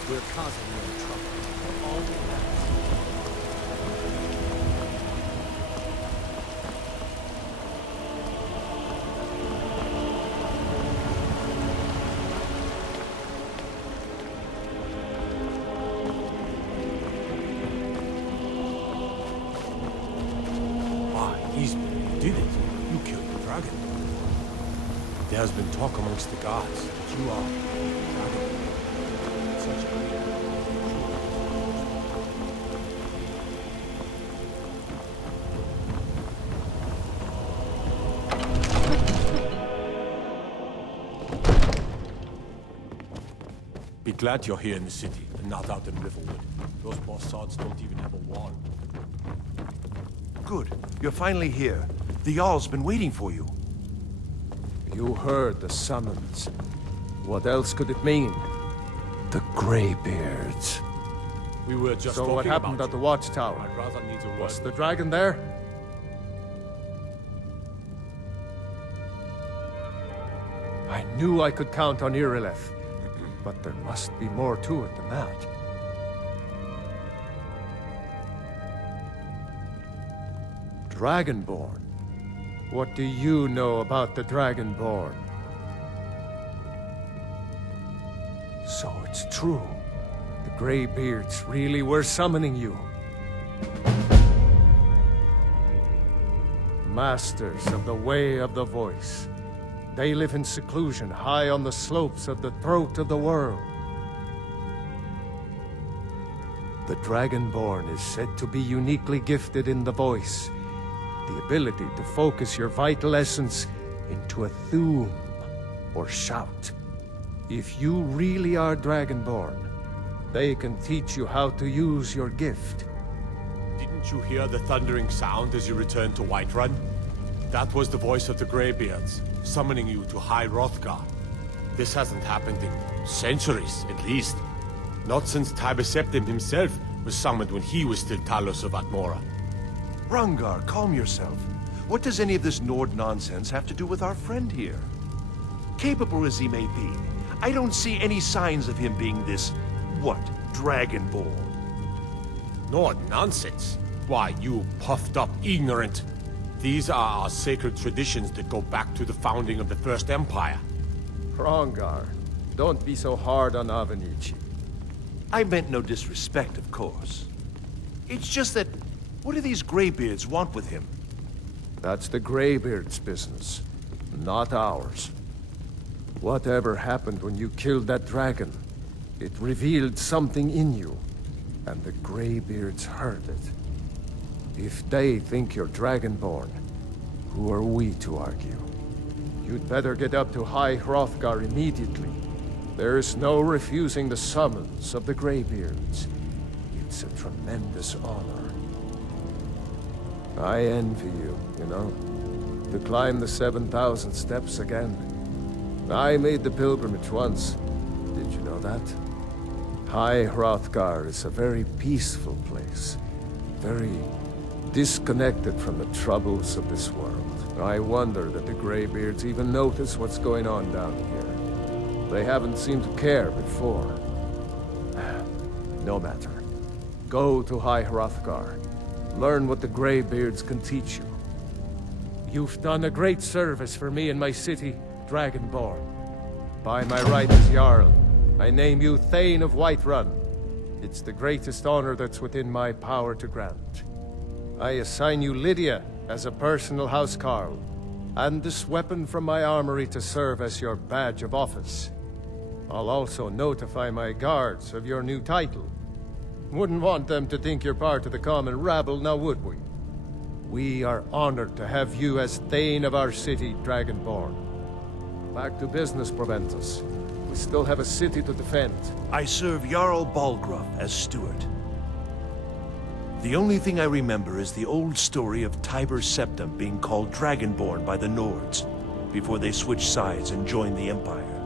We're causing no trouble. All we have. There has been talk amongst the gods that you are such a Be glad you're here in the city and not out in Riverwood. Those bastards don't even have a wall. Good. You're finally here. The Jarl's been waiting for you. You heard the summons. What else could it mean? The Greybeards. We were just So what happened at the watchtower? My brother needs a word. Was the dragon there? I knew I could count on Irileth, but there must be more to it than that. Dragonborn? What do you know about the Dragonborn? So it's true. The Greybeards really were summoning you. Masters of the Way of the Voice. They live in seclusion high on the slopes of the throat of the world. The Dragonborn is said to be uniquely gifted in the voice. The ability to focus your vital essence into a thum, or shout. If you really are Dragonborn, they can teach you how to use your gift. Didn't you hear the thundering sound as you returned to Whiterun? That was the voice of the Greybeards, summoning you to High Hrothgar. This hasn't happened in centuries, at least. Not since Tiber Septim himself was summoned when he was still Talos of Atmora. Rangar, calm yourself. What does any of this Nord nonsense have to do with our friend here? Capable as he may be, I don't see any signs of him being this, what, Dragonborn? Nord nonsense? Why, you puffed up ignorant. These are our sacred traditions that go back to the founding of the First Empire. Hrongar, don't be so hard on Avenici. I meant no disrespect, of course. It's just that, what do these Greybeards want with him? That's the Greybeards' business, not ours. Whatever happened when you killed that dragon, it revealed something in you, and the Greybeards heard it. If they think you're Dragonborn, who are we to argue? You'd better get up to High Hrothgar immediately. There's no refusing the summons of the Greybeards. It's a tremendous honor. I envy you, you know, to climb the 7,000 steps again. I made the pilgrimage once. Did you know that? High Hrothgar is a very peaceful place. Very disconnected from the troubles of this world. I wonder that the Greybeards even notice what's going on down here. They haven't seemed to care before. No matter. Go to High Hrothgar. Learn what the Greybeards can teach you. You've done a great service for me and my city, Dragonborn. By my right as Jarl, I name you Thane of Whiterun. It's the greatest honor that's within my power to grant. I assign you Lydia as a personal housecarl, and this weapon from my armory to serve as your badge of office. I'll also notify my guards of your new title. Wouldn't want them to think you're part of the common rabble, now would we? We are honored to have you as Thane of our city, Dragonborn. Back to business, Proventus. We still have a city to defend. I serve Jarl Balgruuf as steward. The only thing I remember is the old story of Tiber Septim being called Dragonborn by the Nords, before they switched sides and joined the Empire.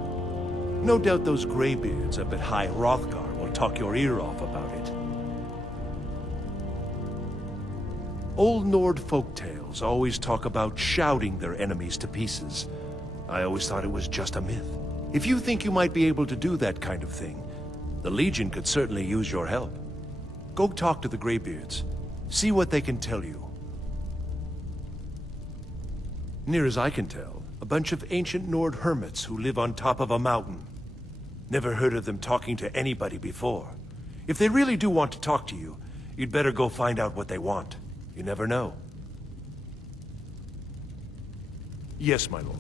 No doubt those Greybeards up at High Hrothgar will talk your ear off about it. Old Nord folktales always talk about shouting their enemies to pieces. I always thought it was just a myth. If you think you might be able to do that kind of thing, the Legion could certainly use your help. Go talk to the Greybeards. See what they can tell you. Near as I can tell, a bunch of ancient Nord hermits who live on top of a mountain. Never heard of them talking to anybody before. If they really do want to talk to you, you'd better go find out what they want. You never know. Yes, my lord.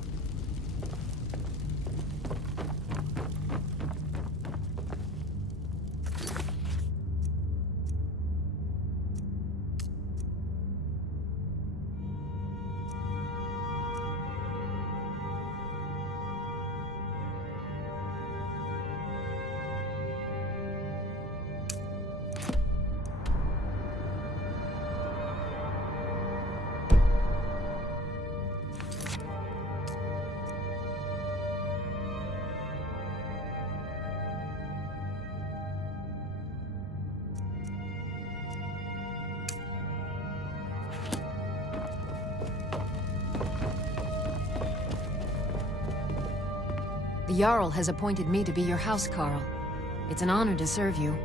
The Jarl has appointed me to be your housecarl. It's an honor to serve you.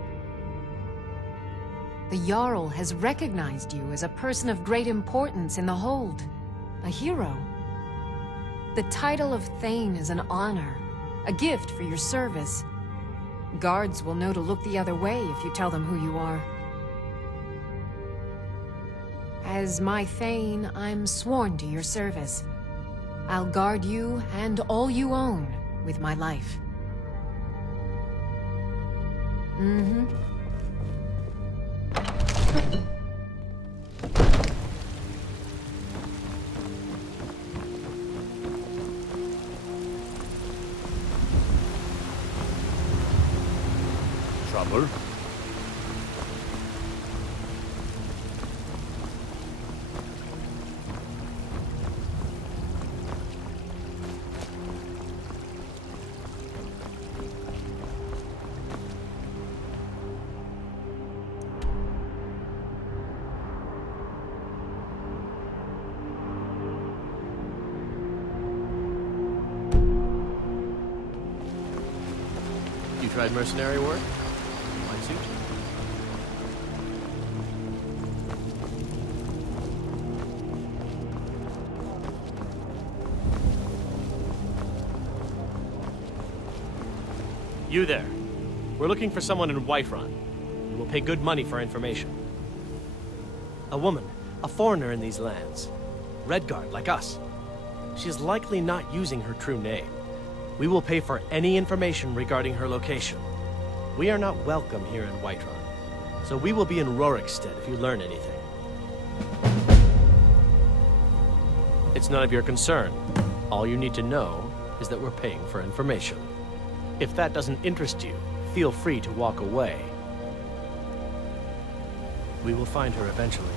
The Jarl has recognized you as a person of great importance in the Hold. A hero. The title of Thane is an honor, a gift for your service. Guards will know to look the other way if you tell them who you are. As my Thane, I'm sworn to your service. I'll guard you and all you own with my life. Trouble? You tried mercenary work? Might suit you. You there. We're looking for someone in Whiterun. We will pay good money for information. A woman, a foreigner in these lands. Redguard, like us. She is likely not using her true name. We will pay for any information regarding her location. We are not welcome here in Whiterun, so we will be in Rorikstead if you learn anything. It's none of your concern. All you need to know is that we're paying for information. If that doesn't interest you, feel free to walk away. We will find her eventually.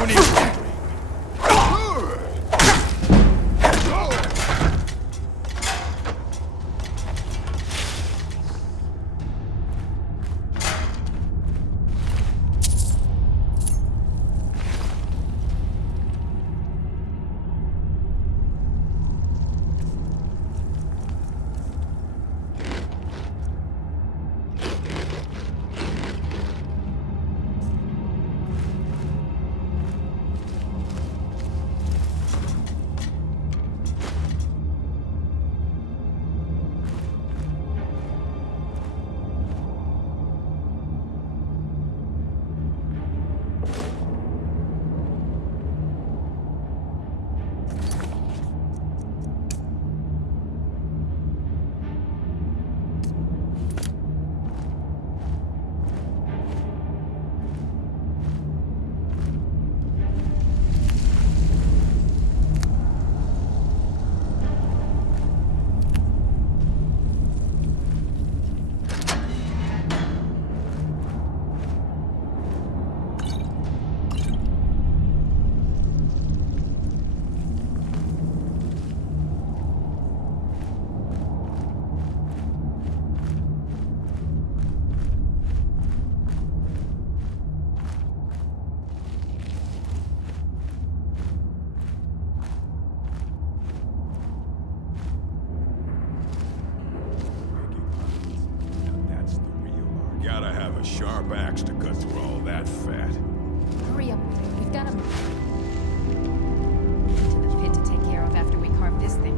don't even... Gotta have a sharp axe to cut through all that fat. Hurry up. We've got a pit to take care of after we carve this thing.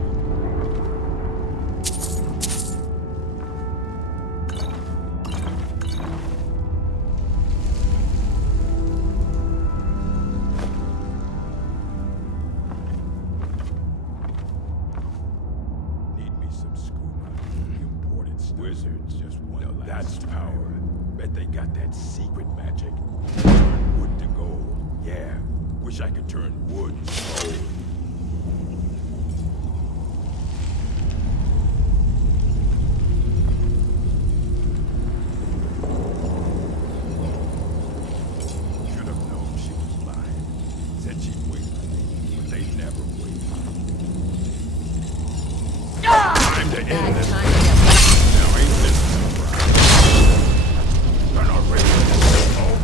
Need me some scuba. Imported stuff. Wizards just want no, that's power. Bet they got that secret magic. Turn wood to gold. Yeah. Wish I could turn wood to gold. Should have known she was lying. Said she'd wait for me, but they never wait. Time to end this. Now ain't this a surprise? They're not ready for this, oh.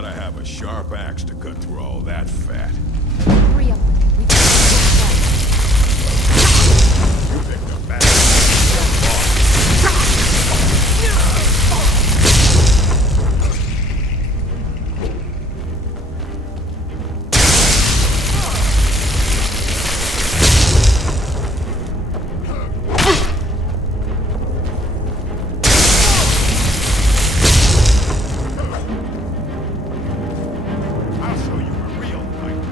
gotta have a sharp axe to cut through all that fat. Hurry up. We can't You picked up that. I'll show you a real fight.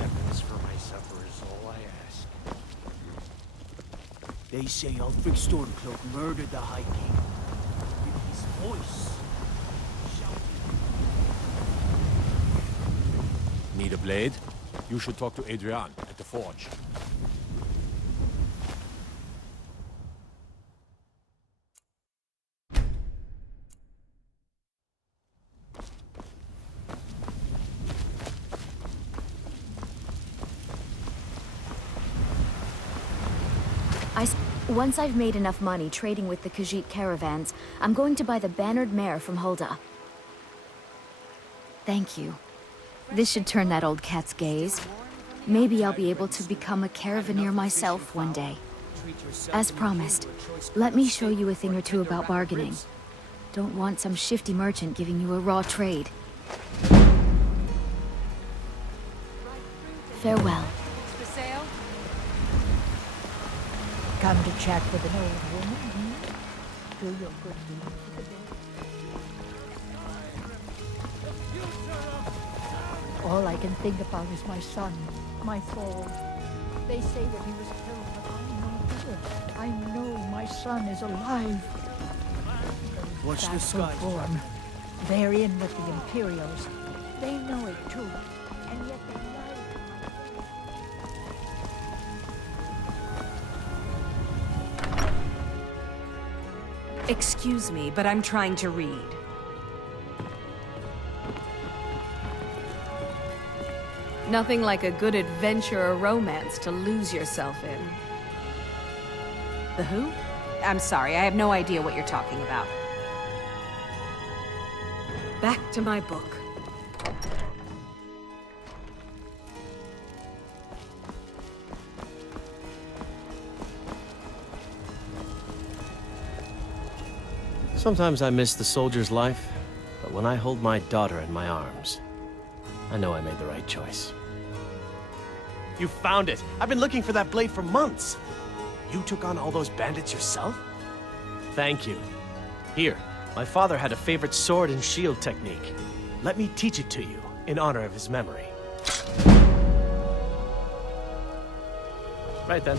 seconds for my supper is all I ask. They say Ulfric Stormcloak murdered the High King. With his voice. Need a blade? You should talk to Adrian at the forge. Once I've made enough money trading with the Khajiit caravans, I'm going to buy the bannered mare from Hulda. Thank you. This should turn that old cat's gaze. Maybe I'll be able to become a caravaneer myself one day. As promised, let me show you a thing or two about bargaining. Don't want some shifty merchant giving you a raw trade. Farewell. Come to chat with an old woman, hmm? Do your good deed for the day. All I can think about is my son, my fall. They say that he was killed, but I'm no good. I know my son is alive. Watch the Vassal skies. form. They're in with the Imperials. They know it too, and yet they lie. Excuse me, but I'm trying to read. Nothing like a good adventure or romance to lose yourself in. The who? I'm sorry, I have no idea what you're talking about. Back to my book. Sometimes I miss the soldier's life, but when I hold my daughter in my arms, I know I made the right choice. You found it! I've been looking for that blade for months! You took on all those bandits yourself? Thank you. Here, my father had a favorite sword and shield technique. Let me teach it to you, in honor of his memory. Right then.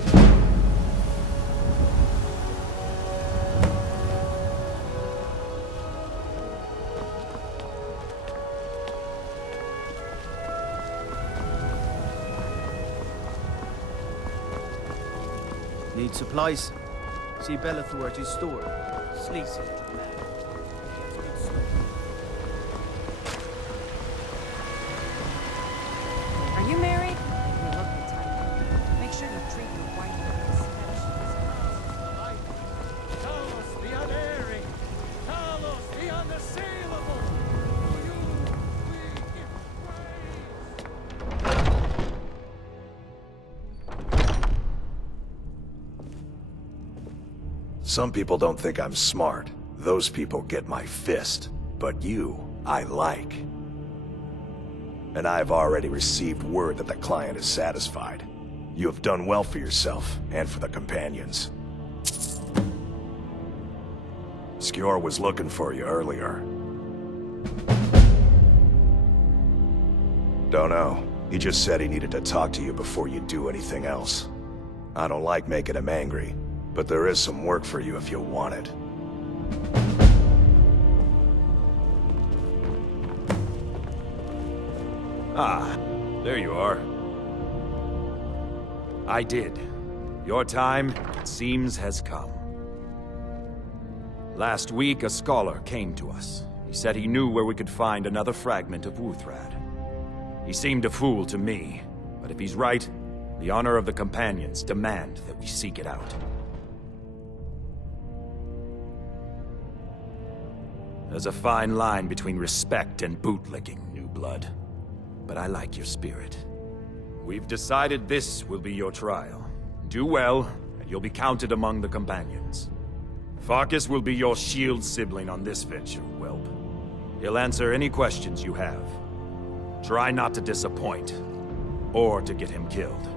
Need supplies? See Bellathor at his store. Sleazy. Are you married? You look the type. Make sure you treat your wife with Talos the unerring! Talos the unassailable! To you we give Some people don't think I'm smart. Those people get my fist. But you, I like. And I've already received word that the client is satisfied. You have done well for yourself, and for the companions. Skjor was looking for you earlier. Don't know. He just said he needed to talk to you before you do anything else. I don't like making him angry, but there is some work for you if you want it. Ah, there you are. I did. Your time, it seems, has come. Last week, a scholar came to us. He said he knew where we could find another fragment of Wuthrad. He seemed a fool to me, but if he's right, the honor of the Companions demand that we seek it out. There's a fine line between respect and bootlicking, new blood. But I like your spirit. We've decided this will be your trial. Do well, and you'll be counted among the Companions. Farkas will be your shield sibling on this venture, whelp. He'll answer any questions you have. Try not to disappoint, or to get him killed.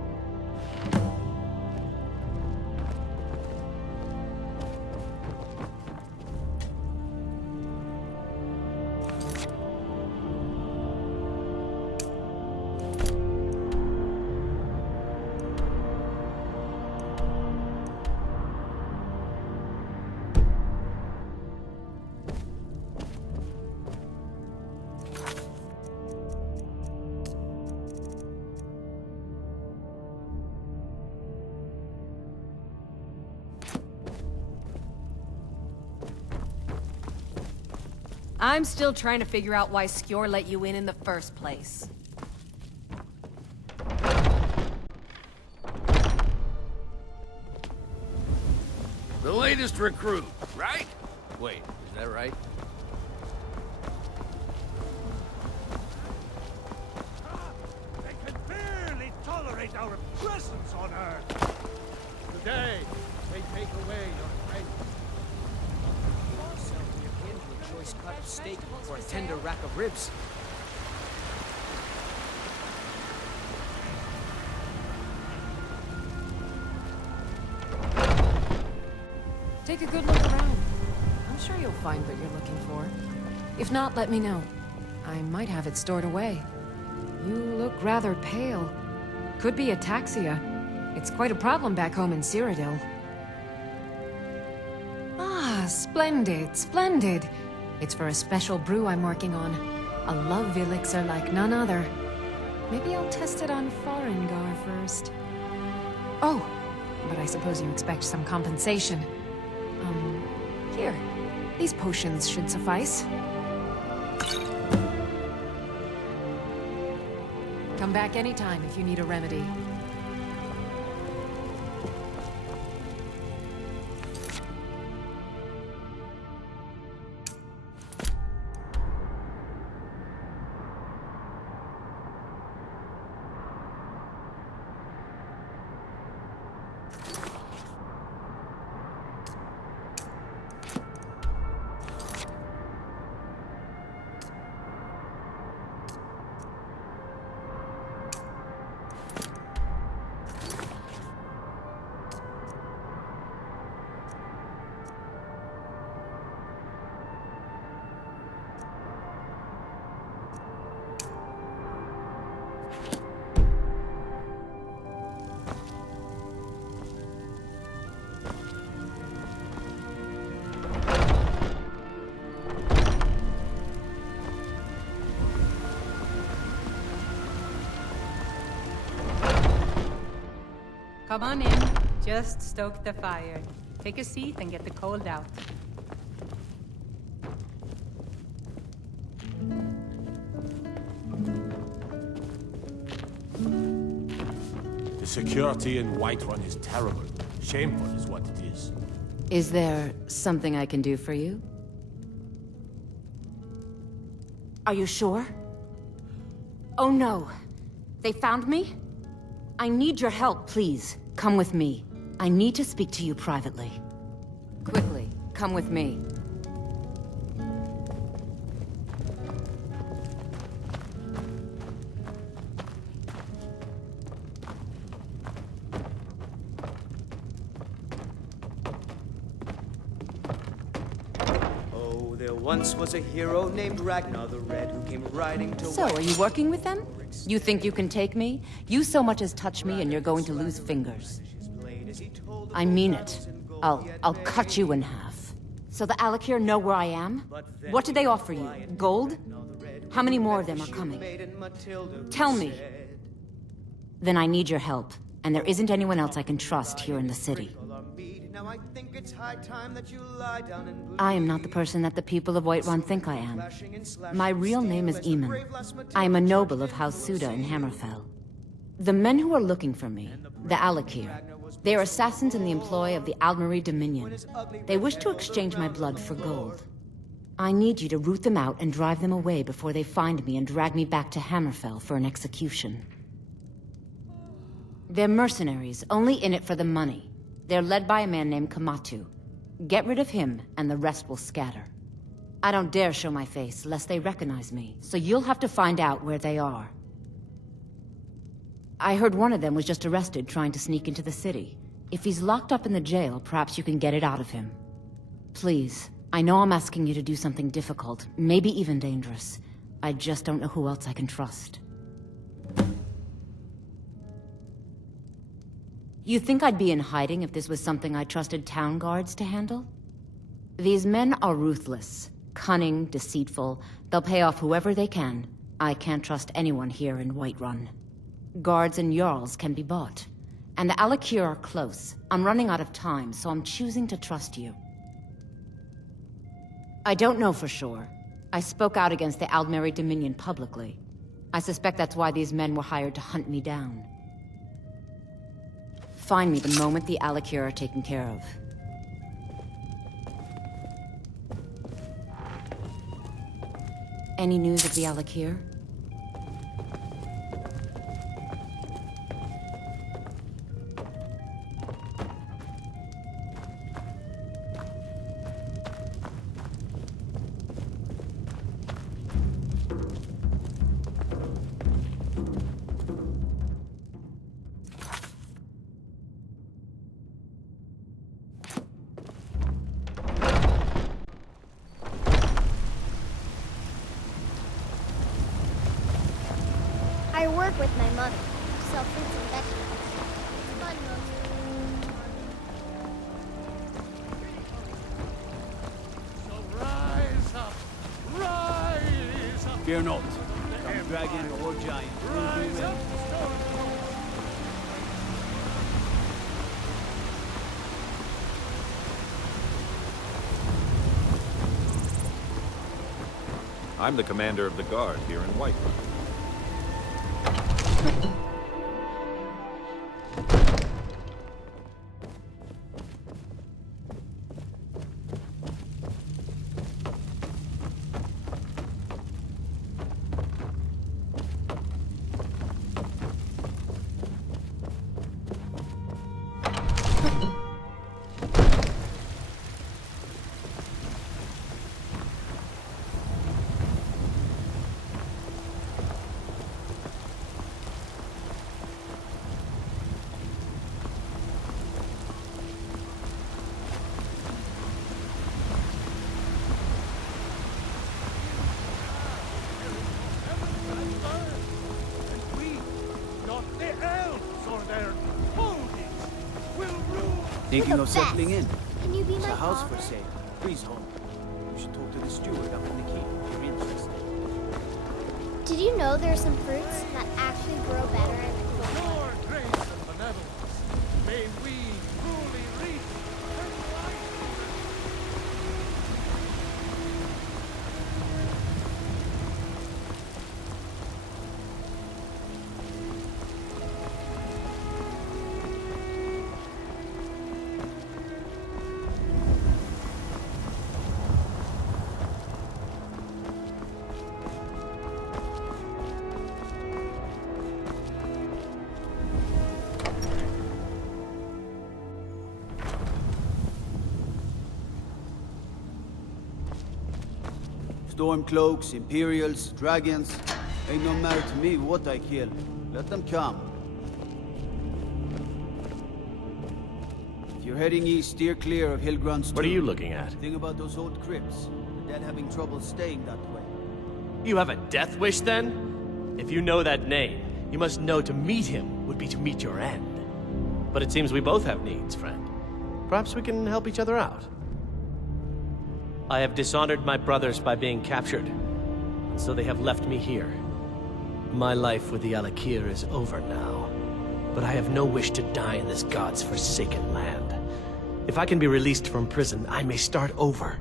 I'm still trying to figure out why Skjor let you in the first place. The latest recruit, right? Wait, is that right? They can barely tolerate our presence on Earth. Today, they take away your friends. Sounds akin to a choice cut of steak or a tender rack of ribs. Take a good look around. I'm sure you'll find what you're looking for. If not, let me know. I might have it stored away. You look rather pale. Could be ataxia. It's quite a problem back home in Cyrodiil. Ah, splendid, splendid. It's for a special brew I'm working on. A love elixir like none other. Maybe I'll test it on Farengar first. Oh, but I suppose you expect some compensation. Here. These potions should suffice. Come back anytime if you need a remedy. Come on in. Just stoke the fire. Take a seat and get the cold out. The security in Whiterun is terrible. Shameful is what it is. Is there something I can do for you? Are you sure? Oh no. They found me? I need your help, please. Come with me. I need to speak to you privately. Quickly, come with me. Oh, there once was a hero named Ragnar the Red who came riding to So, are you working with them? You think you can take me? You so much as touch me and you're going to lose fingers. I mean it. I'll cut you in half. So the Alakir know where I am? What did they offer you? Gold? How many more of them are coming? Tell me. Then I need your help, and there isn't anyone else I can trust here in the city. I am not the person that the people of Whiterun think I am. My real name is Eamon. I am a noble of House Suda in Hammerfell. The men who are looking for me, the Alakir, they are assassins in the employ of the Aldmeri Dominion. They wish to exchange my blood for gold. I need you to root them out and drive them away before they find me and drag me back to Hammerfell for an execution. They're mercenaries, only in it for the money. They're led by a man named Kamatu. Get rid of him, and the rest will scatter. I don't dare show my face, lest they recognize me, so you'll have to find out where they are. I heard one of them was just arrested trying to sneak into the city. If he's locked up in the jail, perhaps you can get it out of him. Please, I know I'm asking you to do something difficult, maybe even dangerous. I just don't know who else I can trust. You think I'd be in hiding if this was something I trusted town guards to handle? These men are ruthless, cunning, deceitful. They'll pay off whoever they can. I can't trust anyone here in Whiterun. Guards and Jarls can be bought. And the Alakir are close. I'm running out of time, so I'm choosing to trust you. I don't know for sure. I spoke out against the Aldmeri Dominion publicly. I suspect that's why these men were hired to hunt me down. Find me the moment the Alakir are taken care of. Any news of the Alakir? I work with my mother. Sell fruits and vegetables. It's fun So rise up! Rise up! Fear not. Come dragon or giant. Rise up, I'm the commander of the guard here in Whiterun. Thinking of settling in? Can you be It's my a house father? for sale. Freehold. You should talk to the steward up in the keep if you're interested. Did you know there are some fruits that actually grow better in the cold your weather? grace and benevolence, may we truly reach eternal life. Stormcloaks, Imperials, dragons. Ain't no matter to me what I kill. Let them come. If you're heading east, steer clear of Hillgrounds. What are you looking at? Think about those old crypts. The dead having trouble staying that way. You have a death wish, then? If you know that name, you must know to meet him would be to meet your end. But it seems we both have needs, friend. Perhaps we can help each other out. I have dishonored my brothers by being captured, so they have left me here. My life with the Alakir is over now, but I have no wish to die in this god's forsaken land. If I can be released from prison, I may start over.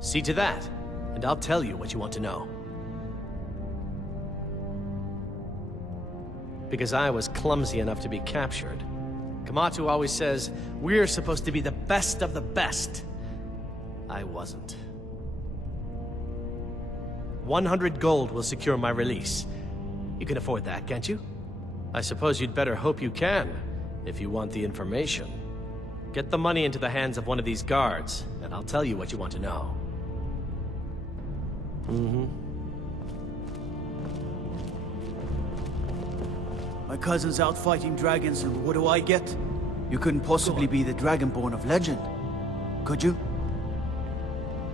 See to that, and I'll tell you what you want to know. Because I was clumsy enough to be captured. Kamatu always says, we're supposed to be the best of the best. I wasn't. 100 gold will secure my release. You can afford that, can't you? I suppose you'd better hope you can, if you want the information. Get the money into the hands of one of these guards, and I'll tell you what you want to know. My cousin's out fighting dragons, and what do I get? You couldn't possibly be the Dragonborn of legend, could you?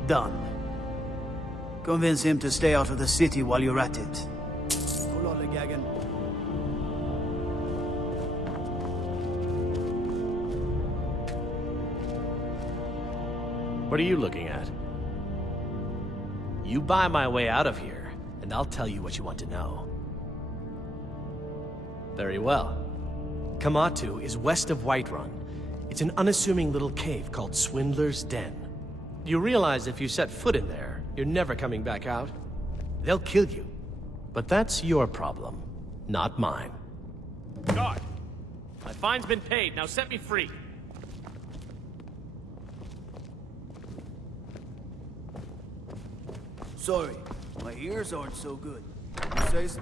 Done. Convince him to stay out of the city while you're at it. Gagan. What are you looking at? You buy my way out of here, and I'll tell you what you want to know. Very well. Kamatu is west of Whiterun. It's an unassuming little cave called Swindler's Den. You realize if you set foot in there, You're never coming back out. They'll kill you. But that's your problem, not mine. Guard! My fine's been paid, now set me free. Sorry, my ears aren't so good. You say so?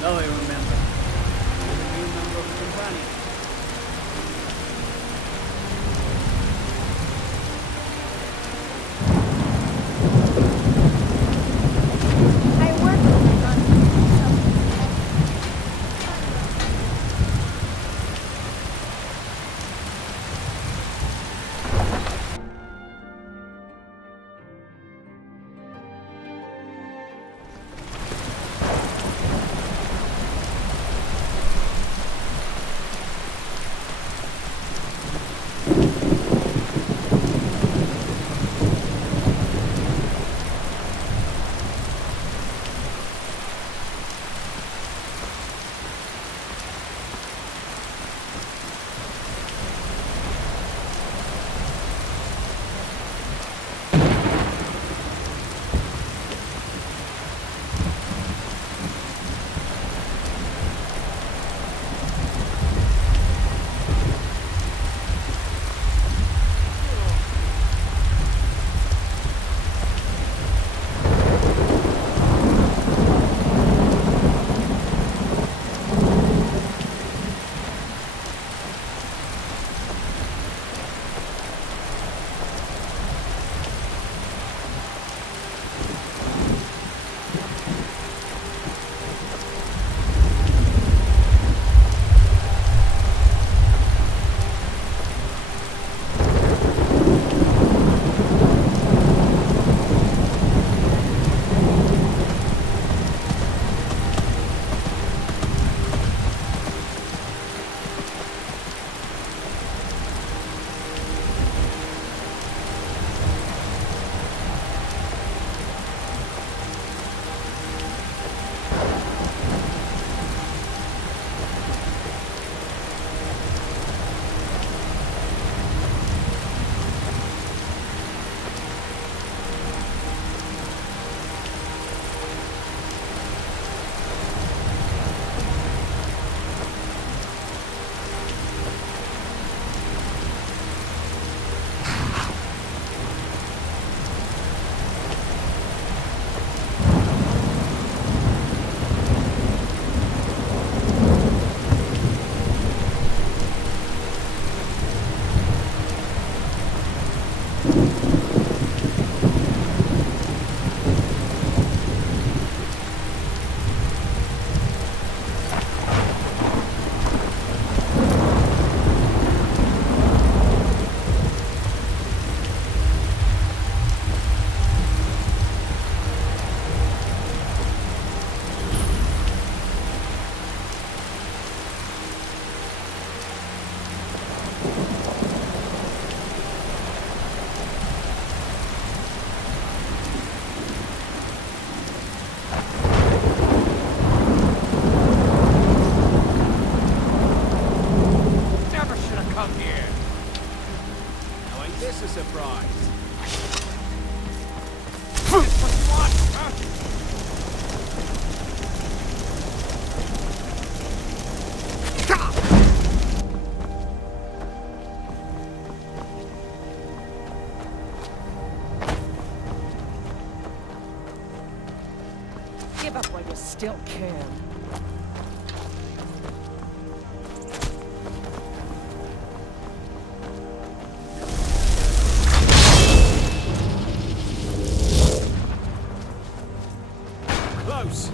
Now I remember. You're the new member of the companion. I work with my mother. Give up while you still can. close.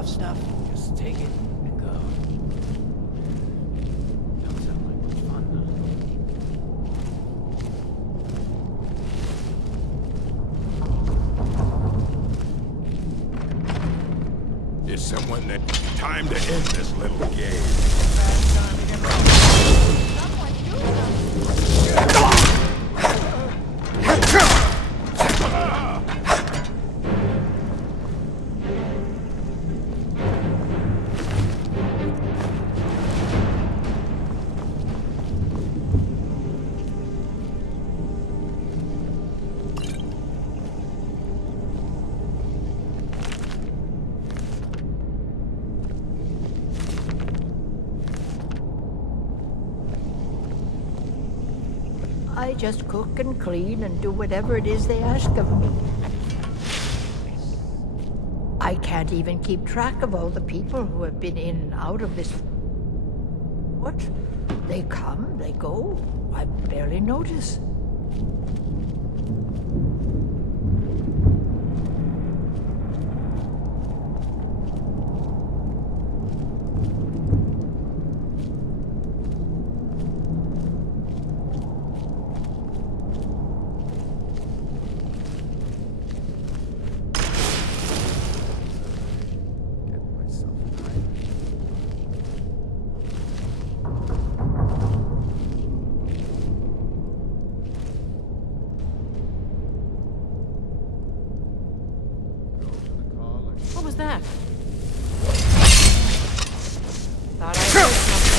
rough stuff. Just take it and go. Don't sound like much fun, though. Is someone that... Time to end this little game. I just cook and clean and do whatever it is they ask of me. I can't even keep track of all the people who have been in and out of this. What? They come, they go. I barely notice. What was that? Thought I heard something.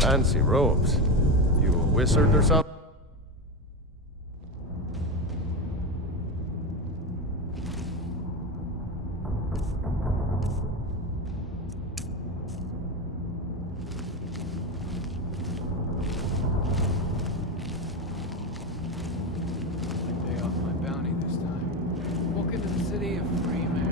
Fancy robes. You a wizard or something? Pay off my bounty this time. Walk into the city a free man.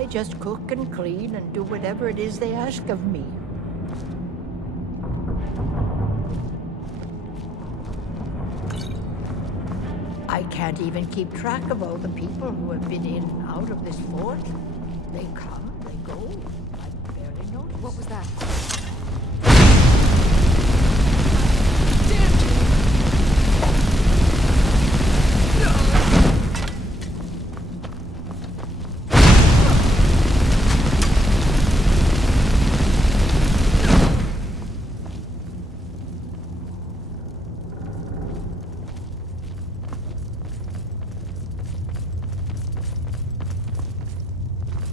I just cook and clean and do whatever it is they ask of me. I can't even keep track of all the people who have been in and out of this fort. They come, they go. I barely notice. What was that?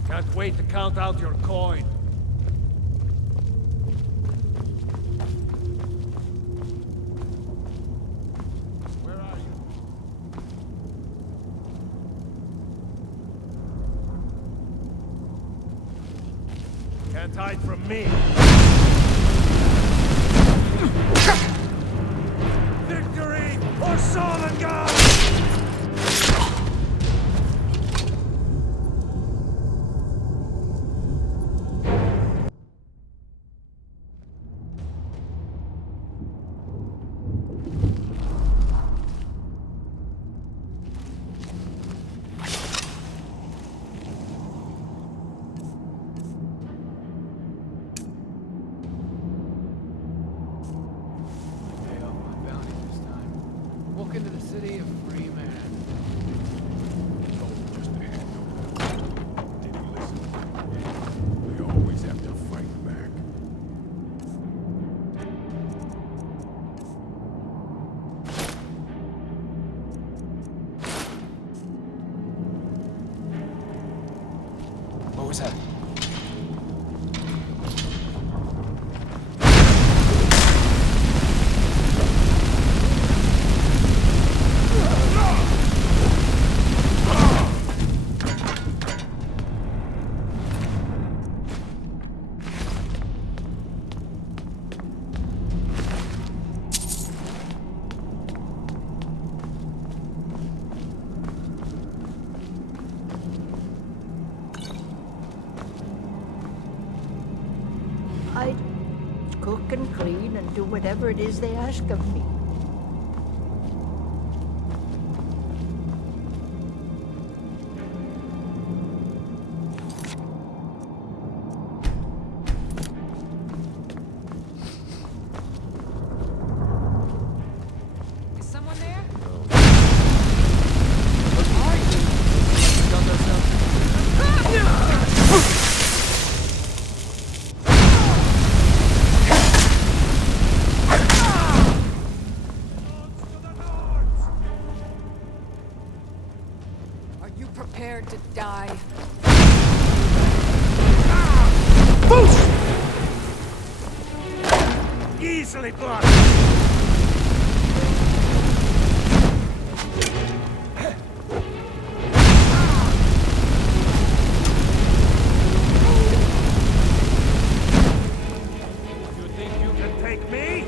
Can't wait to count out your coin. Where are you? Can't hide from me. Victory or sword and gun! Pay off my bounty this time. Walk into the city a free man. Oh, just a hand. Did he listen? We always have to fight back. What was that? I cook and clean and do whatever it is they ask of me. Is someone there? Are you prepared to die? Easily blocked! You think you can take me?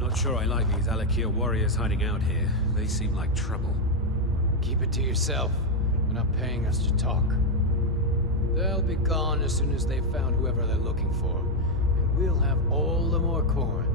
Not sure I like these Alakir warriors hiding out here. They seem like trouble. Keep it to yourself. They're not paying us to talk. They'll be gone as soon as they've found whoever they're looking for. And we'll have all the more corn.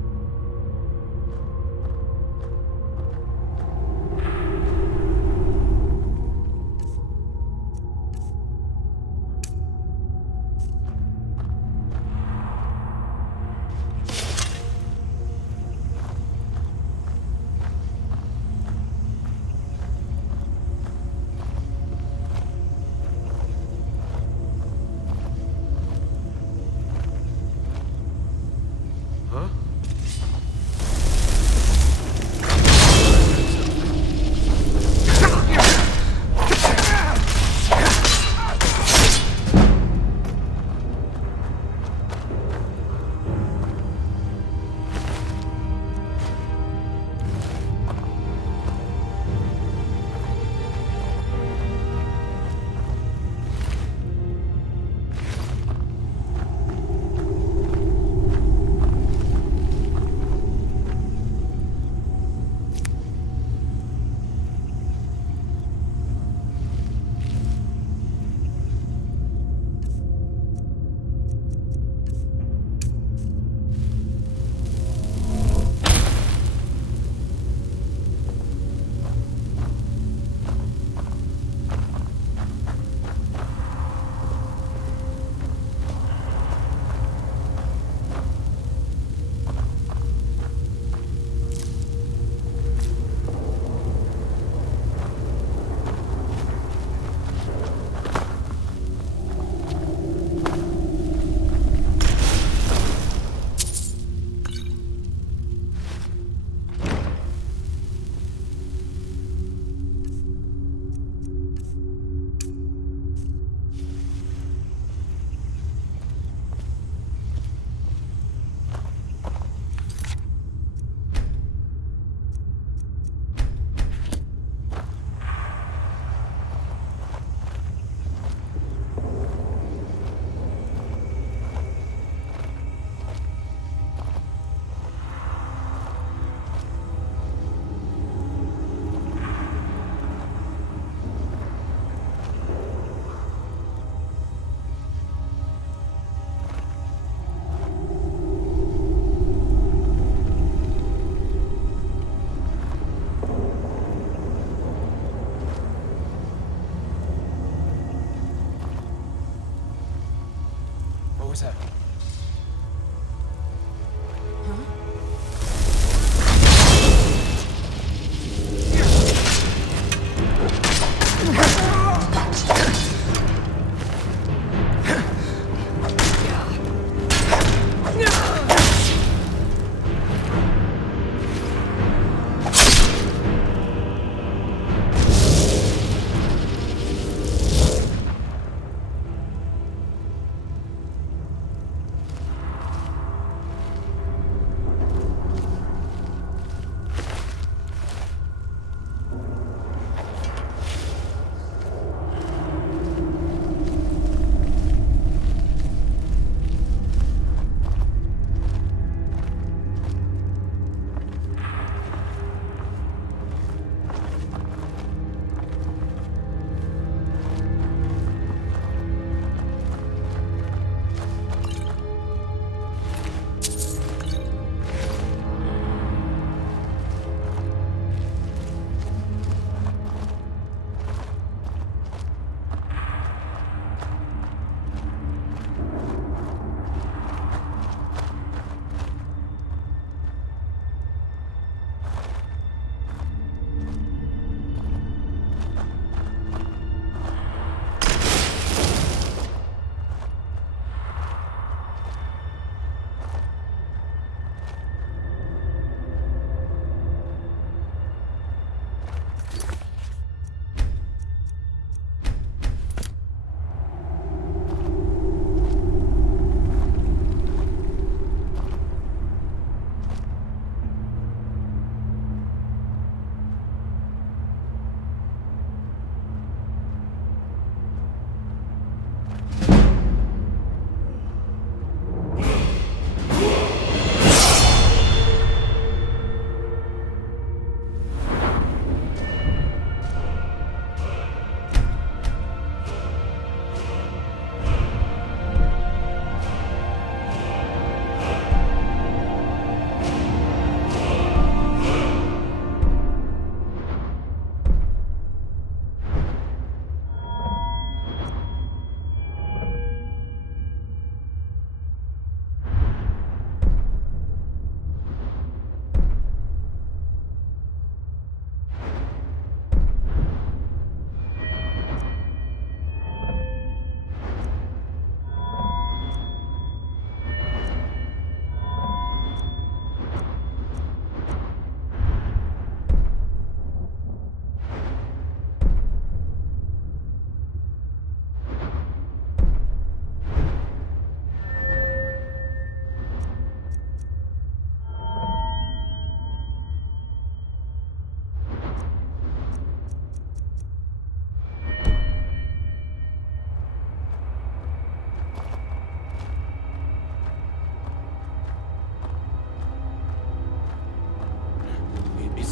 was that?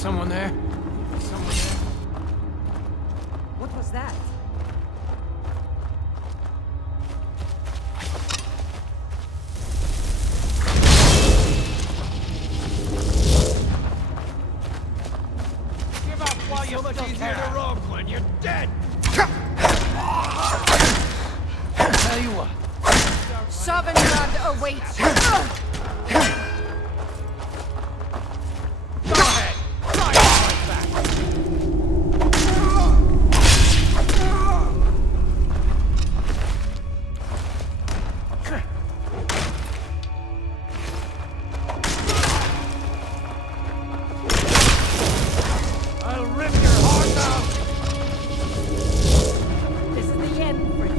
Someone there? Someone there? What was that? Give up while you still can. The wrong one. You're dead. Tell you what. Sovngrad awaits. Go ahead. Try to fight back. I'll rip your heart out. This is the end for you.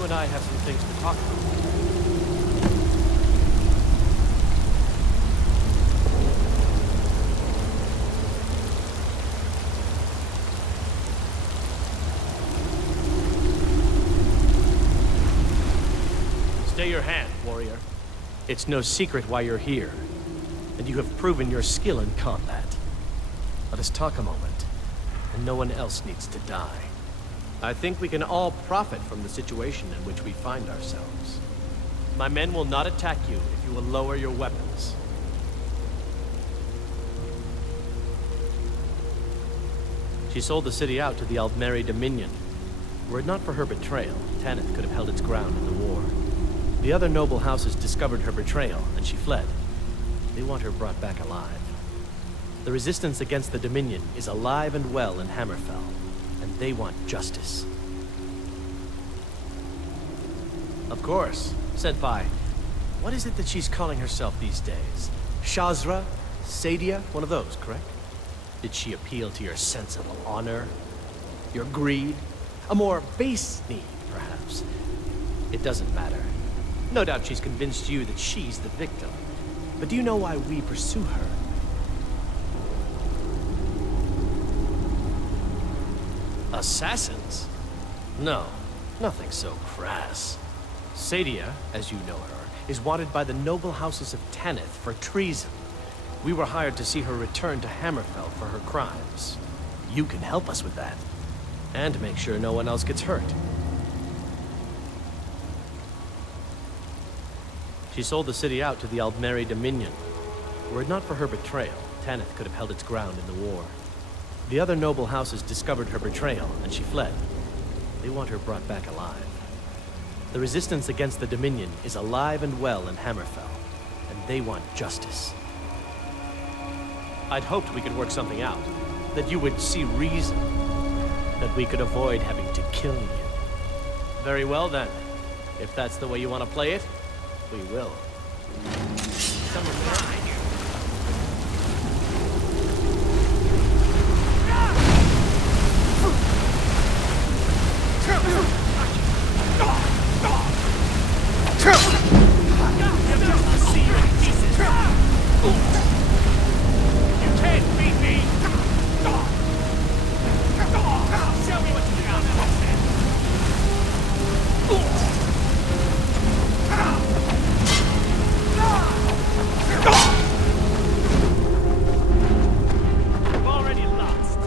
you and I have some things to talk about. Stay your hand, warrior. It's no secret why you're here, and you have proven your skill in combat. Let us talk a moment, and no one else needs to die. I think we can all profit from the situation in which we find ourselves. My men will not attack you if you will lower your weapons. She sold the city out to the Aldmeri Dominion. Were it not for her betrayal, Tanith could have held its ground in the war. The other noble houses discovered her betrayal, and she fled. They want her brought back alive. The resistance against the Dominion is alive and well in Hammerfell, and they want justice. Of course. Senpai, what is it that she's calling herself these days? Shazra? Sadia? One of those, correct? Did she appeal to your sense of honor? Your greed? A more base need, perhaps? It doesn't matter. No doubt she's convinced you that she's the victim. But do you know why we pursue her? Assassins? No, nothing so crass. Sadia, as you know her, is wanted by the noble houses of Tanith for treason. We were hired to see her return to Hammerfell for her crimes. You can help us with that. And make sure no one else gets hurt. She sold the city out to the Aldmeri Dominion. Were it not for her betrayal, Tanith could have held its ground in the war. The other noble houses discovered her betrayal, and she fled. They want her brought back alive. The resistance against the Dominion is alive and well in Hammerfell, and they want justice. I'd hoped we could work something out, that you would see reason, that we could avoid having to kill you. Very well then. If that's the way you want to play it, we will. Someone's behind you. You can't beat me! Show me what you got! You've already lost.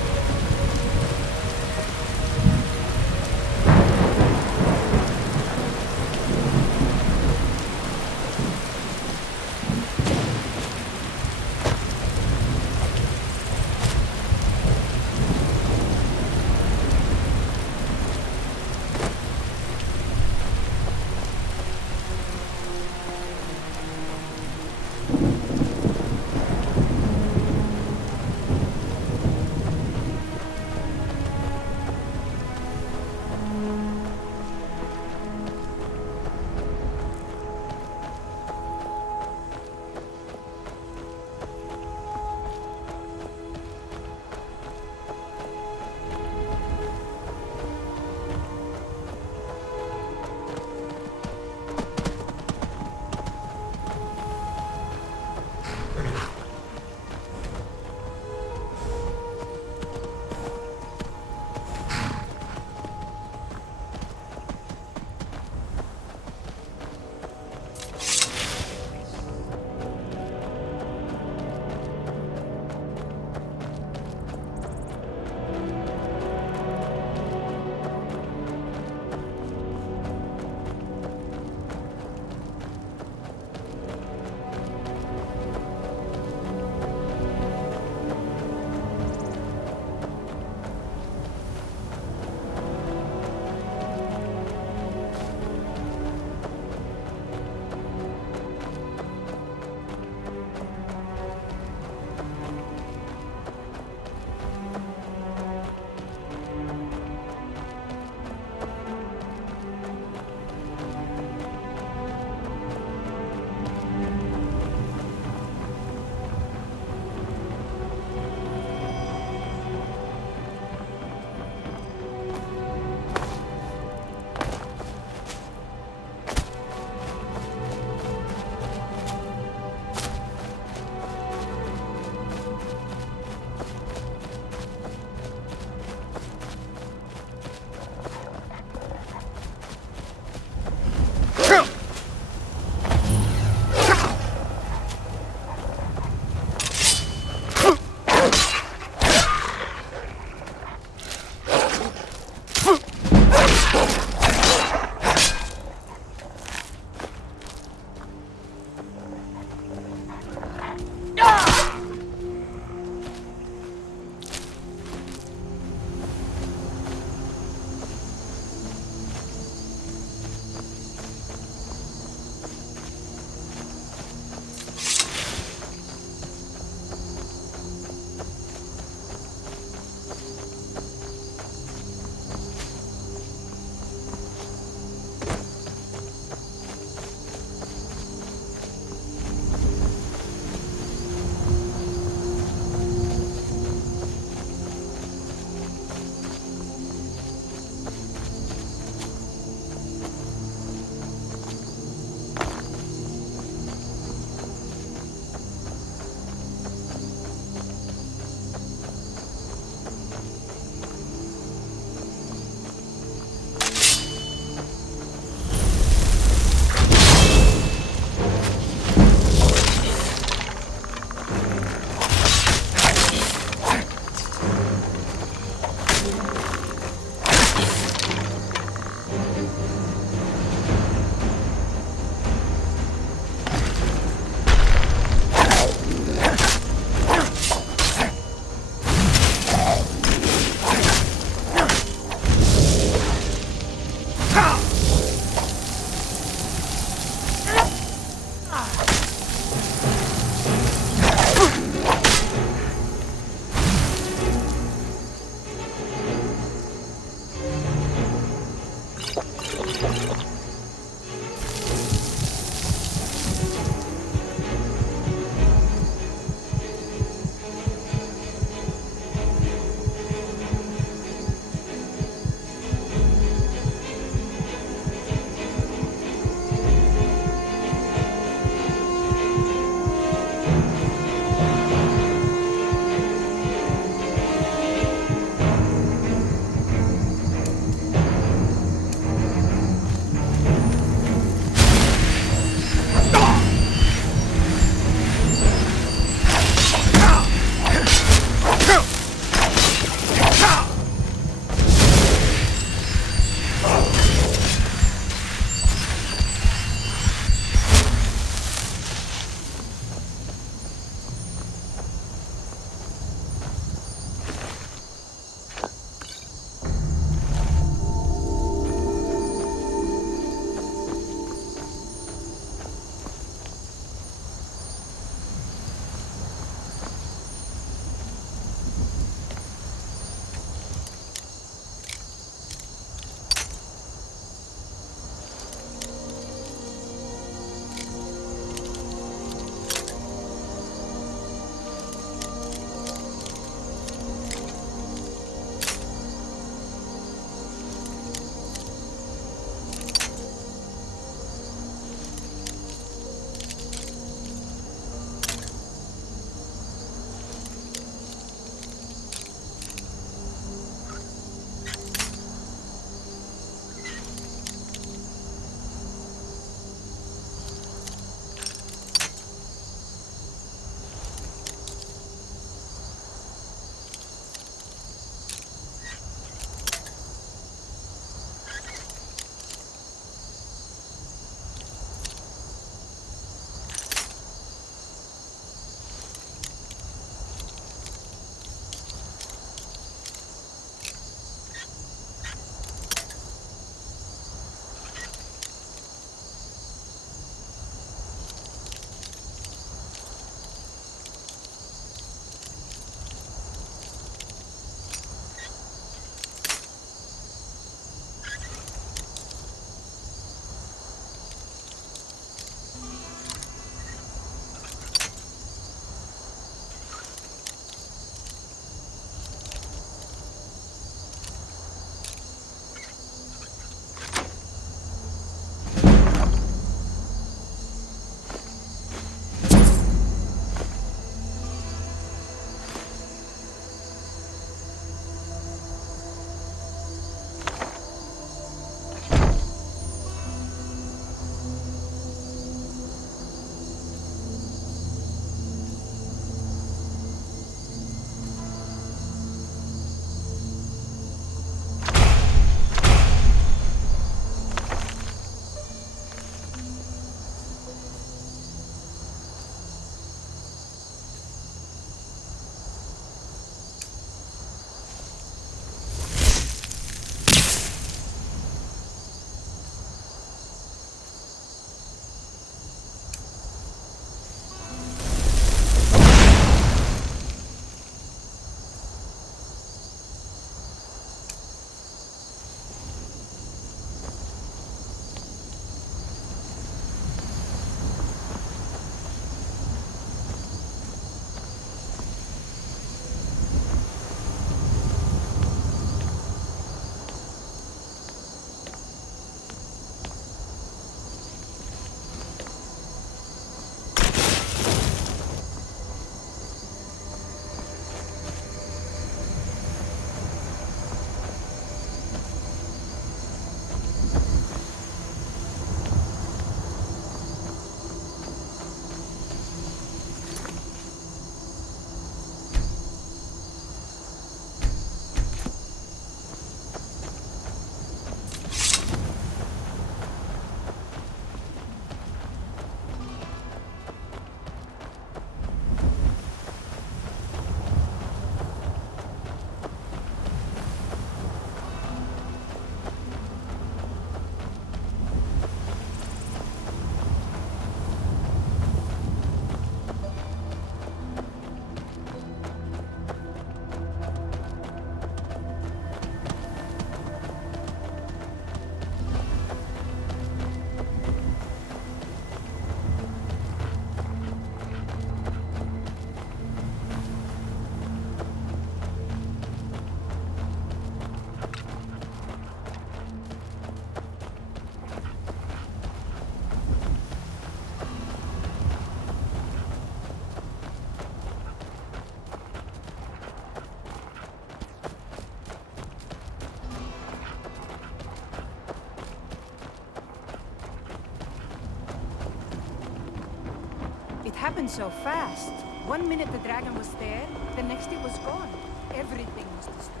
happened so fast. One minute the dragon was there, the next it was gone. Everything was destroyed.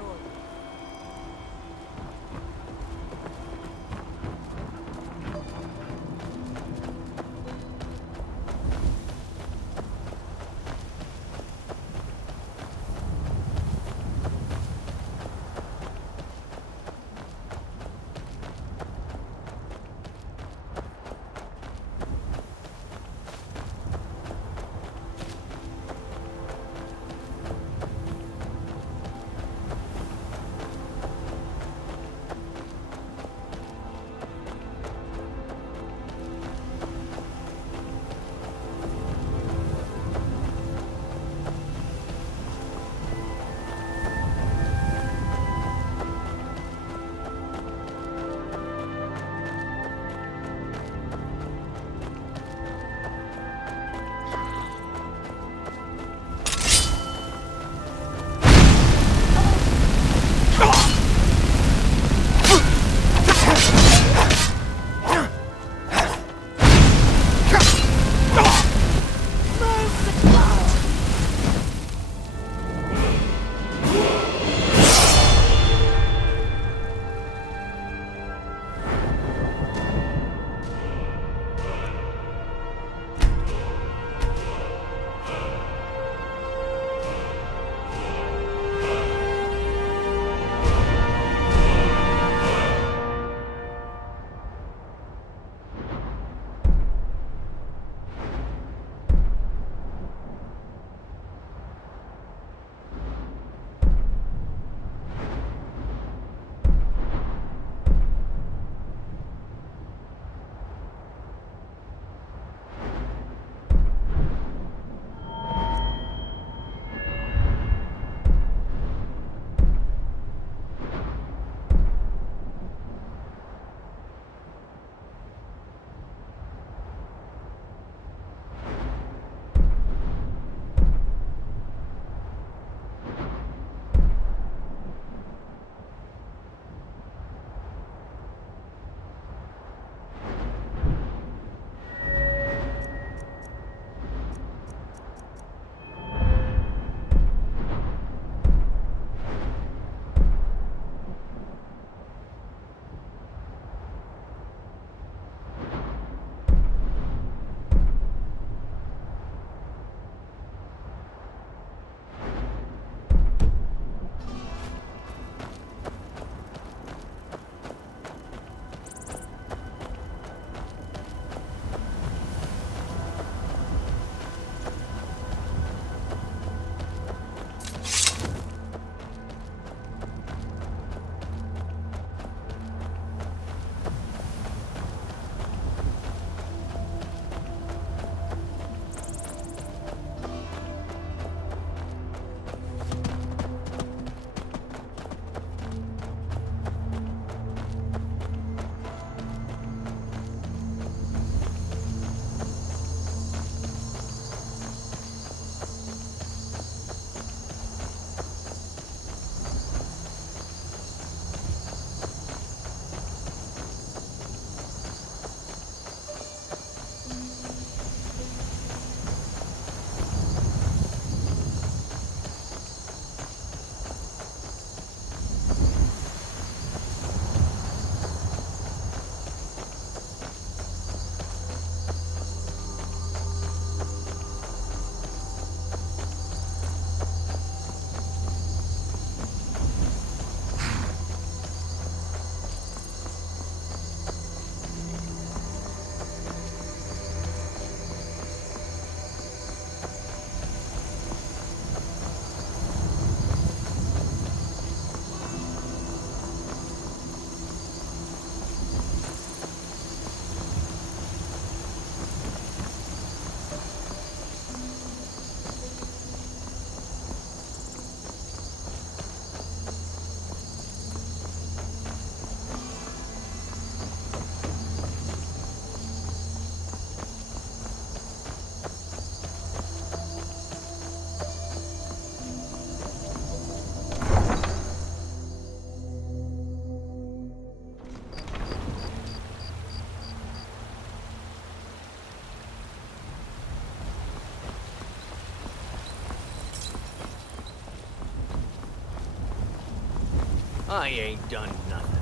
I ain't done nothing.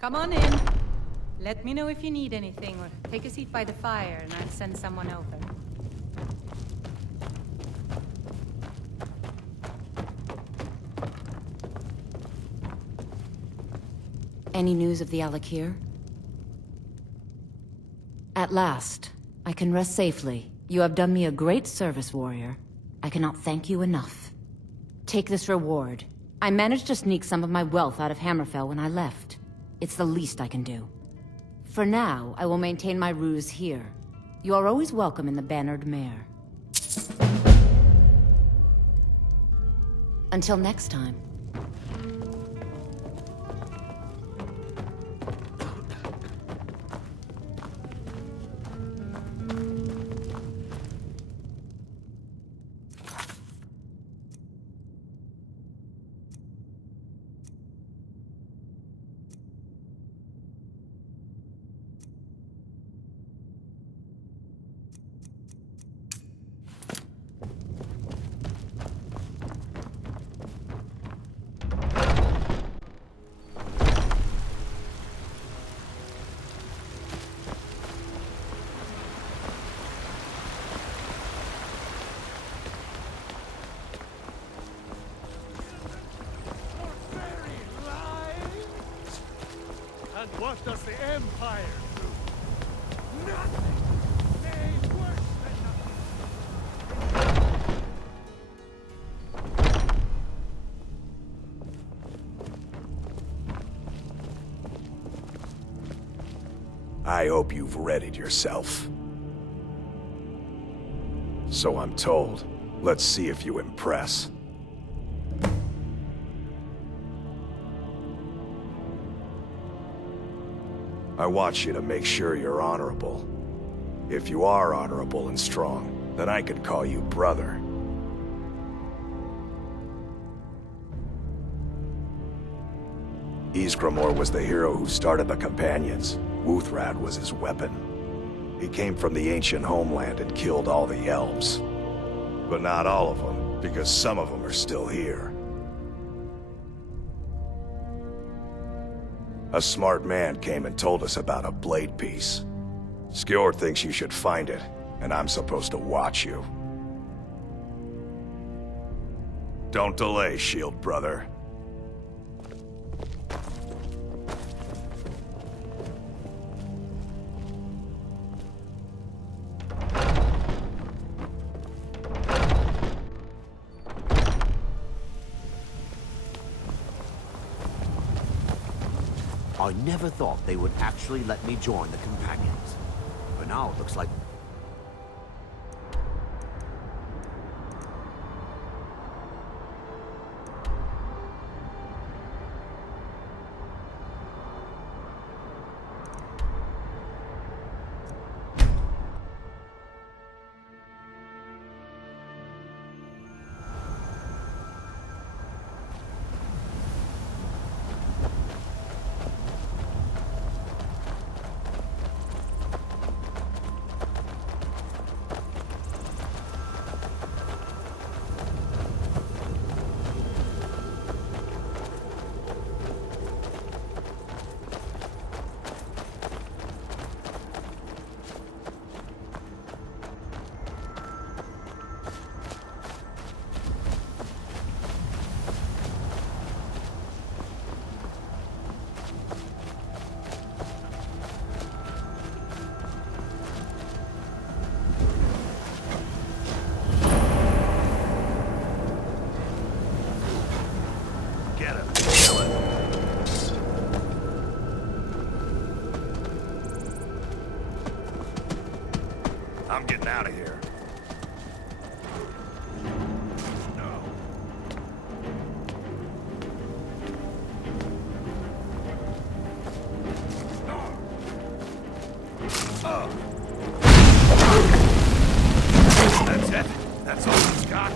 Come on in. Let me know if you need anything, or take a seat by the fire and I'll send someone over. Any news of the Alakir? At last, I can rest safely. You have done me a great service, warrior. I cannot thank you enough. Take this reward. I managed to sneak some of my wealth out of Hammerfell when I left. It's the least I can do. For now, I will maintain my ruse here. You are always welcome in the Bannered Mare. Until next time. And what does the Empire do? Nothing! Nay, worse than I hope you've readied yourself. So I'm told. Let's see if you impress. I want you to make sure you're honorable. If you are honorable and strong, then I could call you brother. Ysgramor was the hero who started the Companions. Wuthrad was his weapon. He came from the ancient homeland and killed all the elves. But not all of them, because some of them are still here. A smart man came and told us about a blade piece. Skjord thinks you should find it, and I'm supposed to watch you. Don't delay, Shield brother. I never thought they would actually let me join the Companions. But now it looks like... I'm getting out of here. That's it? That's all he's got?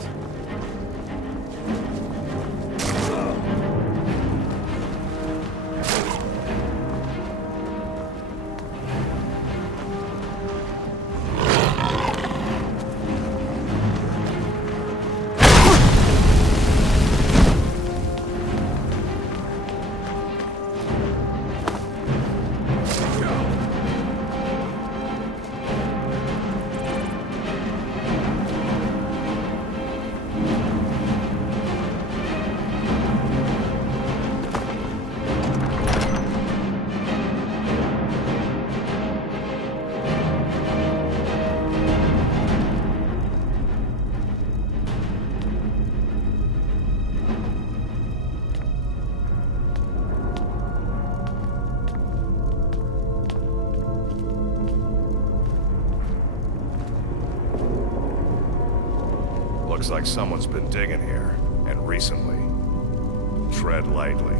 Looks like someone's been digging here, and recently. Tread lightly.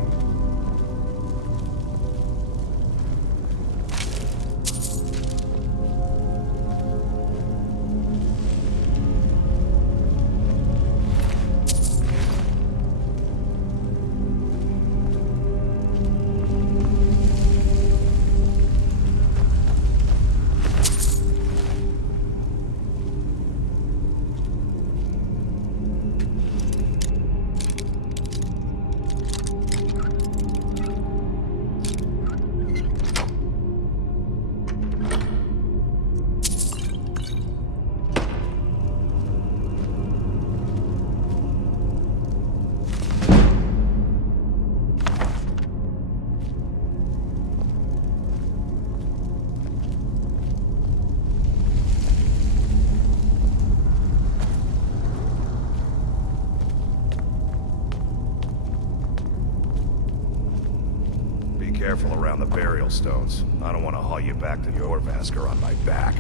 Careful around the burial stones. I don't want to haul you back to your Vasker on my back.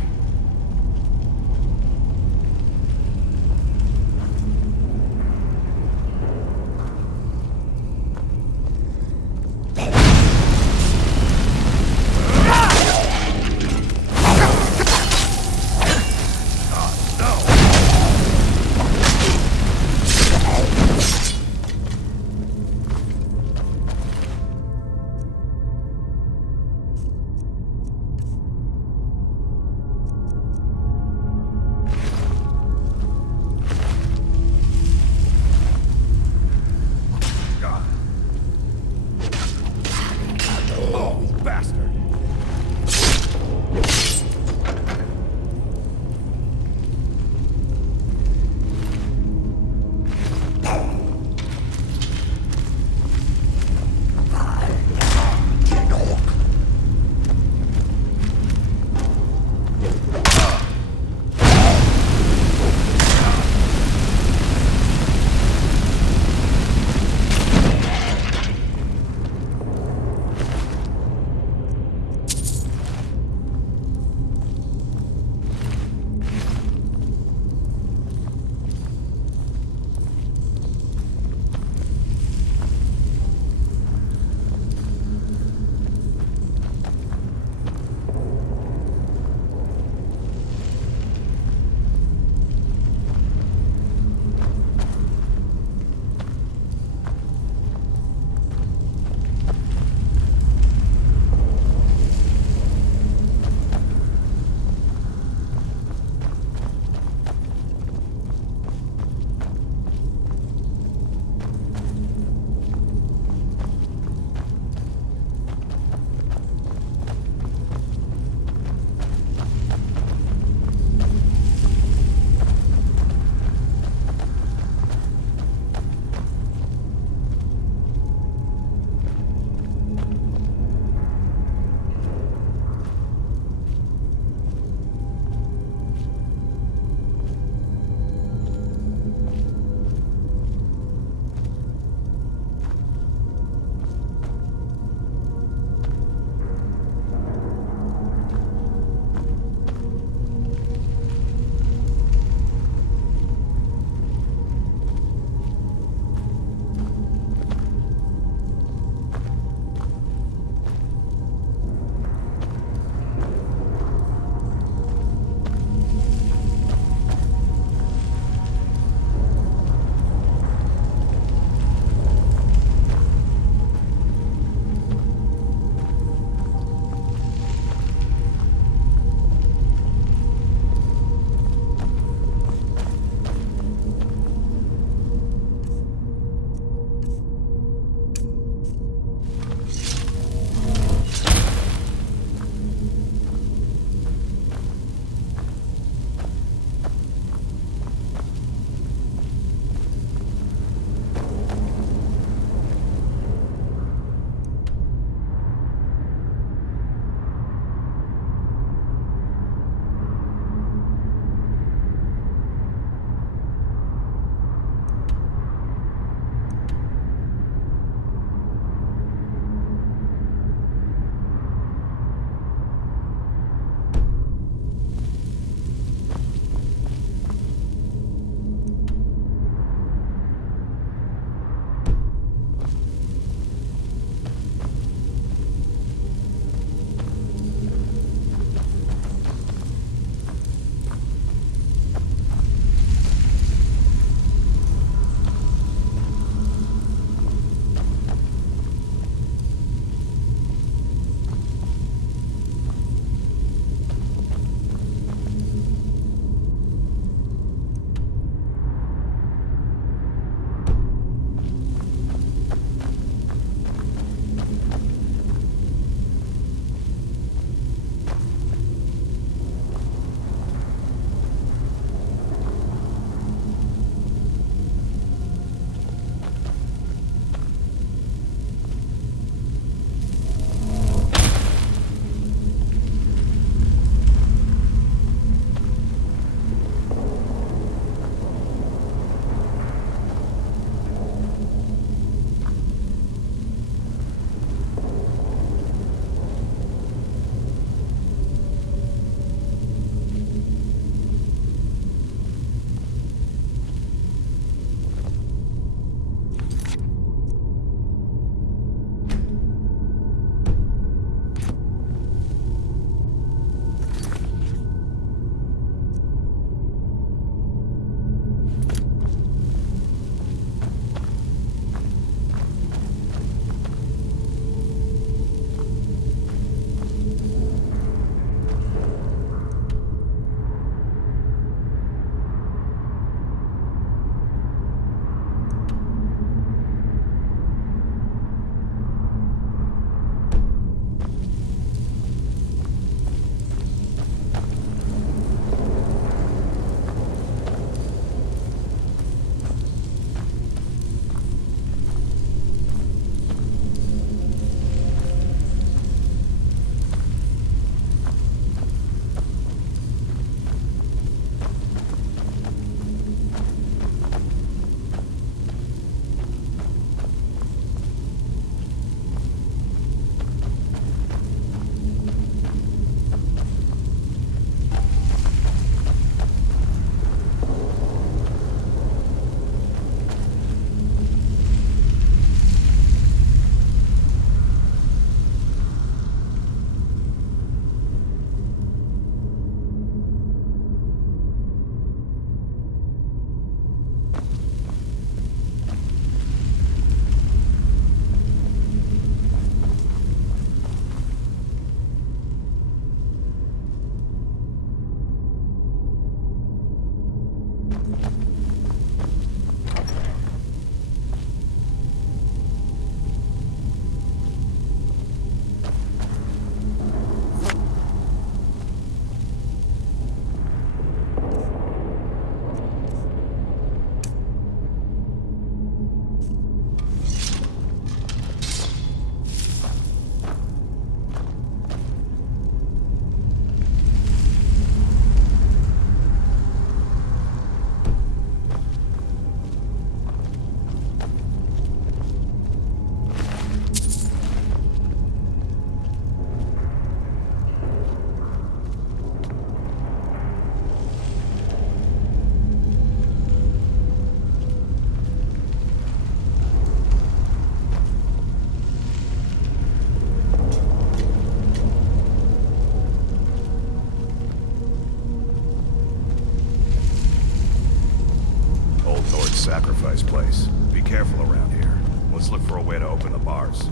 sacrifice place. Be careful around here. Let's look for a way to open the bars.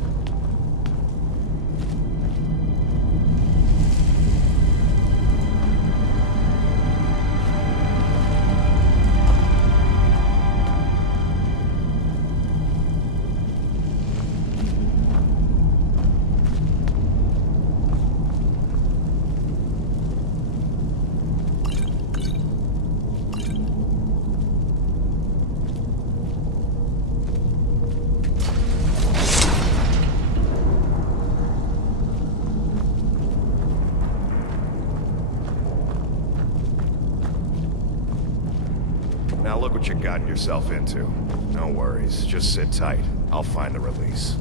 Now look what you've gotten yourself into. No worries, just sit tight. I'll find the release.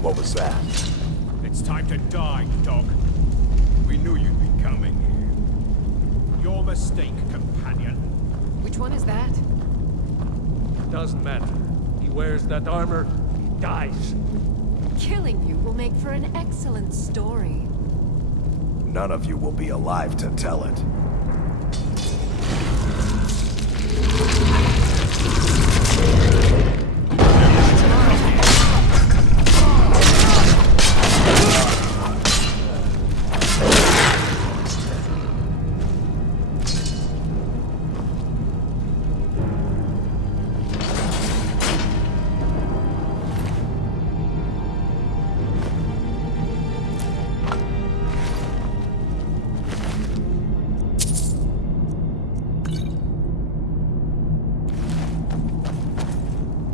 What was that? It's time to die, dog. We knew you'd be coming here. Your mistake, companion. Which one is that? Doesn't matter. He wears that armor, he dies. Killing you will make for an excellent story. None of you will be alive to tell it.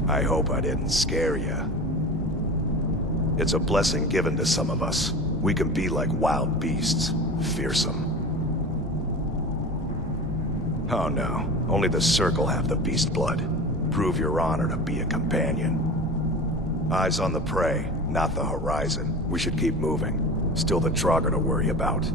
I hope I didn't scare you. It's a blessing given to some of us. We can be like wild beasts, fearsome. Oh no, only the Circle have the beast blood. Prove your honor to be a companion. Eyes on the prey, not the horizon. We should keep moving. Still the Draugr to worry about.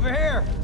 Over here!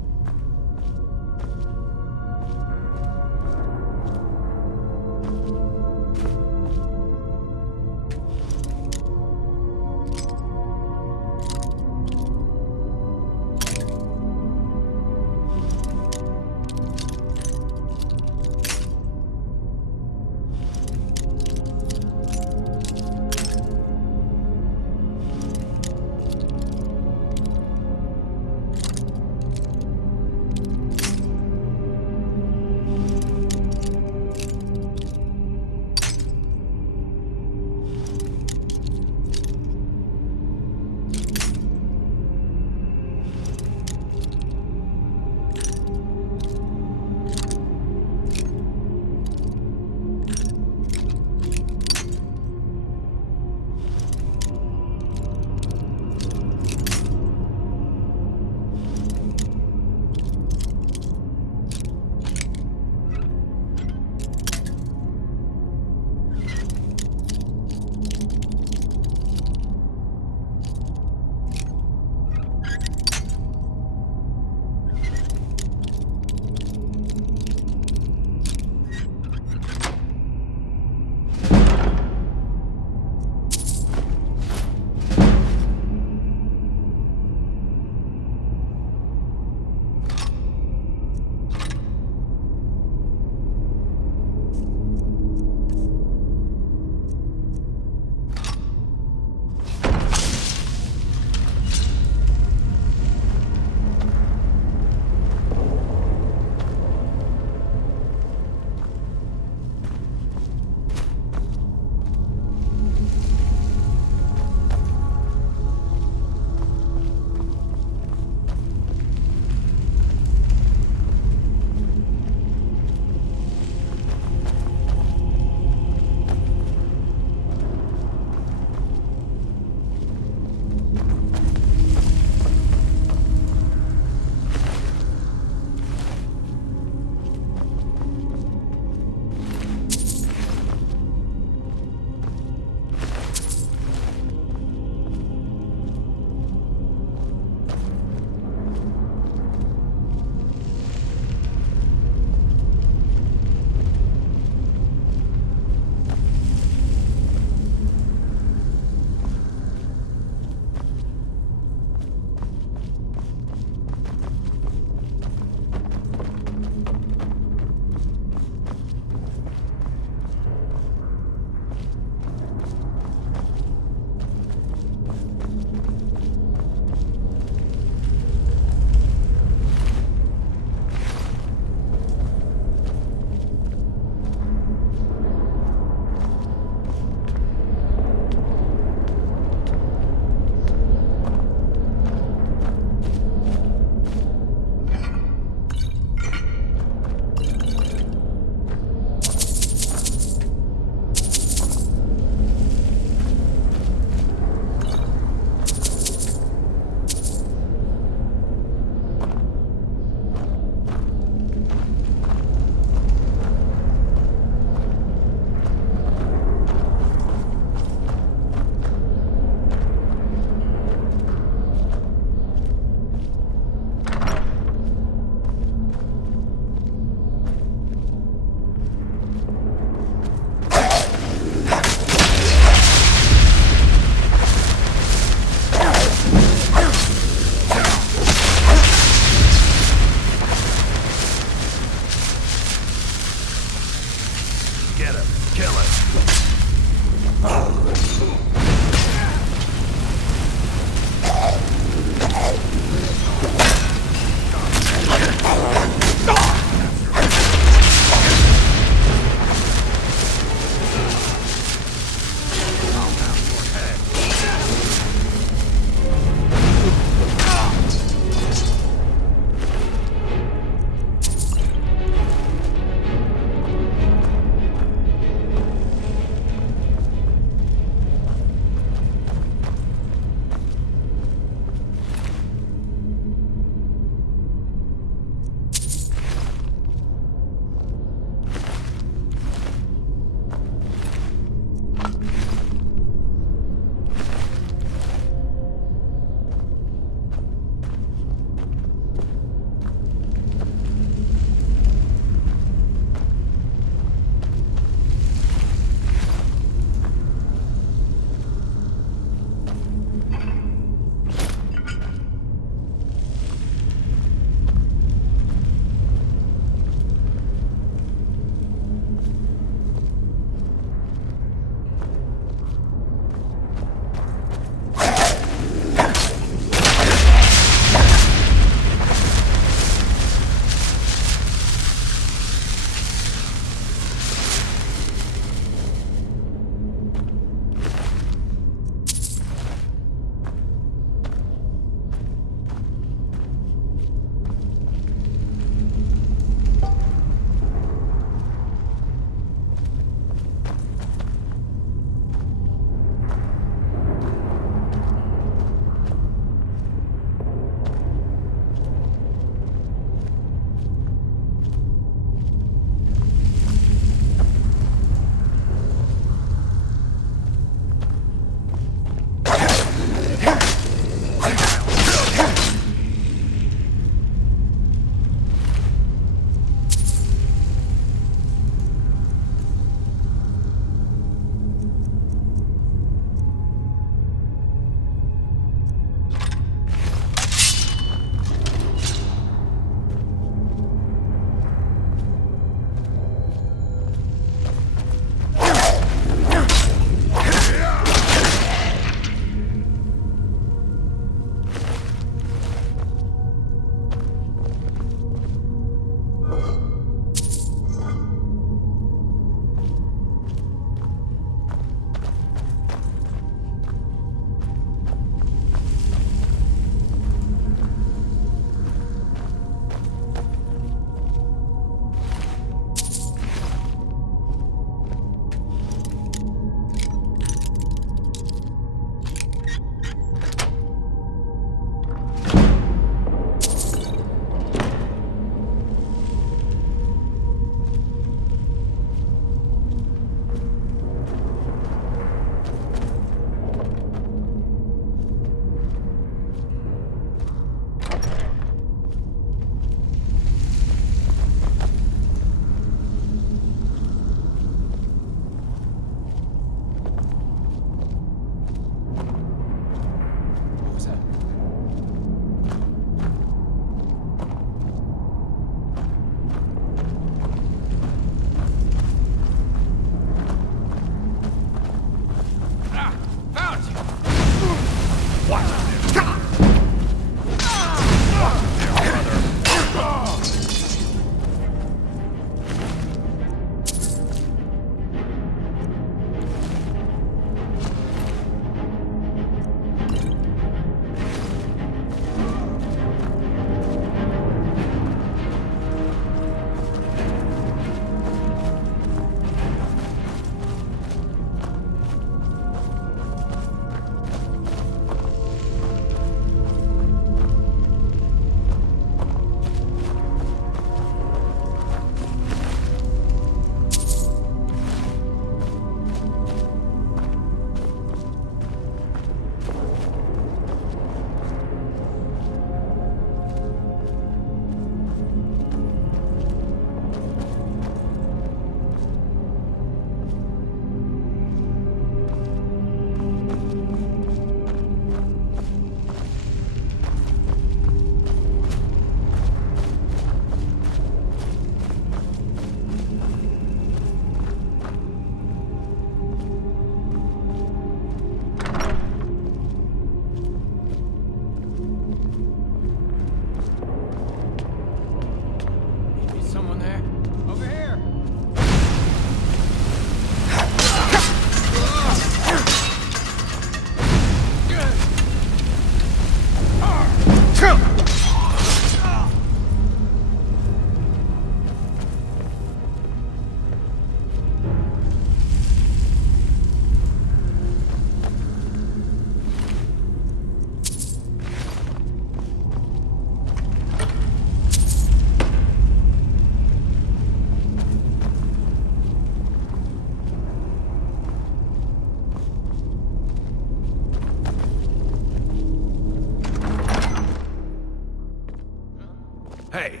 Hey!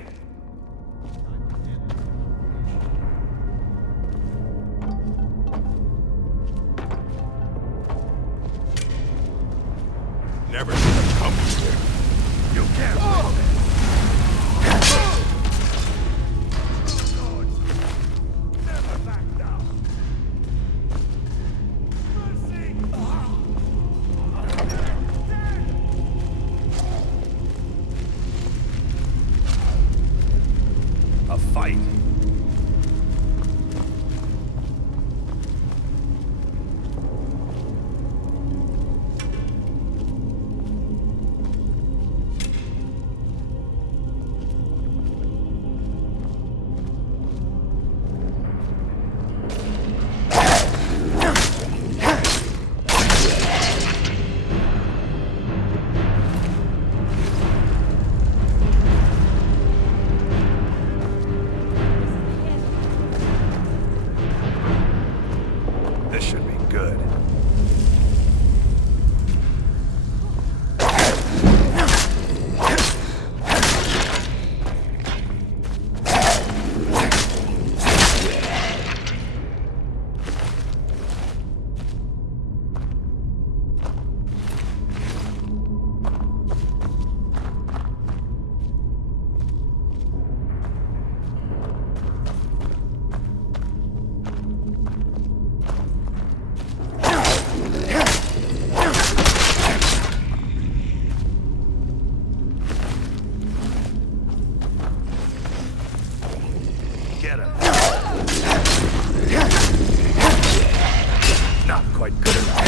Never should have come here. You can't win. Never back down. Mercy! A fight. This should be good. Get him. Not quite good enough.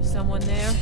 Someone there?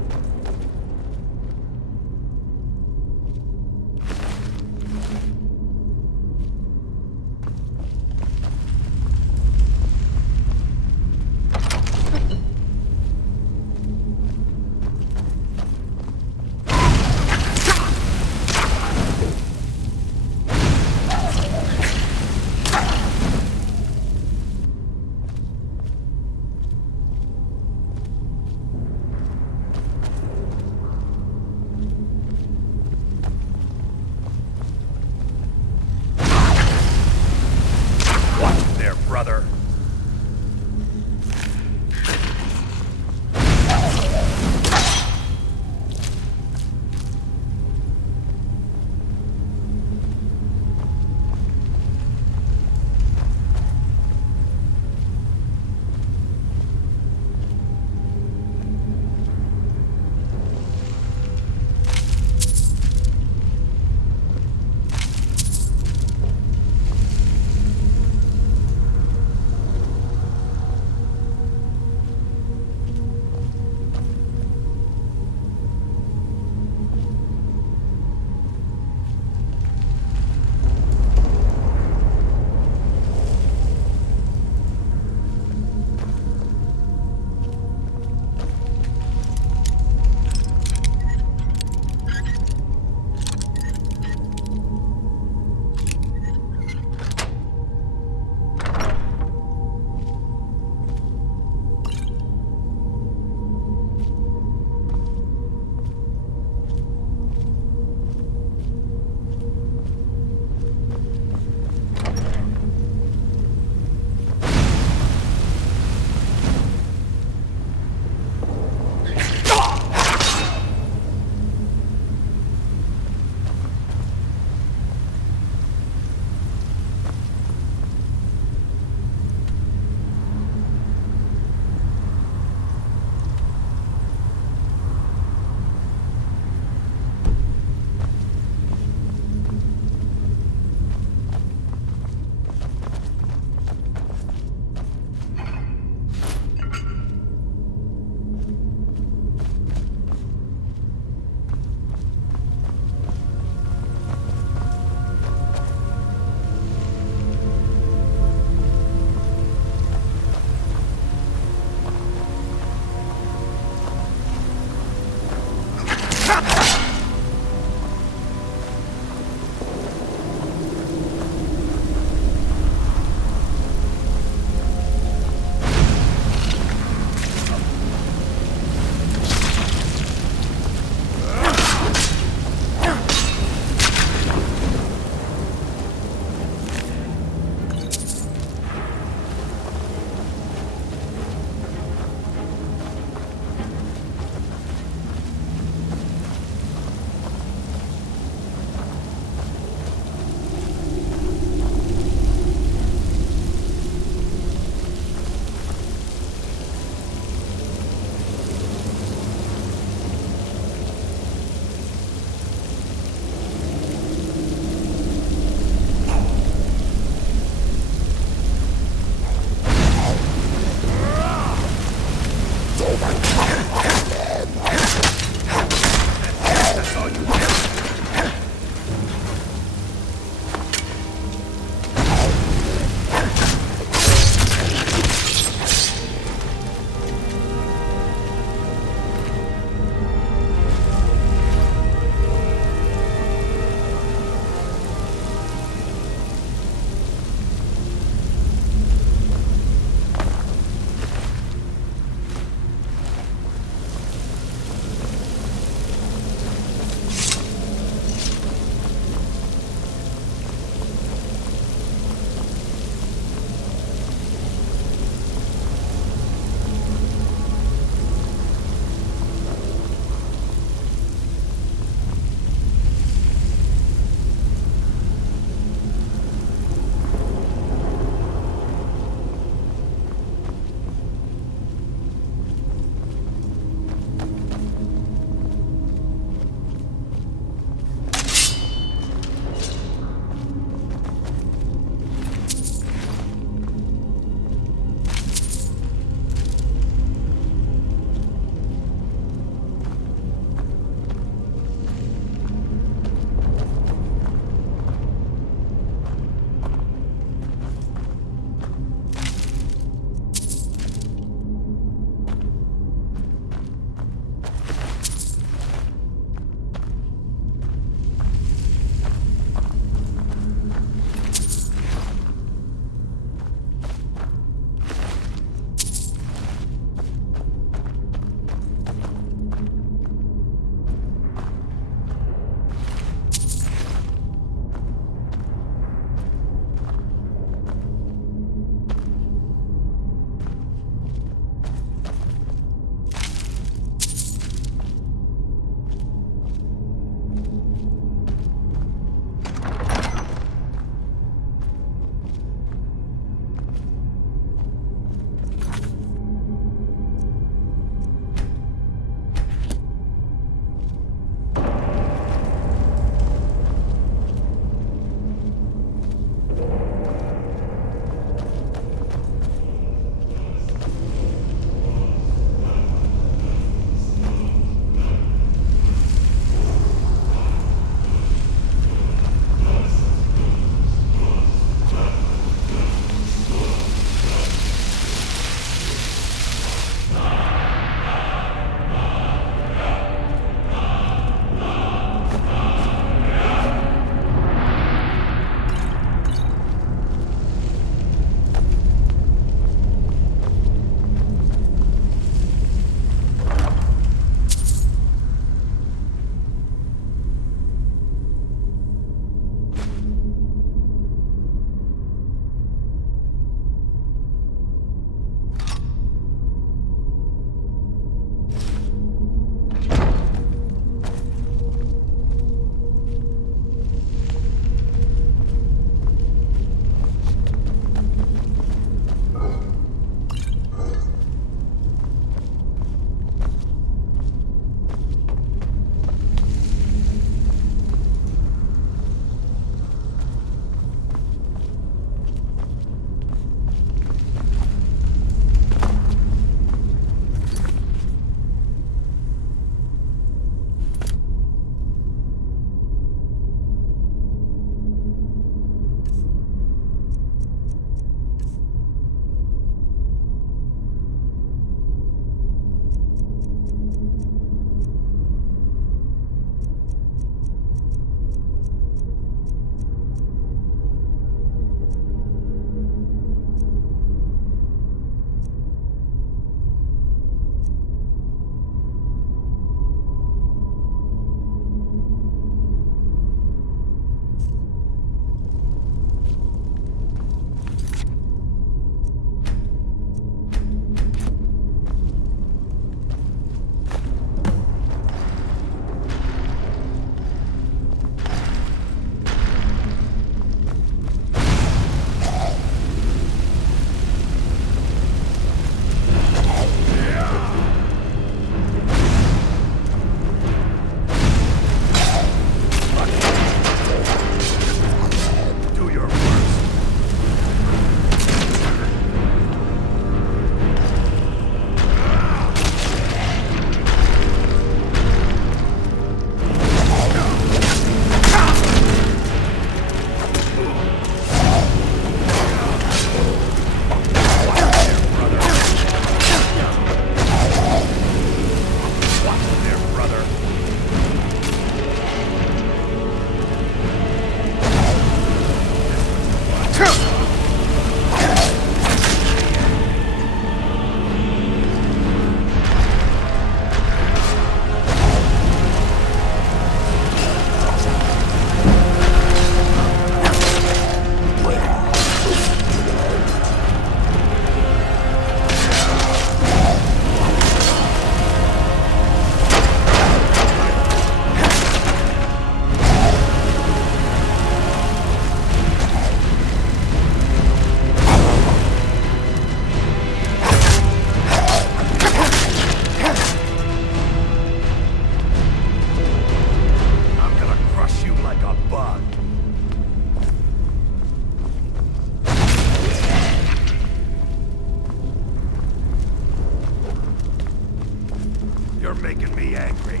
making me angry.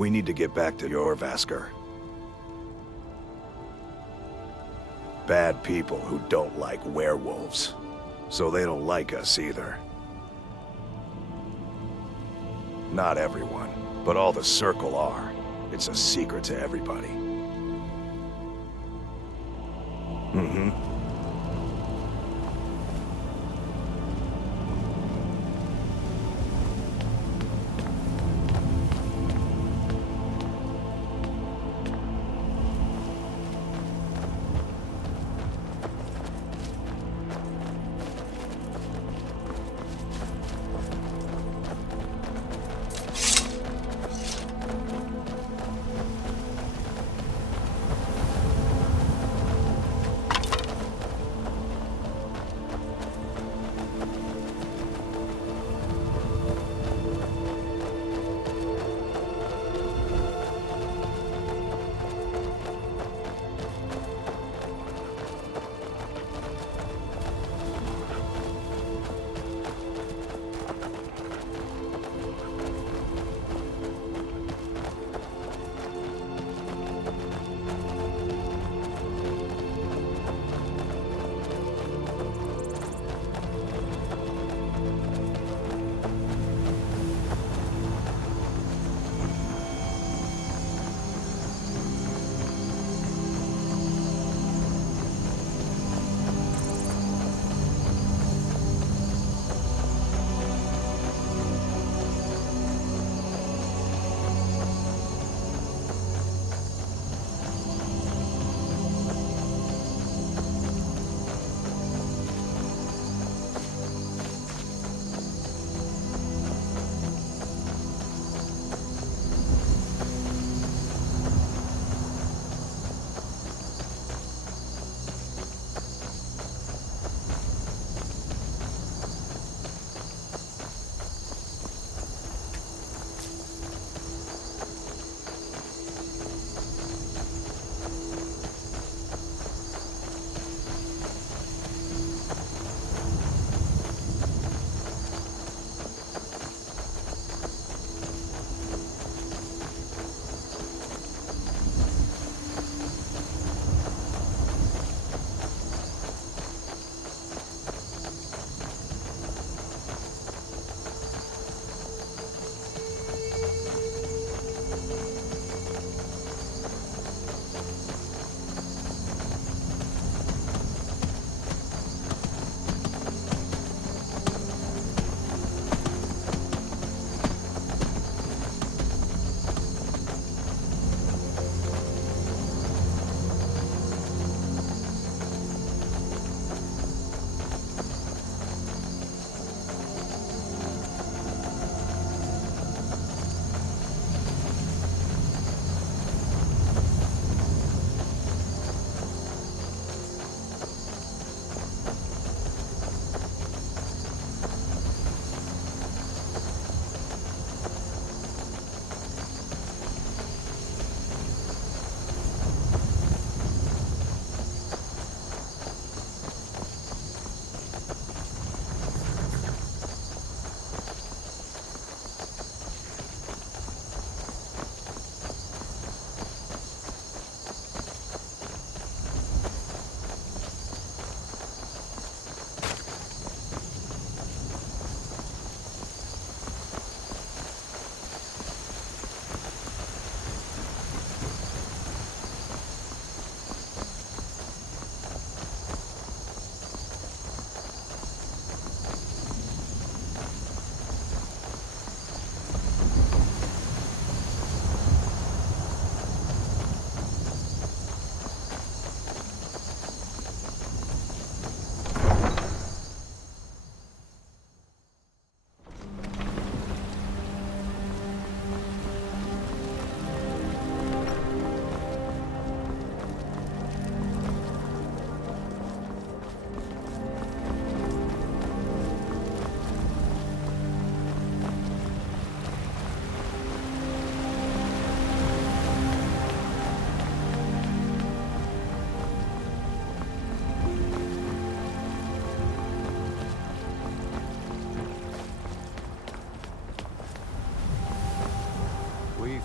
We need to get back to your Vasker. Bad people who don't like werewolves. So they don't like us either. Not everyone, but all the Circle are. It's a secret to everybody. Mm-hmm.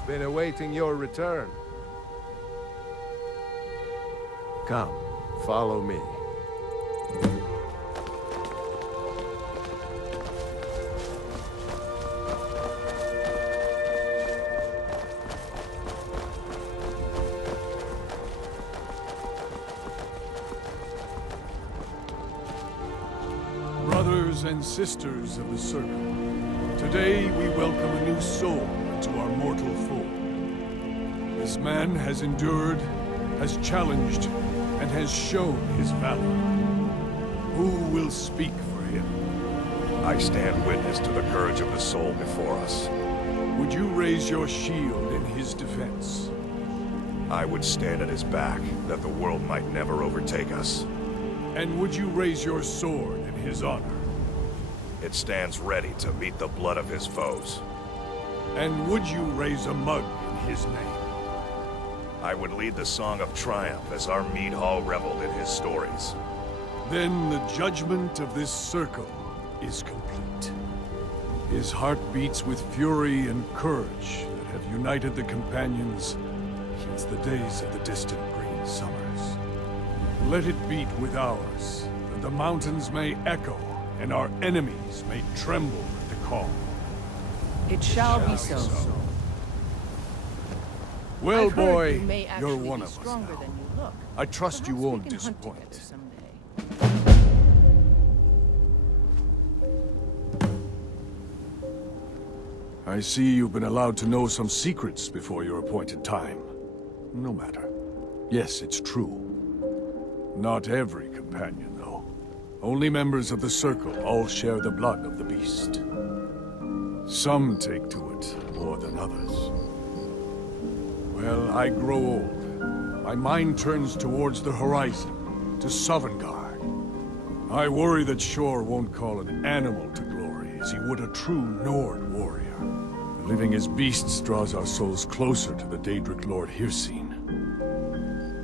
been awaiting your return. Come, follow me. Brothers and sisters of the Circle, today we welcome a new soul into our mortal fold. This man has endured, has challenged, and has shown his valor. Who will speak for him? I stand witness to the courage of the soul before us. Would you raise your shield in his defense? I would stand at his back, that the world might never overtake us. And would you raise your sword in his honor? It stands ready to meet the blood of his foes. And would you raise a mug in his name? I would lead the song of triumph as our mead hall reveled in his stories. Then the judgment of this circle is complete. His heart beats with fury and courage that have united the companions since the days of the distant green summers. Let it beat with ours, that the mountains may echo and our enemies may tremble at the call. It shall be so. Well, I've heard boy, you may you're actually one be of us stronger now. than you look. I trust you Perhaps we won't can hunt disappoint. together someday. I see you've been allowed to know some secrets before your appointed time. No matter. Yes, it's true. Not every companion, though. Only members of the Circle all share the blood of the beast. Some take to it more than others. Well, I grow old. My mind turns towards the horizon, to Sovngarde. I worry that Shor won't call an animal to glory as he would a true Nord warrior. Living as beasts draws our souls closer to the Daedric Lord Hircine.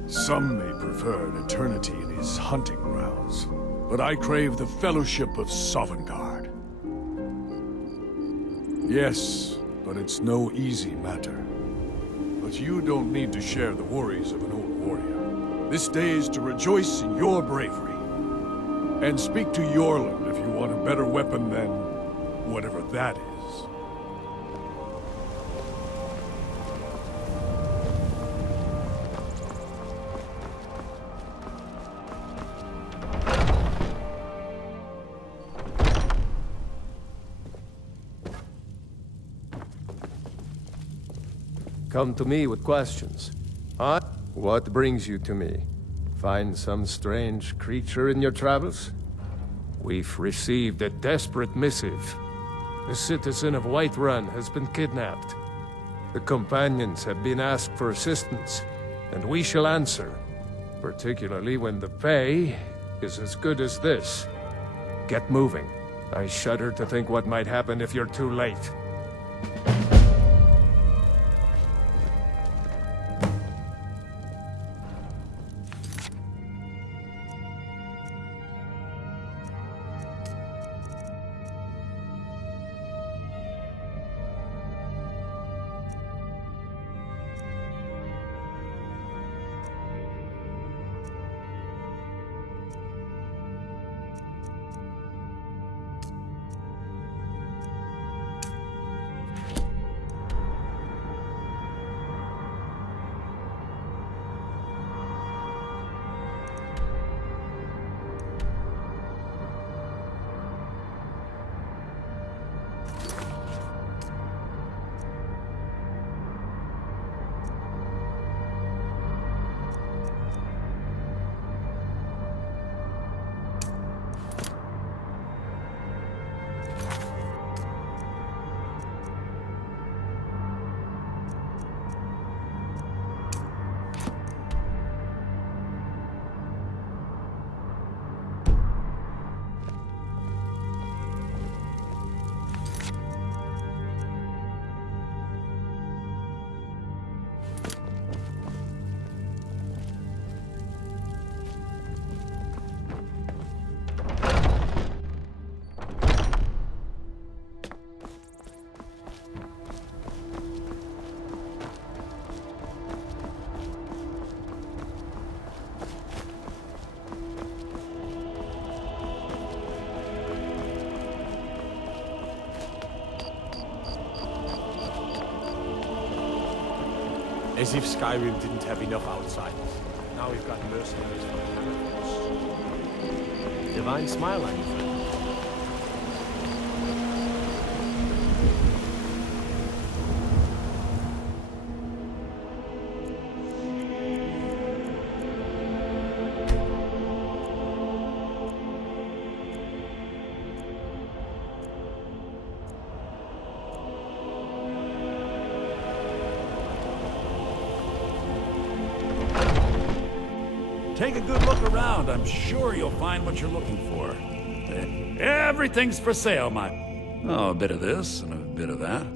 Some may prefer an eternity in his hunting grounds, but I crave the fellowship of Sovngarde. Yes, but it's no easy matter. But you don't need to share the worries of an old warrior. This day is to rejoice in your bravery. And speak to Yorland if you want a better weapon than whatever that is. Come to me with questions. Huh? What brings you to me? Find some strange creature in your travels? We've received a desperate missive. A citizen of Whiterun has been kidnapped. The companions have been asked for assistance, and we shall answer. Particularly when the pay is as good as this. Get moving. I shudder to think what might happen if you're too late. As if Skyrim didn't have enough outsiders. Now we've got mercenaries from Canada. Divine smile on you, friend. Take a good look around. I'm sure you'll find what you're looking for. Everything's for sale, my... Oh, a bit of this and a bit of that.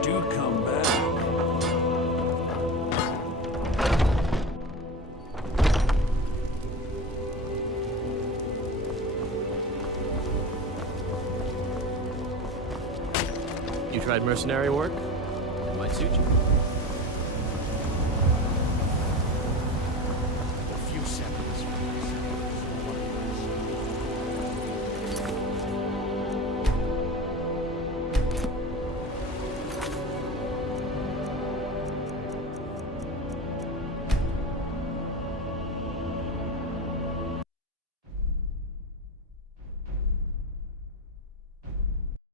Do come back. You tried mercenary work? It might suit you.